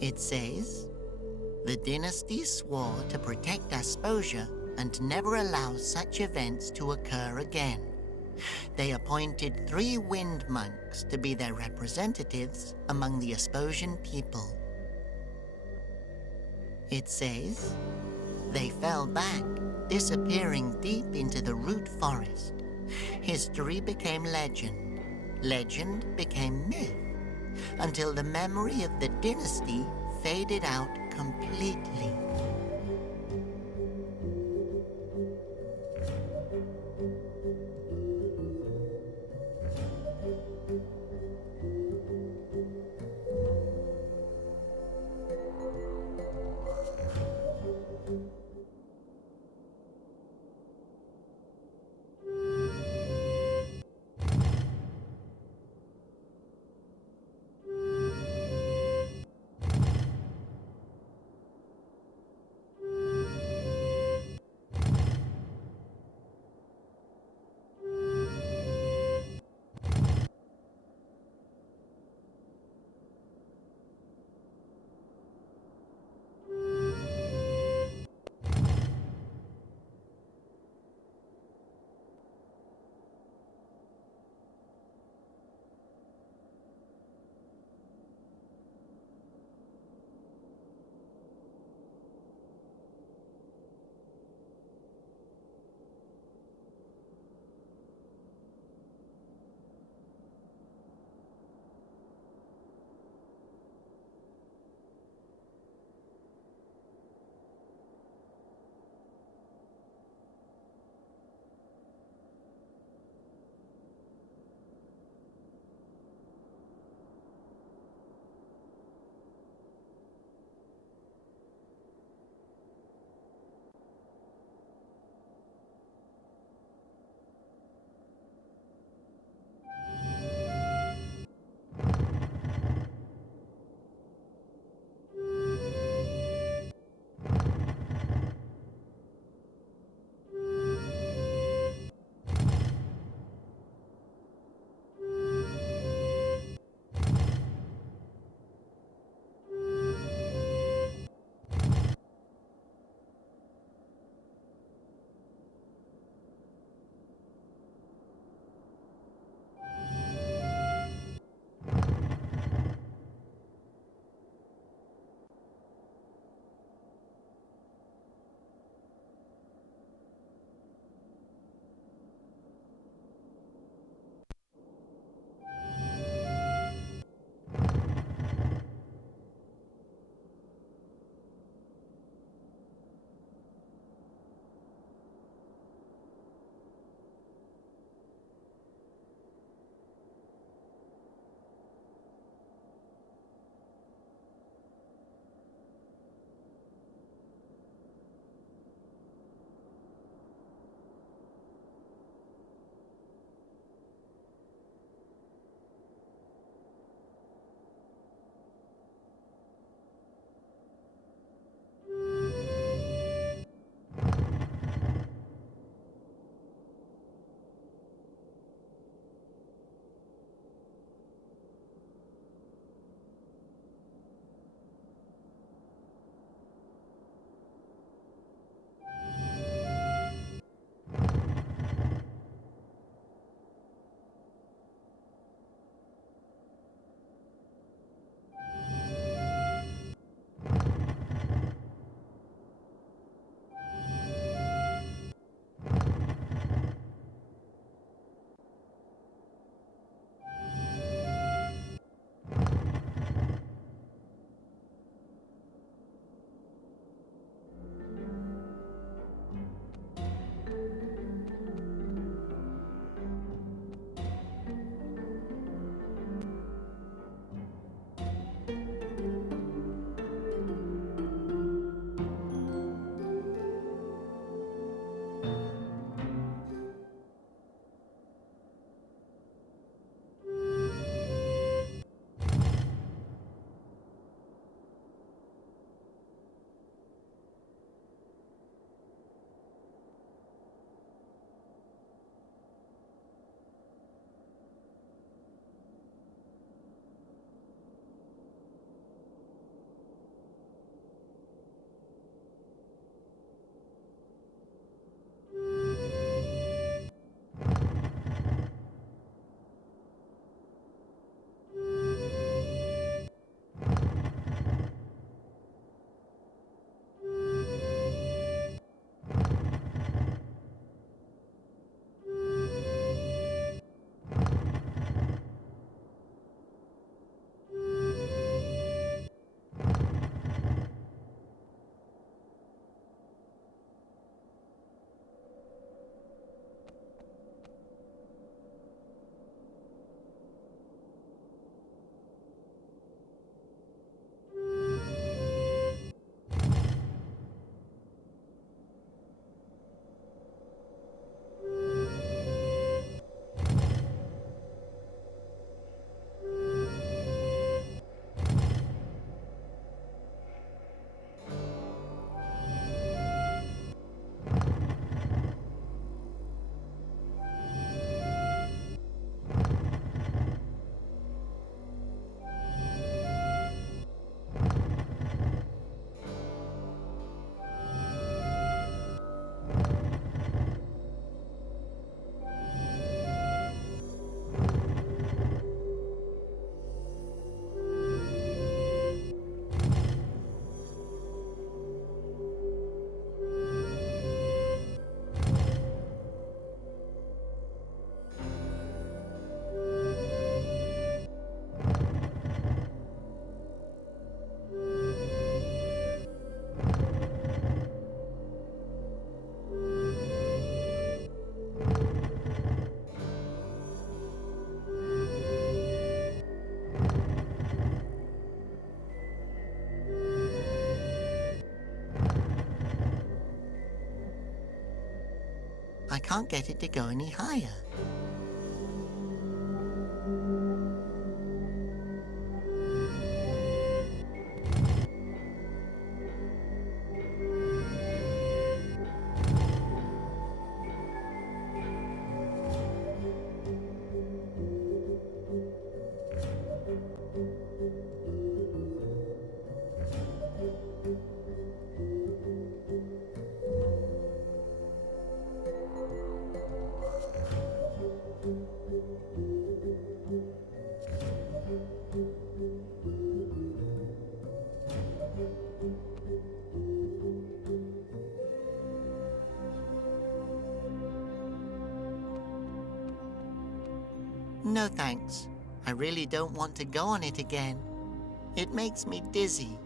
It says, the dynasty swore to protect Asposia and never allow such events to occur again. They appointed 3 wind monks to be their representatives among the Asposian people. It says, they fell back, disappearing deep into the root forest. History became legend. Legend became myth, until the memory of the dynasty faded out completely. can't get it to go any higher. No thanks. I really don't want to go on it again. It makes me dizzy.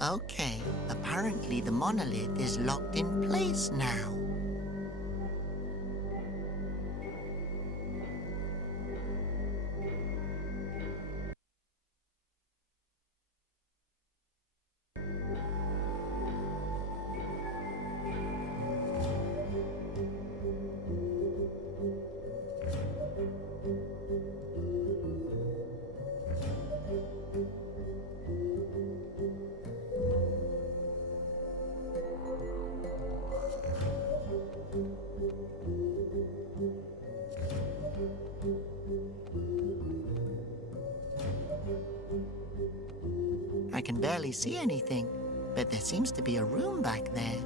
Okay, apparently the monolith is locked in place now. I can barely see anything, but there seems to be a room back there.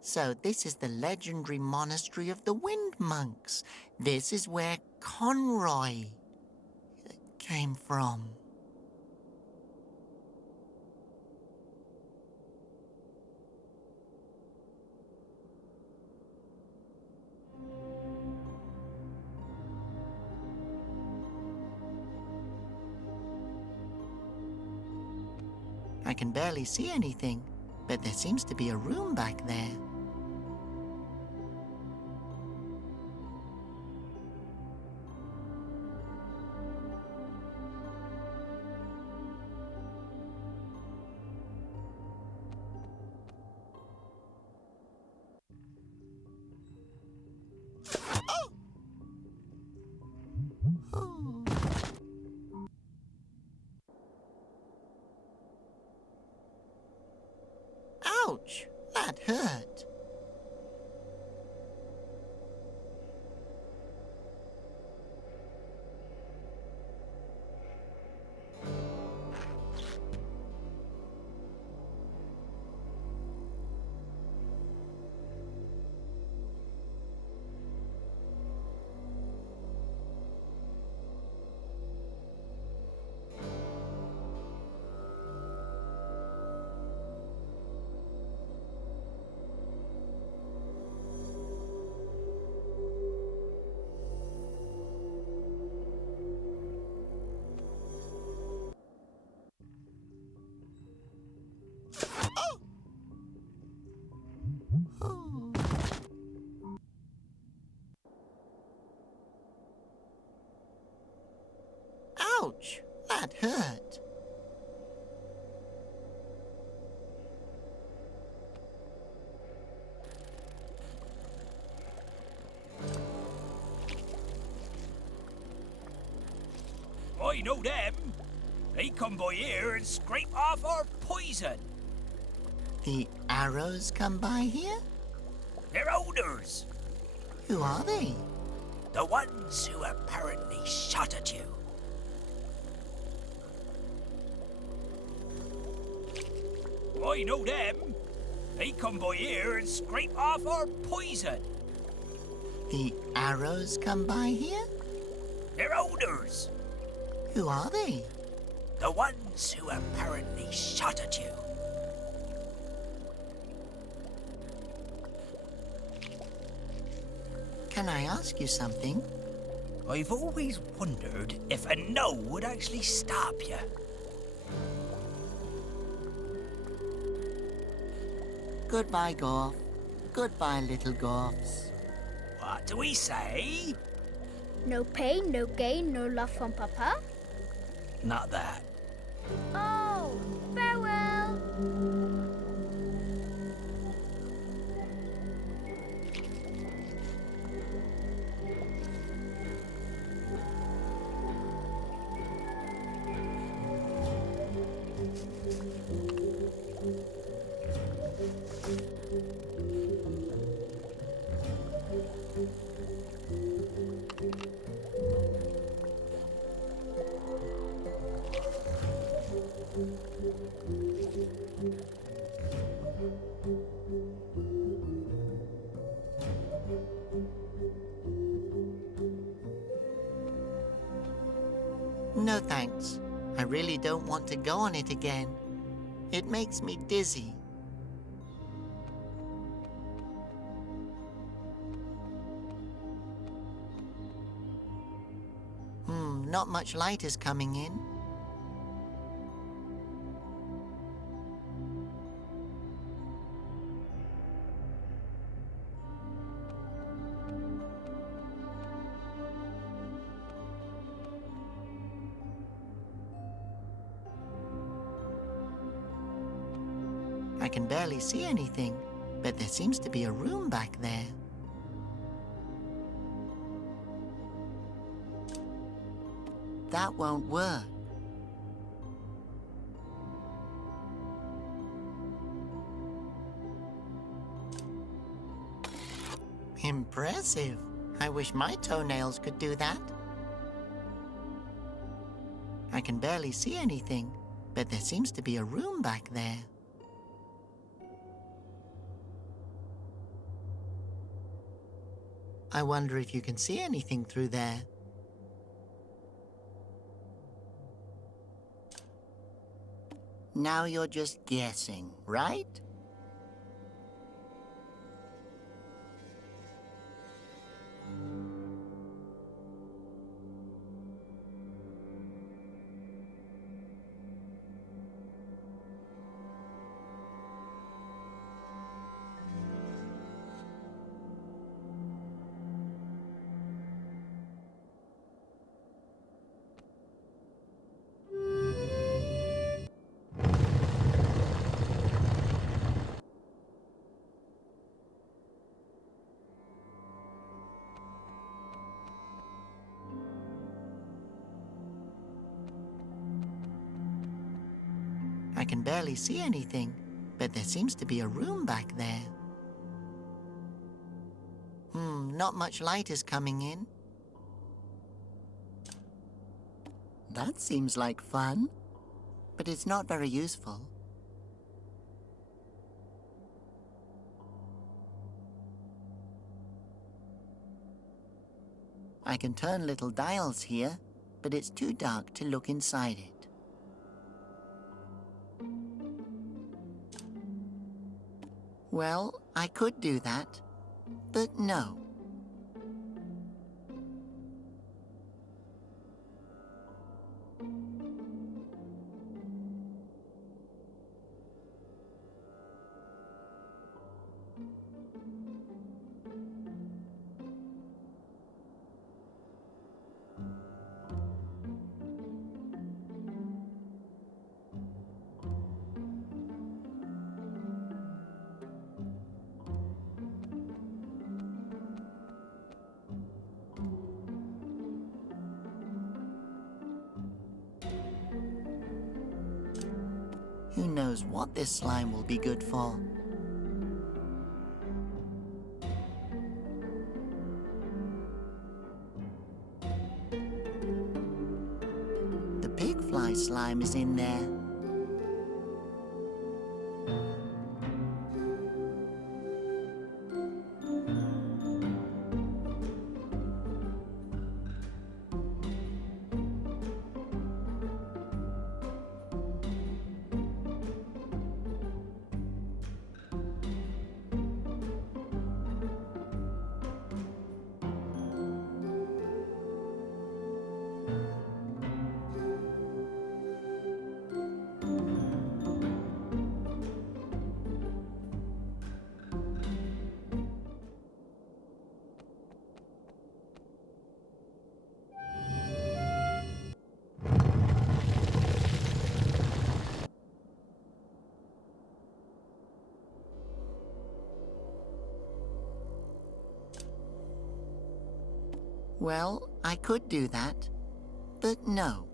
So this is the legendary monastery of the Wind Monks. This is where Conroy came from. I can barely see anything, but there seems to be a room back there. Ouch! That hurt. Ouch! That hurt. I know them. They come by here and scrape off our poison. The arrows come by here? They're odors. Who are they? The ones who apparently shot at you. I know them. They come by here and scrape off our poison. The arrows come by here? They're odors. Who are they? The ones who apparently shot at you. Can I ask you something? I've always wondered if a no would actually stop you. Goodbye, Gorf. Goodbye, little Gorfs. What do we say? No pain, no gain, no love from Papa? Not that. Oh, farewell! No thanks. I really don't want to go on it again. It makes me dizzy. Not much light is coming in. I can barely see anything, but there seems to be a room back there. That won't work. Impressive. I wish my toenails could do that. I can barely see anything, but there seems to be a room back there. I wonder if you can see anything through there. Now you're just guessing, right? I can barely see anything, but there seems to be a room back there. Not much light is coming in. That seems like fun, but it's not very useful. I can turn little dials here, but it's too dark to look inside it. Well, I could do that, but no. Who knows what this slime will be good for? The pig fly slime is in there. Well, I could do that, but no.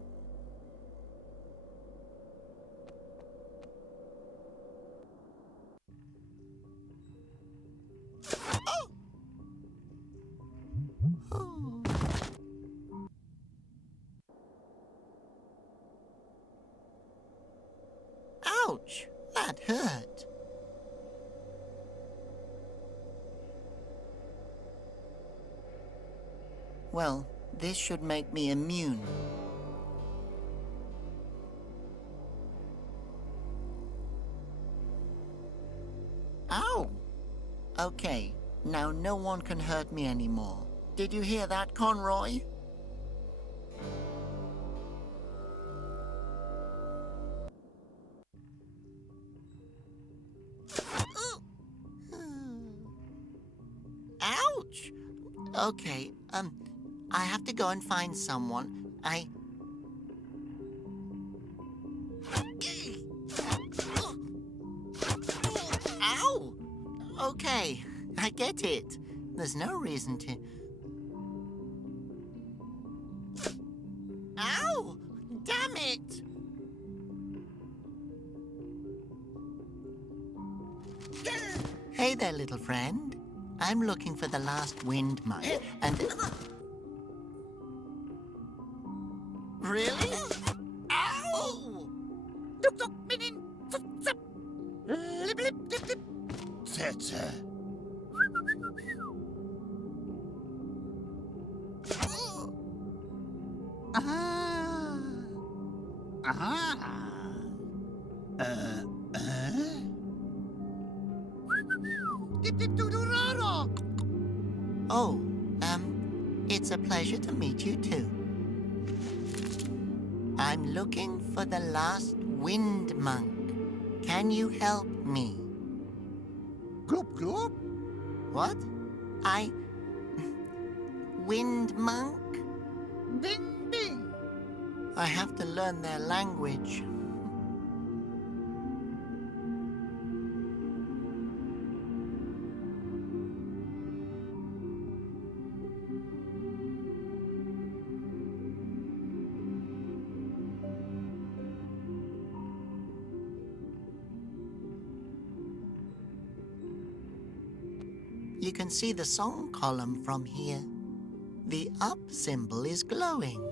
Oh. Ouch! That hurt. Well, this should make me immune. Now no one can hurt me anymore. Did you hear that, Conroy? Ouch! Okay, I have to go and find someone. Ow! Okay, I get it. There's no reason to... Ow! Damn it! Hey there, little friend. I'm looking for the last wind monk, and... Really? Ow! Oh, it's a pleasure to meet you too. I'm looking for the last wind monk. Can you help me? Glop, glop. What? Wind monk? Bing, bing. I have to learn their language. You can see the song column from here. The up symbol is glowing.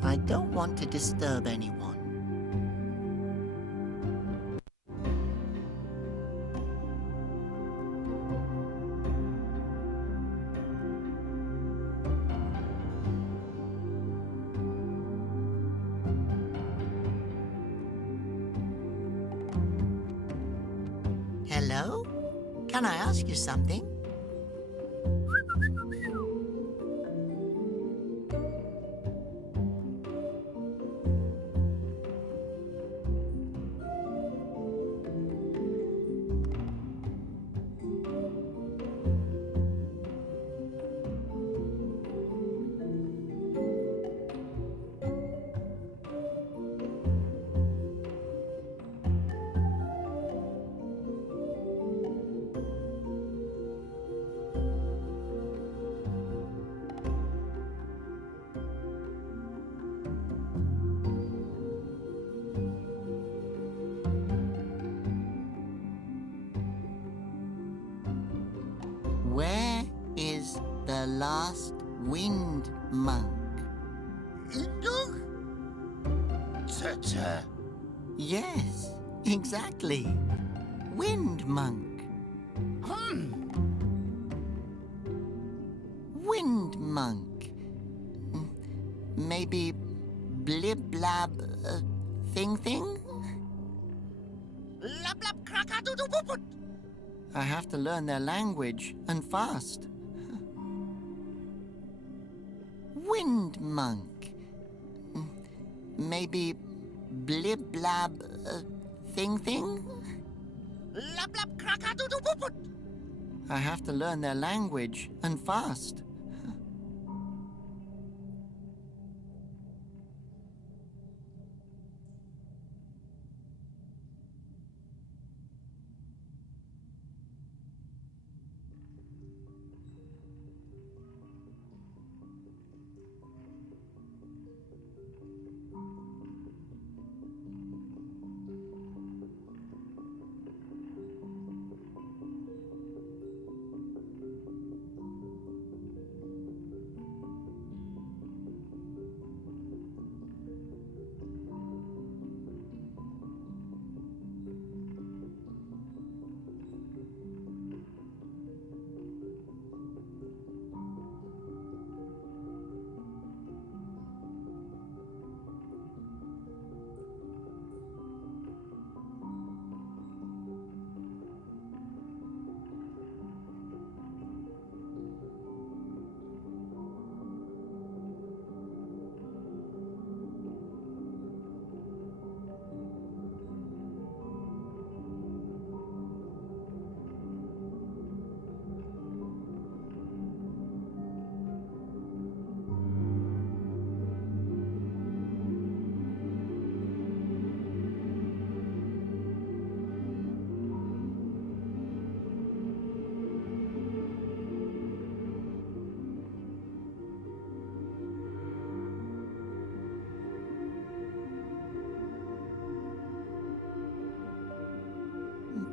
I don't want to disturb anyone. Hello? Can I ask you something? Where is the last wind monk? Indog? Ta-ta. Yes, exactly. Wind monk. Wind monk. Maybe blib blab thing thing? Lab lab kraka-doo-doo-boop-boop. I have to learn their language, and fast. Wind monk. Maybe blib blab thing thing? Lab lab kraka-doo-doo-boop-boop. I have to learn their language, and fast.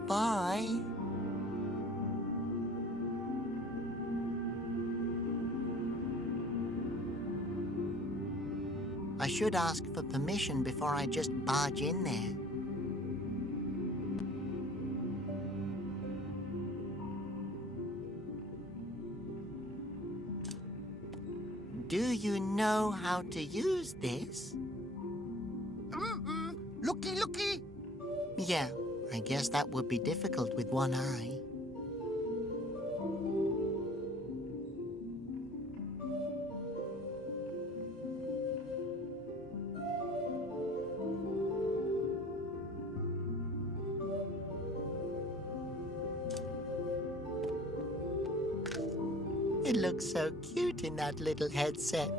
Bye. I should ask for permission before I just barge in there. Do you know how to use this? Looky, looky! Yeah, I guess that would be difficult with one eye. It looks so cute in that little headset.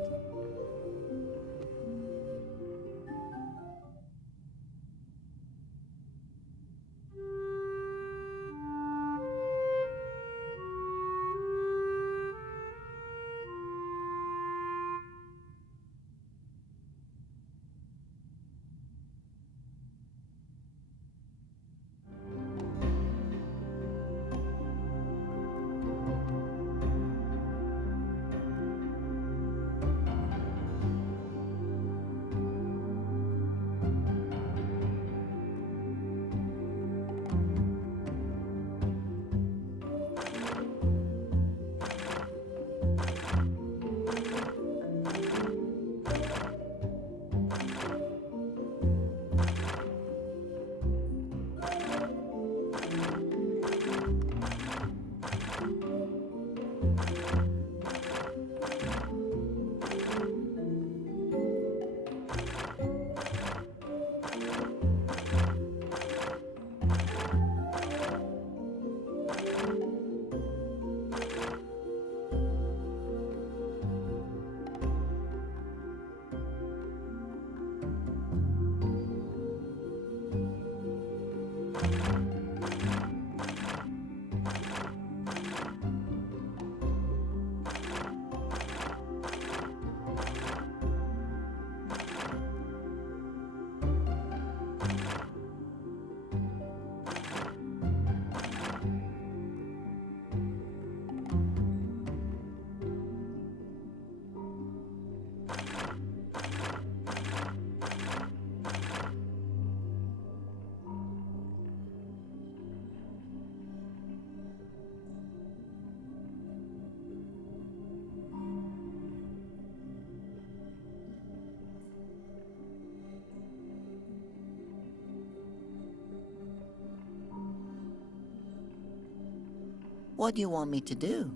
What do you want me to do?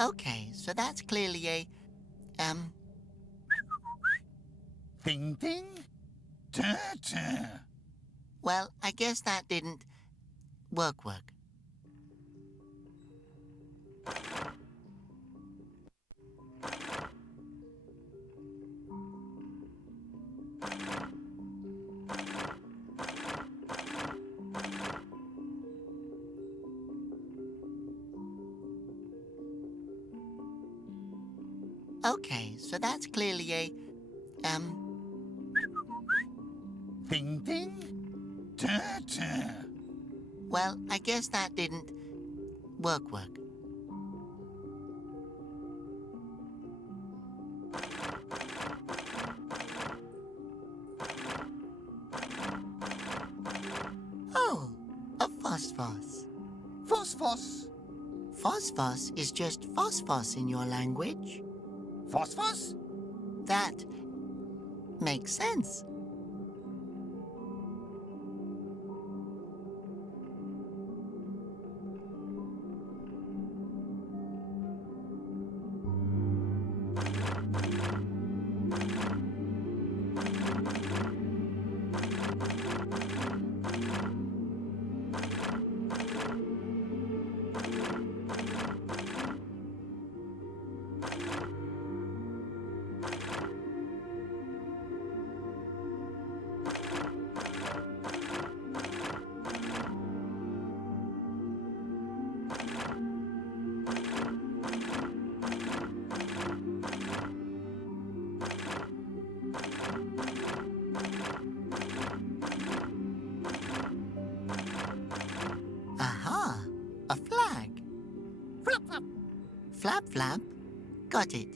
Okay, so that's clearly a, Ding, ding. Ta-ta. well, I guess that didn't work. Okay, so that's clearly a, Ding, ding. Ta-ta. well, I guess that didn't work. Oh, a phosphos. Phosphos. Phosphos is just phosphos in your language. Phosphos? That makes sense. Flap, flap. Got it.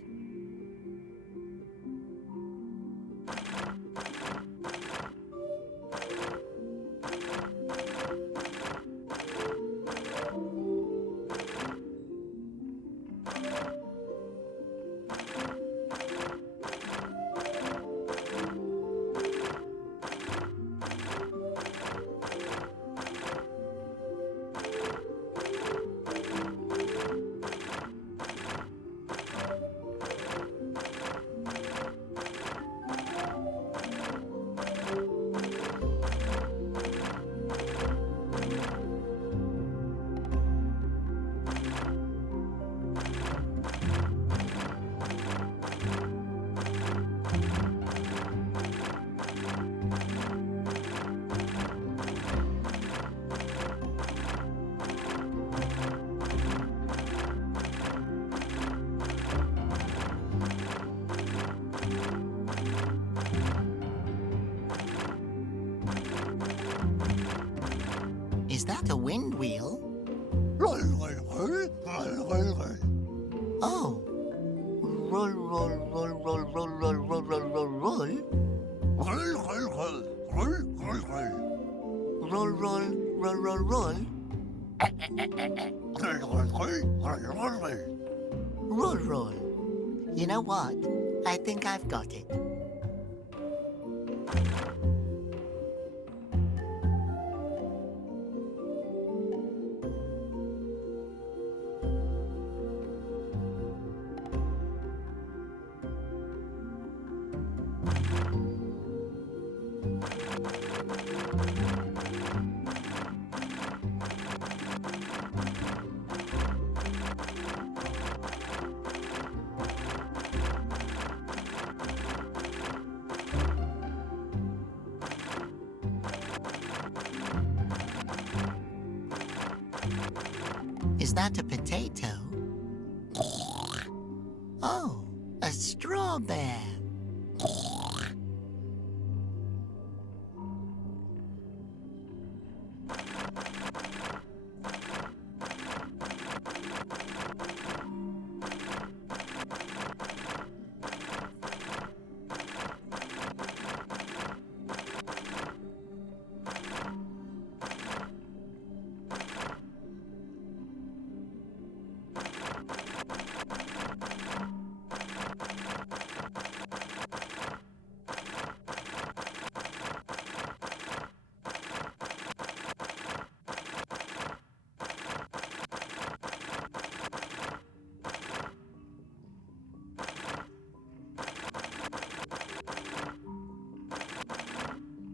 Is that a wind wheel? Oh. Roll, roll, roll, roll, roll, roll, roll, roll, roll, roll. Roll, roll, roll, roll, roll. Roll, roll. You know what? I think I've got it. Is that a potato? Oh, a straw bear.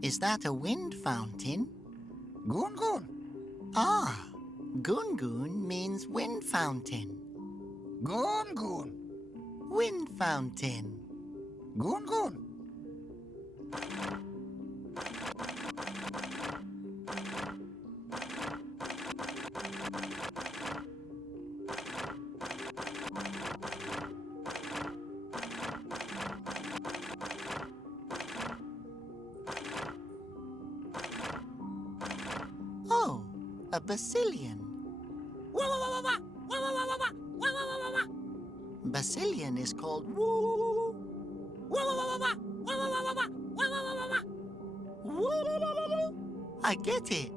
Is that a wind fountain? Gun. Ah, Gun means wind fountain. Gun. Wind fountain. Gun. Oh, a Basilian. Basilian is called woo. I get it.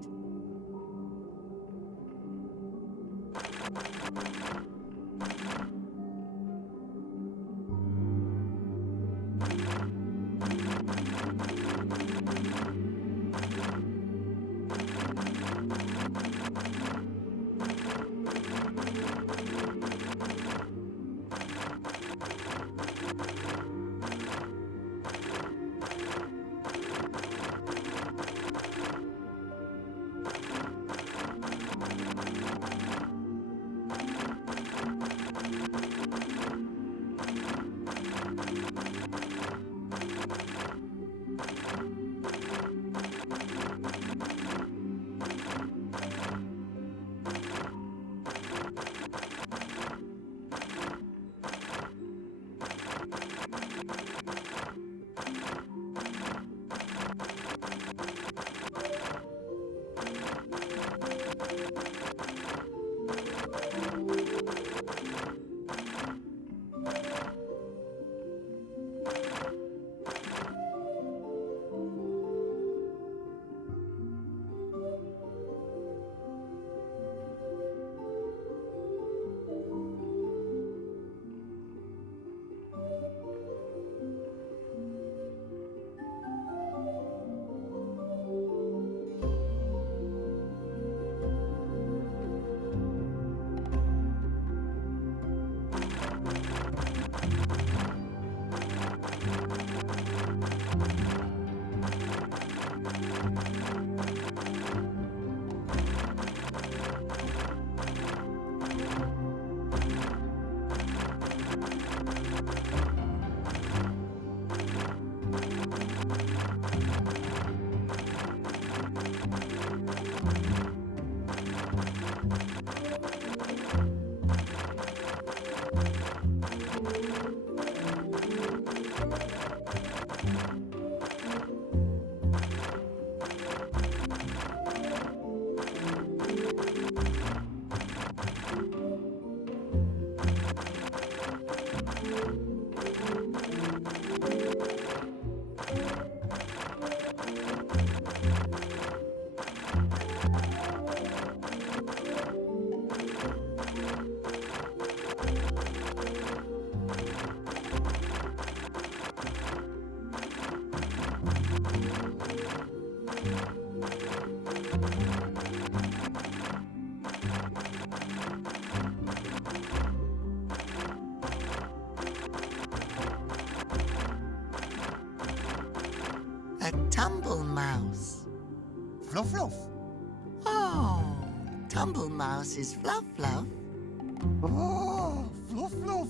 Tumble Mouse. Fluff Fluff. Oh, Tumble Mouse is Fluff Fluff. Oh, Fluff Fluff.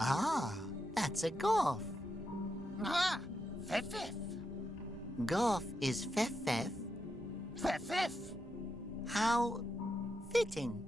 Ah, that's a Goff. Ah, Feff Feff. Goff is Feff Feff. Feff Feff. How fitting.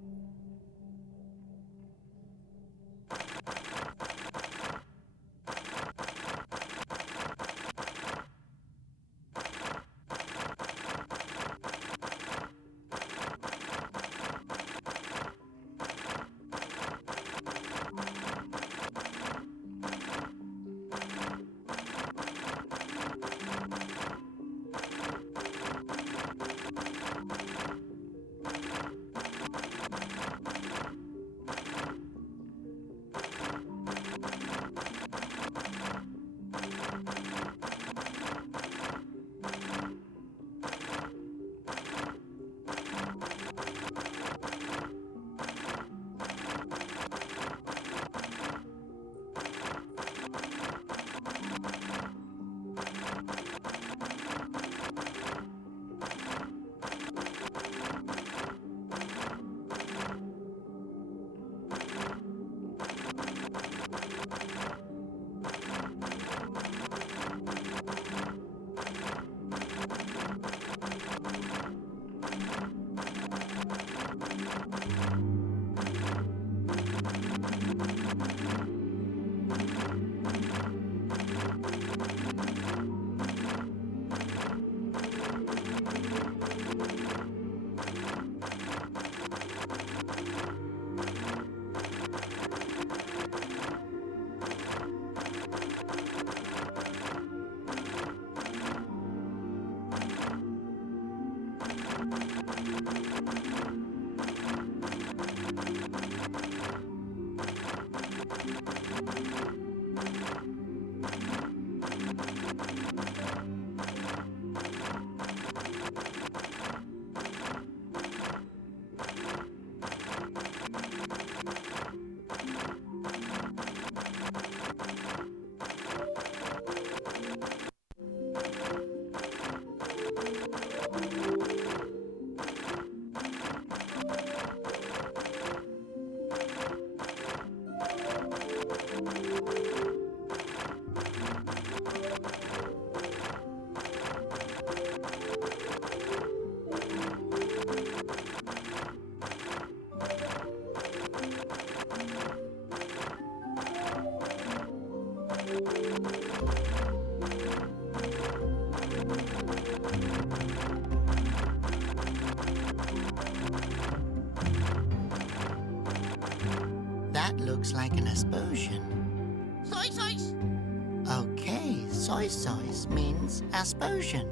That looks like an aspersion. Soy Soys. Okay, soy soys means aspersion.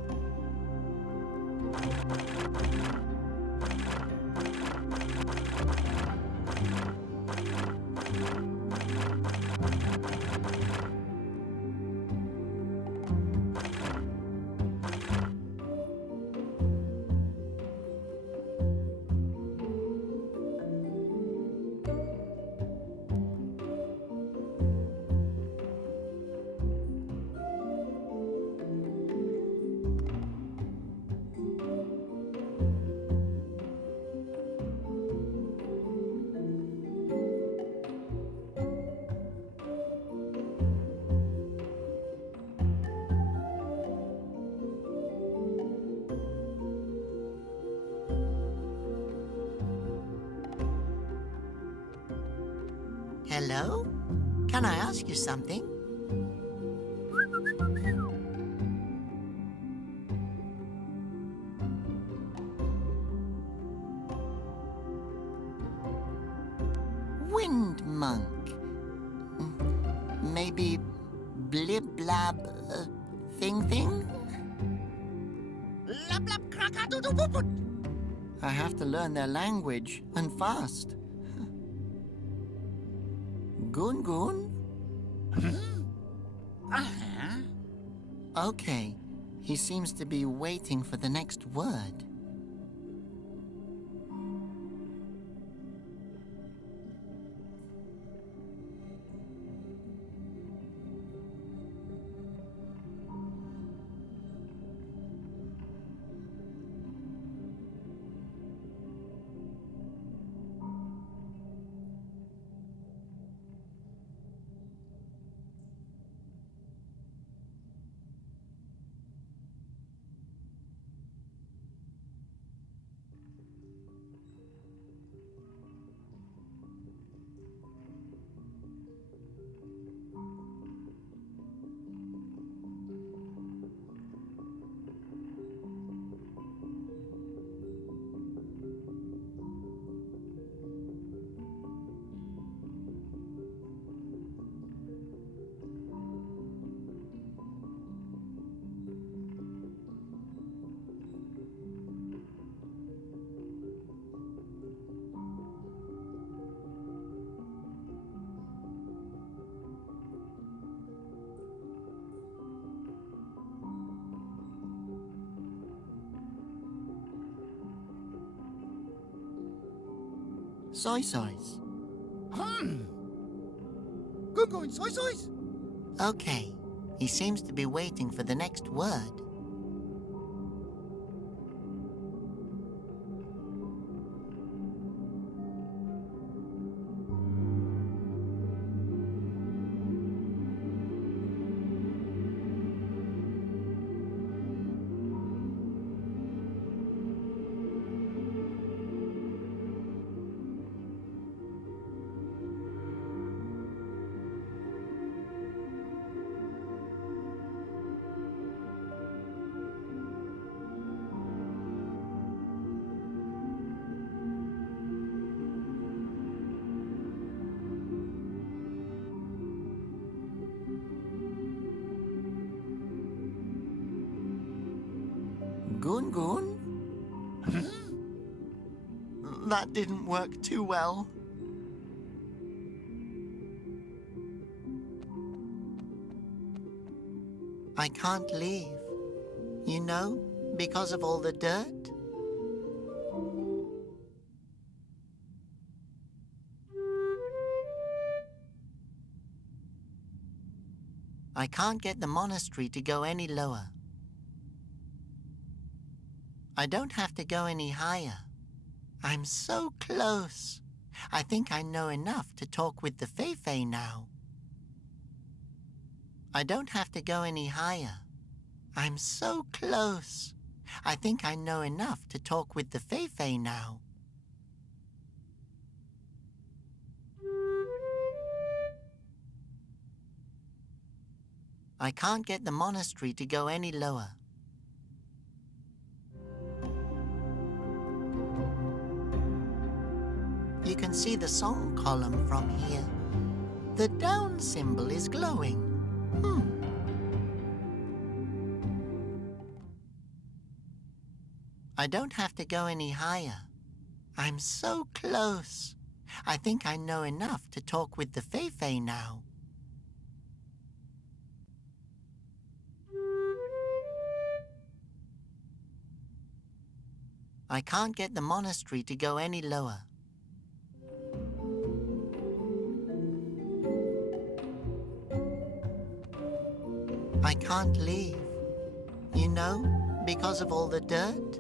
Hello? Can I ask you something? Wind monk. Maybe blib blab thing? Lab lab crackadoodle-booput. I have to learn their language, and fast. Goon Goon? Uh-huh. Okay. He seems to be waiting for the next word. Soy soys. Goon Goon Soy Soys. Okay. He seems to be waiting for the next word. Goon Goon? That didn't work too well. I can't leave. You know, because of all the dirt. I can't get the monastery to go any lower. I don't have to go any higher. I'm so close. I think I know enough to talk with the Fei now. I don't have to go any higher. I'm so close. I think I know enough to talk with the Fei now. I can't get the monastery to go any lower. You can see the song column from here. The down symbol is glowing. I don't have to go any higher. I'm so close. I think I know enough to talk with the Fei now. I can't get the monastery to go any lower. I can't leave. You know, because of all the dirt.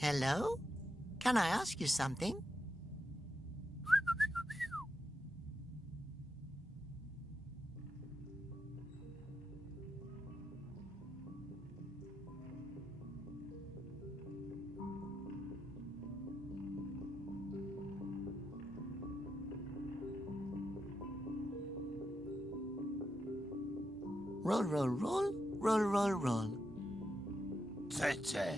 Hello? Can I ask you something? Roll, roll, roll, roll, roll, roll. Tete.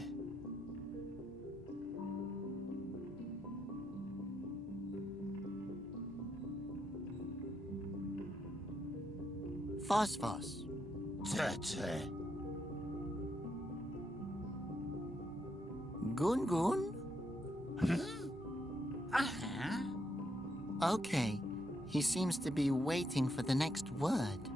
Phosphos. Tete. Goon Goon? Uh-huh. Okay. He seems to be waiting for the next word.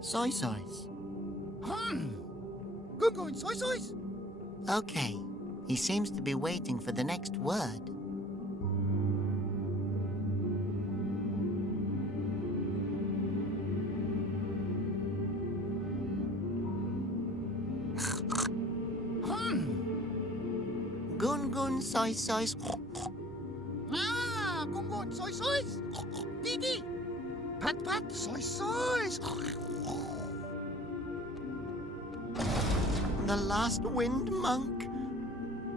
Soy soys. Good going, soy soys. Okay. He seems to be waiting for the next word. Goon Goon soy soys. Ah, good going, soy soys. Didi. Pat pat, soy soys. The last wind monk.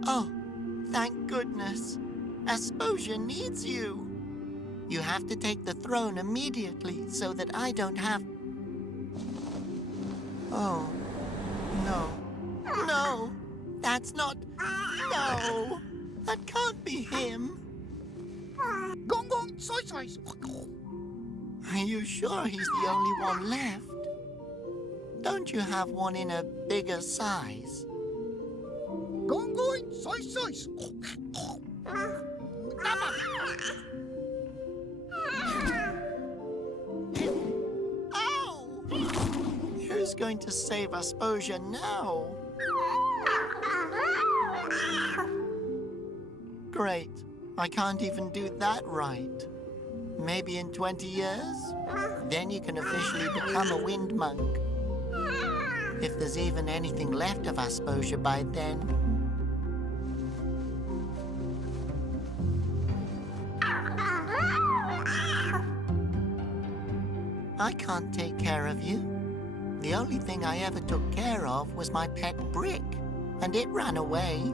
Oh, thank goodness. Asposia needs you. You have to take the throne immediately so that I don't have... Oh, no. No, that's not... No, that can't be him. Gong gong, soy soys. Are you sure he's the only one left? Don't you have one in a bigger size? Gong going, soy soys. Ow! Who's going to save Asposia now? Great. I can't even do that right. Maybe in 20 years? Then you can officially become a wind monk. If there's even anything left of Asposia by then. I can't take care of you. The only thing I ever took care of was my pet brick, and it ran away.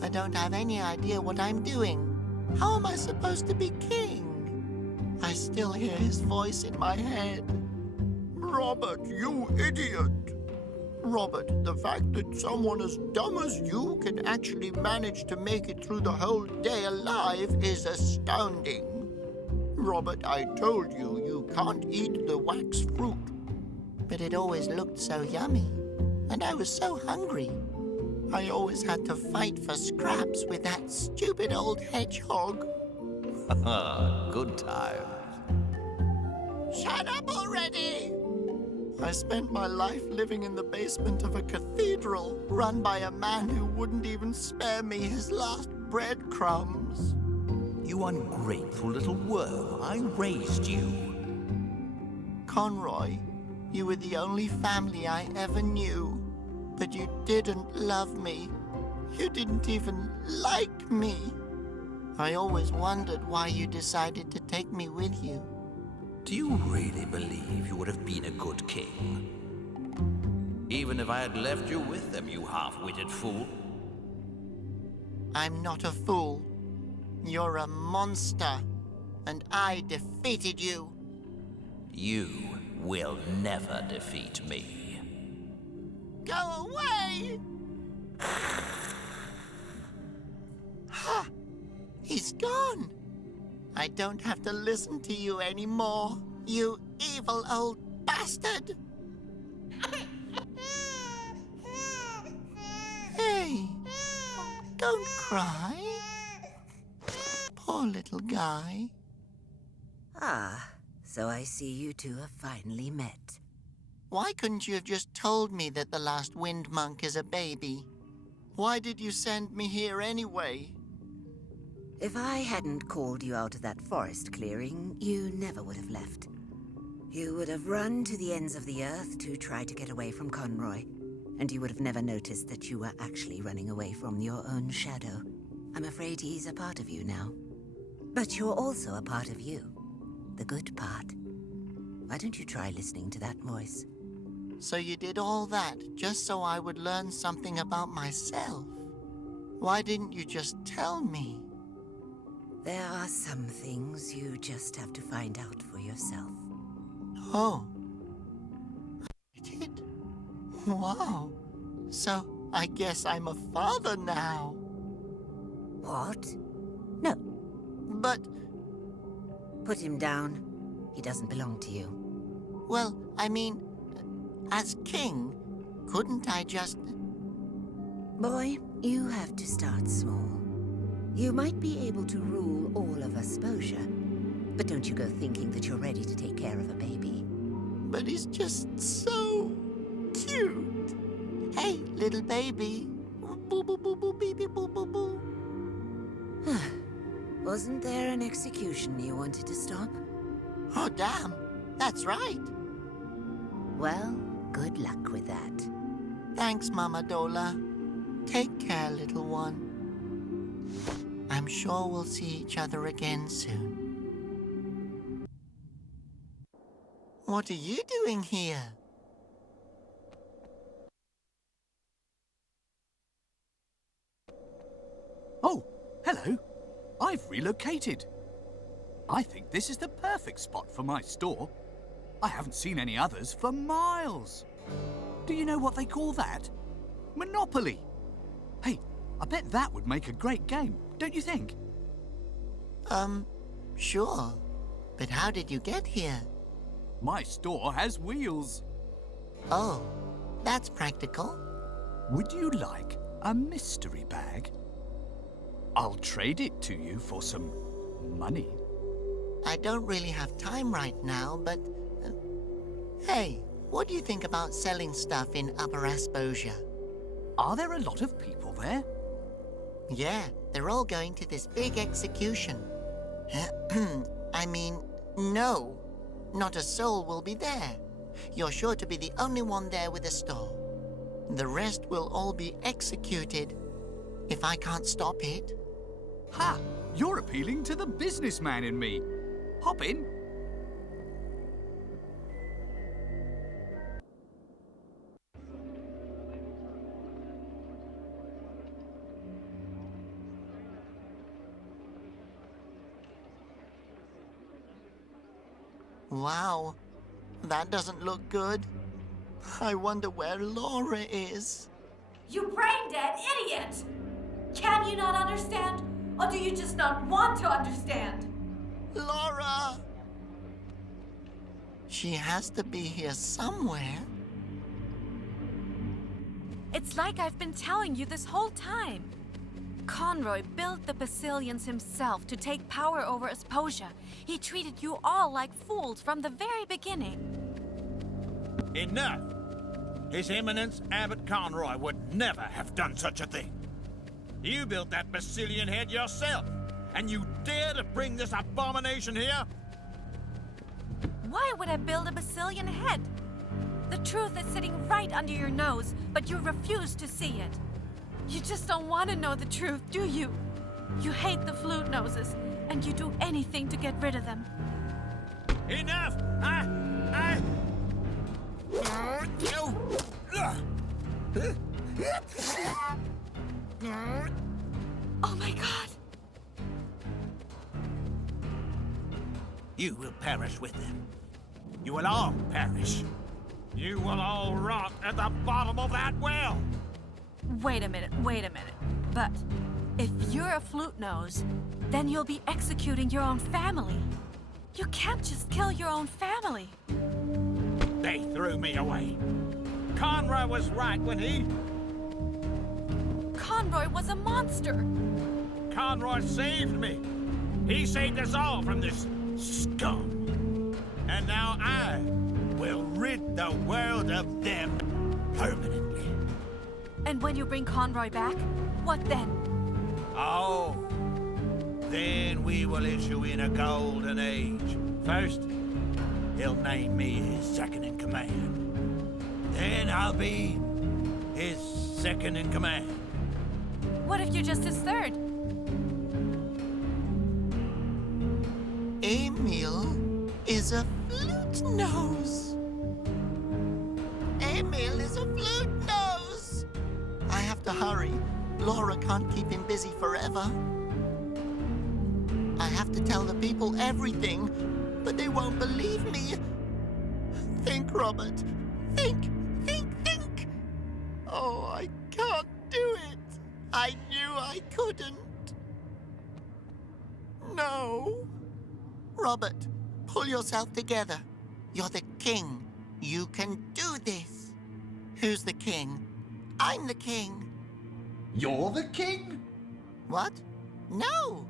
I don't have any idea what I'm doing. How am I supposed to be king? I still hear his voice in my head. Robert, you idiot! Robert, the fact that someone as dumb as you can actually manage to make it through the whole day alive is astounding. Robert, I told you, you can't eat the wax fruit. But it always looked so yummy, and I was so hungry. I always had to fight for scraps with that stupid old hedgehog. Good times. Shut up already! I spent my life living in the basement of a cathedral, run by a man who wouldn't even spare me his last breadcrumbs. You ungrateful little worm. I raised you. Conroy, you were the only family I ever knew. But you didn't love me. You didn't even like me. I always wondered why you decided to take me with you. Do you really believe you would have been a good king? Even if I had left you with them, you half-witted fool? I'm not a fool. You're a monster. And I defeated you. You will never defeat me. Go away! Ha! He's gone. I don't have to listen to you anymore, you evil old bastard! Hey, don't cry. Poor little guy. Ah, so I see you two have finally met. Why couldn't you have just told me that the last wind monk is a baby? Why did you send me here anyway? If I hadn't called you out of that forest clearing, you never would have left. You would have run to the ends of the earth to try to get away from Conroy, and you would have never noticed that you were actually running away from your own shadow. I'm afraid he's a part of you now. But you're also a part of you. The good part. Why don't you try listening to that voice? So you did all that just so I would learn something about myself? Why didn't you just tell me? There are some things you just have to find out for yourself. Oh. I did? Wow. So I guess I'm a father now. What? No. But... Put him down. He doesn't belong to you. Well, I mean, as king, couldn't I just... Boy, you have to start small. You might be able to rule all of Asposia, but don't you go thinking that you're ready to take care of a baby. But he's just so cute. Hey, little baby. Boo boo boo boo baby boo boo boo. Wasn't there an execution you wanted to stop? Oh, damn. That's right. Well, good luck with that. Thanks, Mama Dola. Take care, little one. I'm sure we'll see each other again soon. What are you doing here? Oh, hello. I've relocated. I think this is the perfect spot for my store. I haven't seen any others for miles. Do you know what they call that? Monopoly. Hey, I bet that would make a great game, don't you think? Sure. But how did you get here? My store has wheels. Oh, that's practical. Would you like a mystery bag? I'll trade it to you for some money. I don't really have time right now, but... hey, what do you think about selling stuff in Upper Asposia? Are there a lot of people there? Yeah, they're all going to this big execution. I mean, no. Not a soul will be there. You're sure to be the only one there with a store. The rest will all be executed if I can't stop it. Ha! You're appealing to the businessman in me. Hop in. Wow, that doesn't look good. I wonder where Laura is. You brain-dead idiot! Can you not understand? Or do you just not want to understand? Laura! She has to be here somewhere. It's like I've been telling you this whole time. Conroy built the Basilians himself to take power over Asposia. He treated you all like fools from the very beginning. Enough! His Eminence Abbot Conroy would never have done such a thing. You built that Basilian head yourself, and you dare to bring this abomination here? Why would I build a Basilian head? The truth is sitting right under your nose, but you refuse to see it. You just don't want to know the truth, do you? You hate the flute noses, and you do anything to get rid of them. Enough! Oh my God! You will perish with them. You will all perish. You will all rot at the bottom of that well. Wait a minute. But if you're a flute nose, then you'll be executing your own family. You can't just kill your own family. They threw me away. Conroy was right when he... Conroy was a monster. Conroy saved me. He saved us all from this scum. And now I will rid the world of them permanently. And when you bring Conroy back, what then? Oh, Then we will issue in a golden age. First, he'll name me his second in command. Then I'll be his second in command. What if you're just his third? Emil is a flute nose. Emil is a flute nose. I have to hurry. Laura can't keep him busy forever. I have to tell the people everything, but they won't believe me. Think, Robert. Think. Oh, I can't do it. I knew I couldn't. No. Robert, pull yourself together. You're the king. You can do this. Who's the king? I'm the king. You're the king? What? No.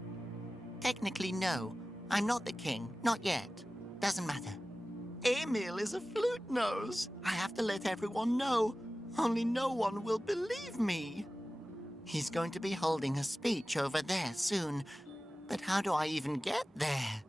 Technically, no. I'm not the king. Not yet. Doesn't matter. Emil is a flute nose. I have to let everyone know. Only no one will believe me. He's going to be holding a speech over there soon. But how do I even get there?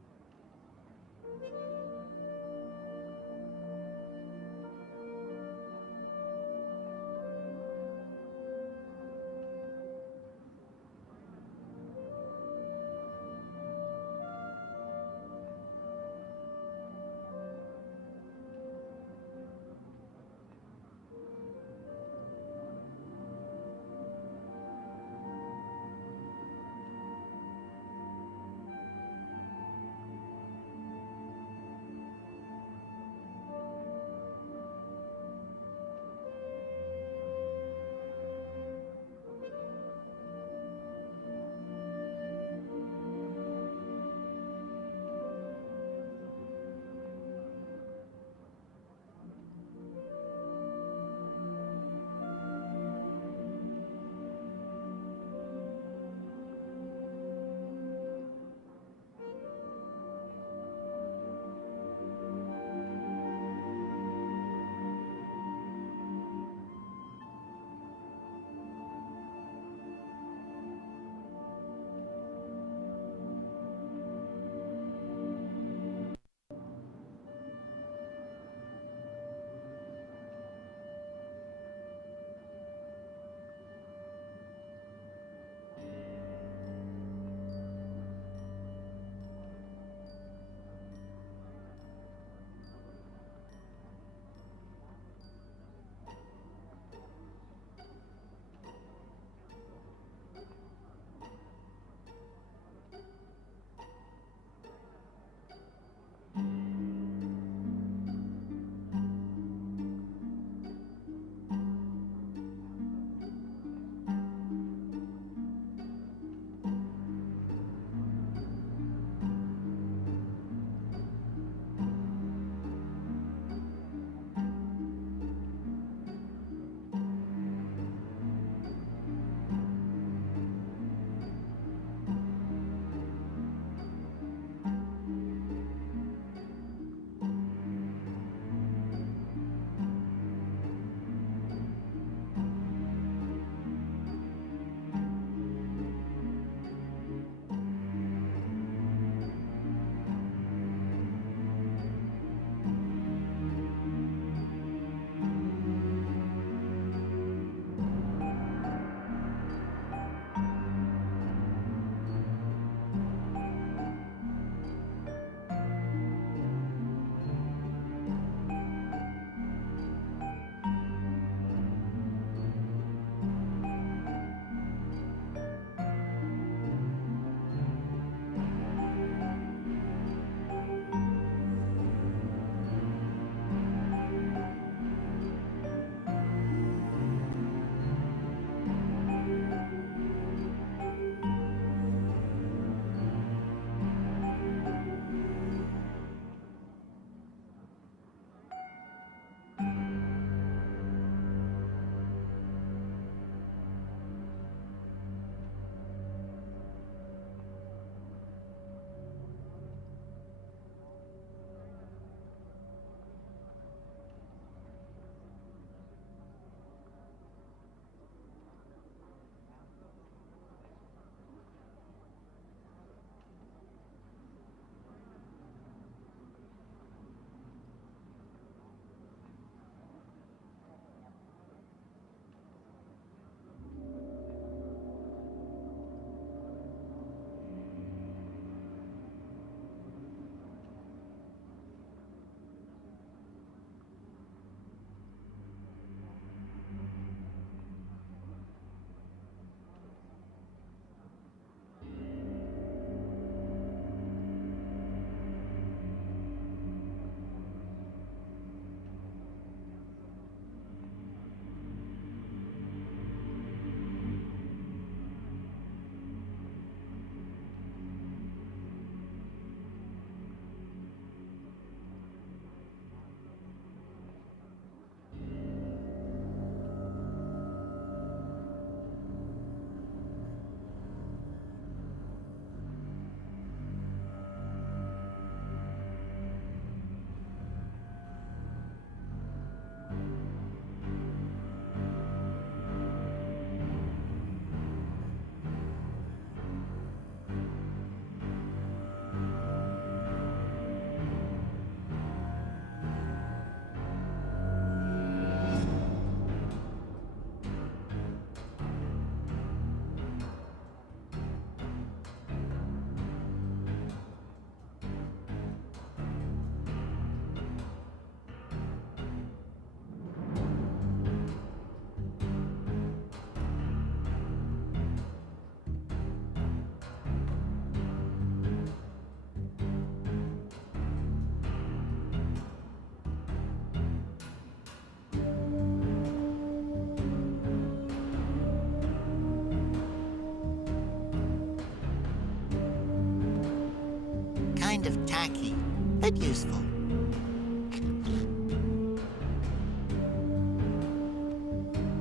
but useful.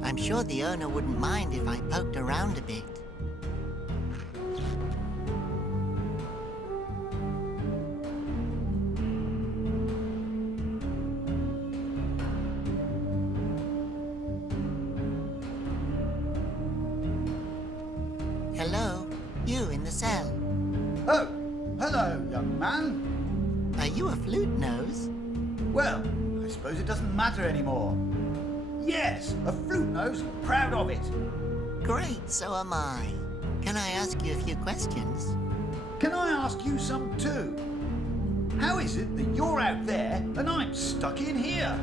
I'm sure the owner wouldn't mind if I poked around a bit. Hello, you in the cell. Oh, hello, young man. Are you a flute nose? Well, I suppose it doesn't matter anymore. Yes, a flute nose, proud of it. Great, so am I. Can I ask you a few questions? Can I ask you some too? How is it that you're out there and I'm stuck in here?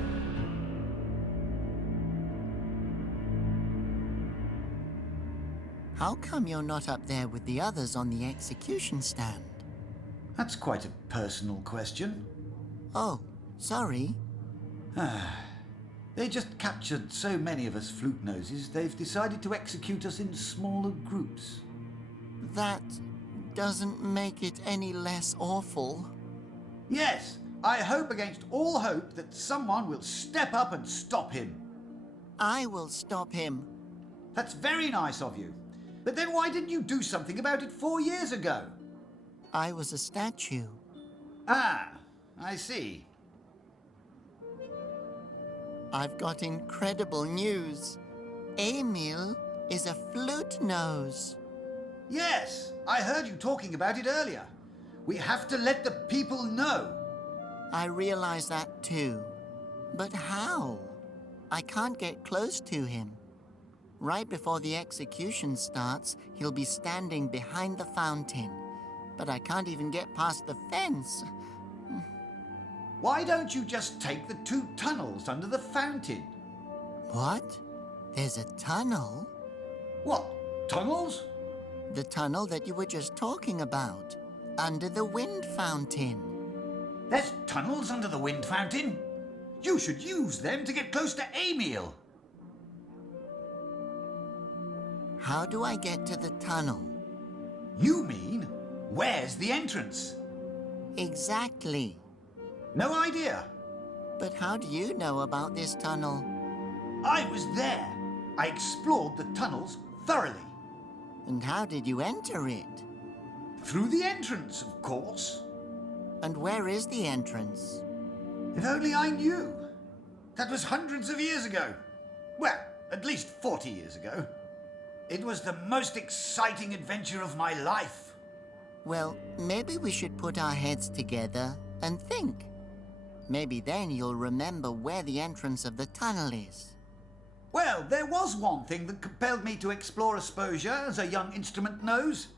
How come you're not up there with the others on the execution stand? That's quite a personal question. Oh, sorry. They just captured so many of us flute noses, they've decided to execute us in smaller groups. That doesn't make it any less awful. Yes, I hope against all hope that someone will step up and stop him. I will stop him. That's very nice of you. But then why didn't you do something about it 4 years ago? I was a statue. Ah, I see. I've got incredible news. Emil is a flute nose. Yes, I heard you talking about it earlier. We have to let the people know. I realize that too. But how? I can't get close to him. Right before the execution starts, he'll be standing behind the fountain. But I can't even get past the fence. Why don't you just take the 2 tunnels under the fountain? What? There's a tunnel? What? Tunnels? The tunnel that you were just talking about. Under the wind fountain. There's tunnels under the wind fountain? You should use them to get close to Emil. How do I get to the tunnel? You mean, where's the entrance? Exactly. No idea. But how do you know about this tunnel? I was there. I explored the tunnels thoroughly. And how did you enter it? Through the entrance, of course. And where is the entrance? If only I knew. That was hundreds of years ago. Well, at least 40 years ago. It was the most exciting adventure of my life. Well, maybe we should put our heads together and think. Maybe then you'll remember where the entrance of the tunnel is. Well, there was one thing that compelled me to explore Asposia as a young instrument nose.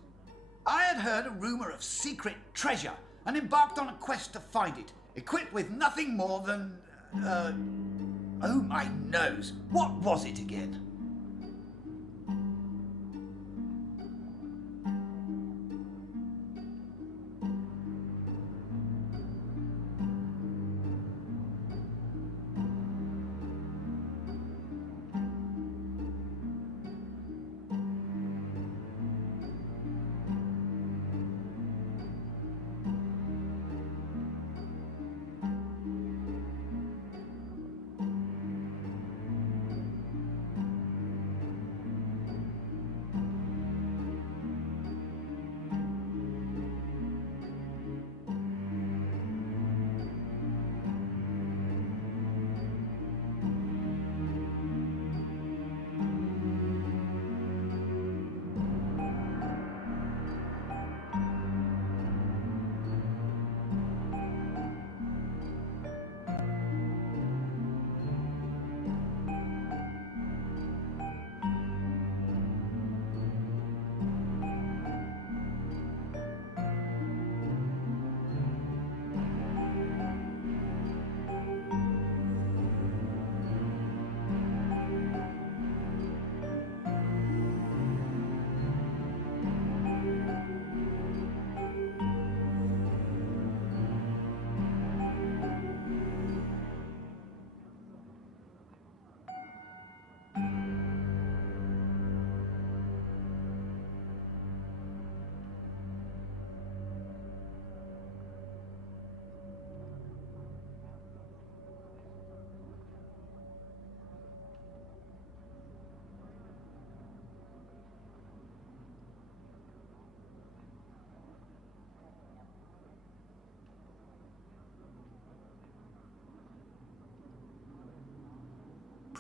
I had heard a rumor of secret treasure and embarked on a quest to find it, equipped with nothing more than... oh my nose, what was it again?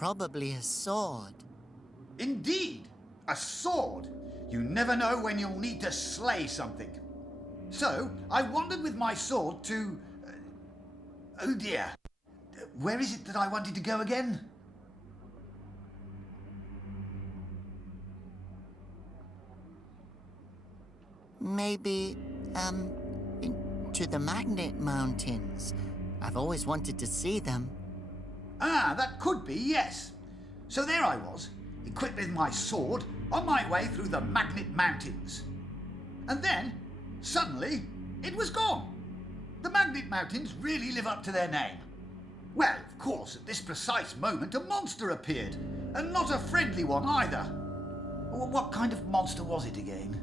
Probably a sword. Indeed, a sword. You never know when you'll need to slay something. So, I wandered with my sword to... oh dear. Where is it that I wanted to go again? Maybe, to the Magnet Mountains. I've always wanted to see them. Ah, that could be, yes. So there I was, equipped with my sword, on my way through the Magnet Mountains. And then, suddenly, it was gone. The Magnet Mountains really live up to their name. Well, of course, at this precise moment, a monster appeared, and not a friendly one either. What kind of monster was it again?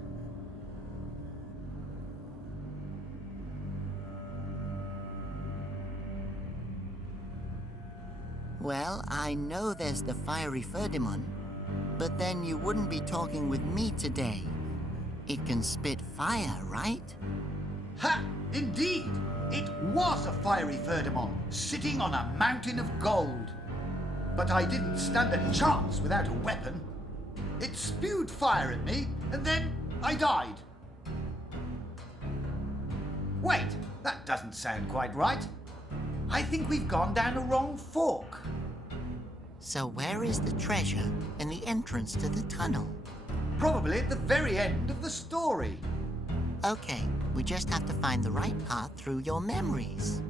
Well, I know there's the fiery Ferdimon, but then you wouldn't be talking with me today. It can spit fire, right? Ha! Indeed! It was a fiery Ferdimon, sitting on a mountain of gold. But I didn't stand a chance without a weapon. It spewed fire at me, and then I died. Wait, that doesn't sound quite right. I think we've gone down a wrong fork. So where is the treasure and the entrance to the tunnel? Probably at the very end of the story. Okay, we just have to find the right path through your memories.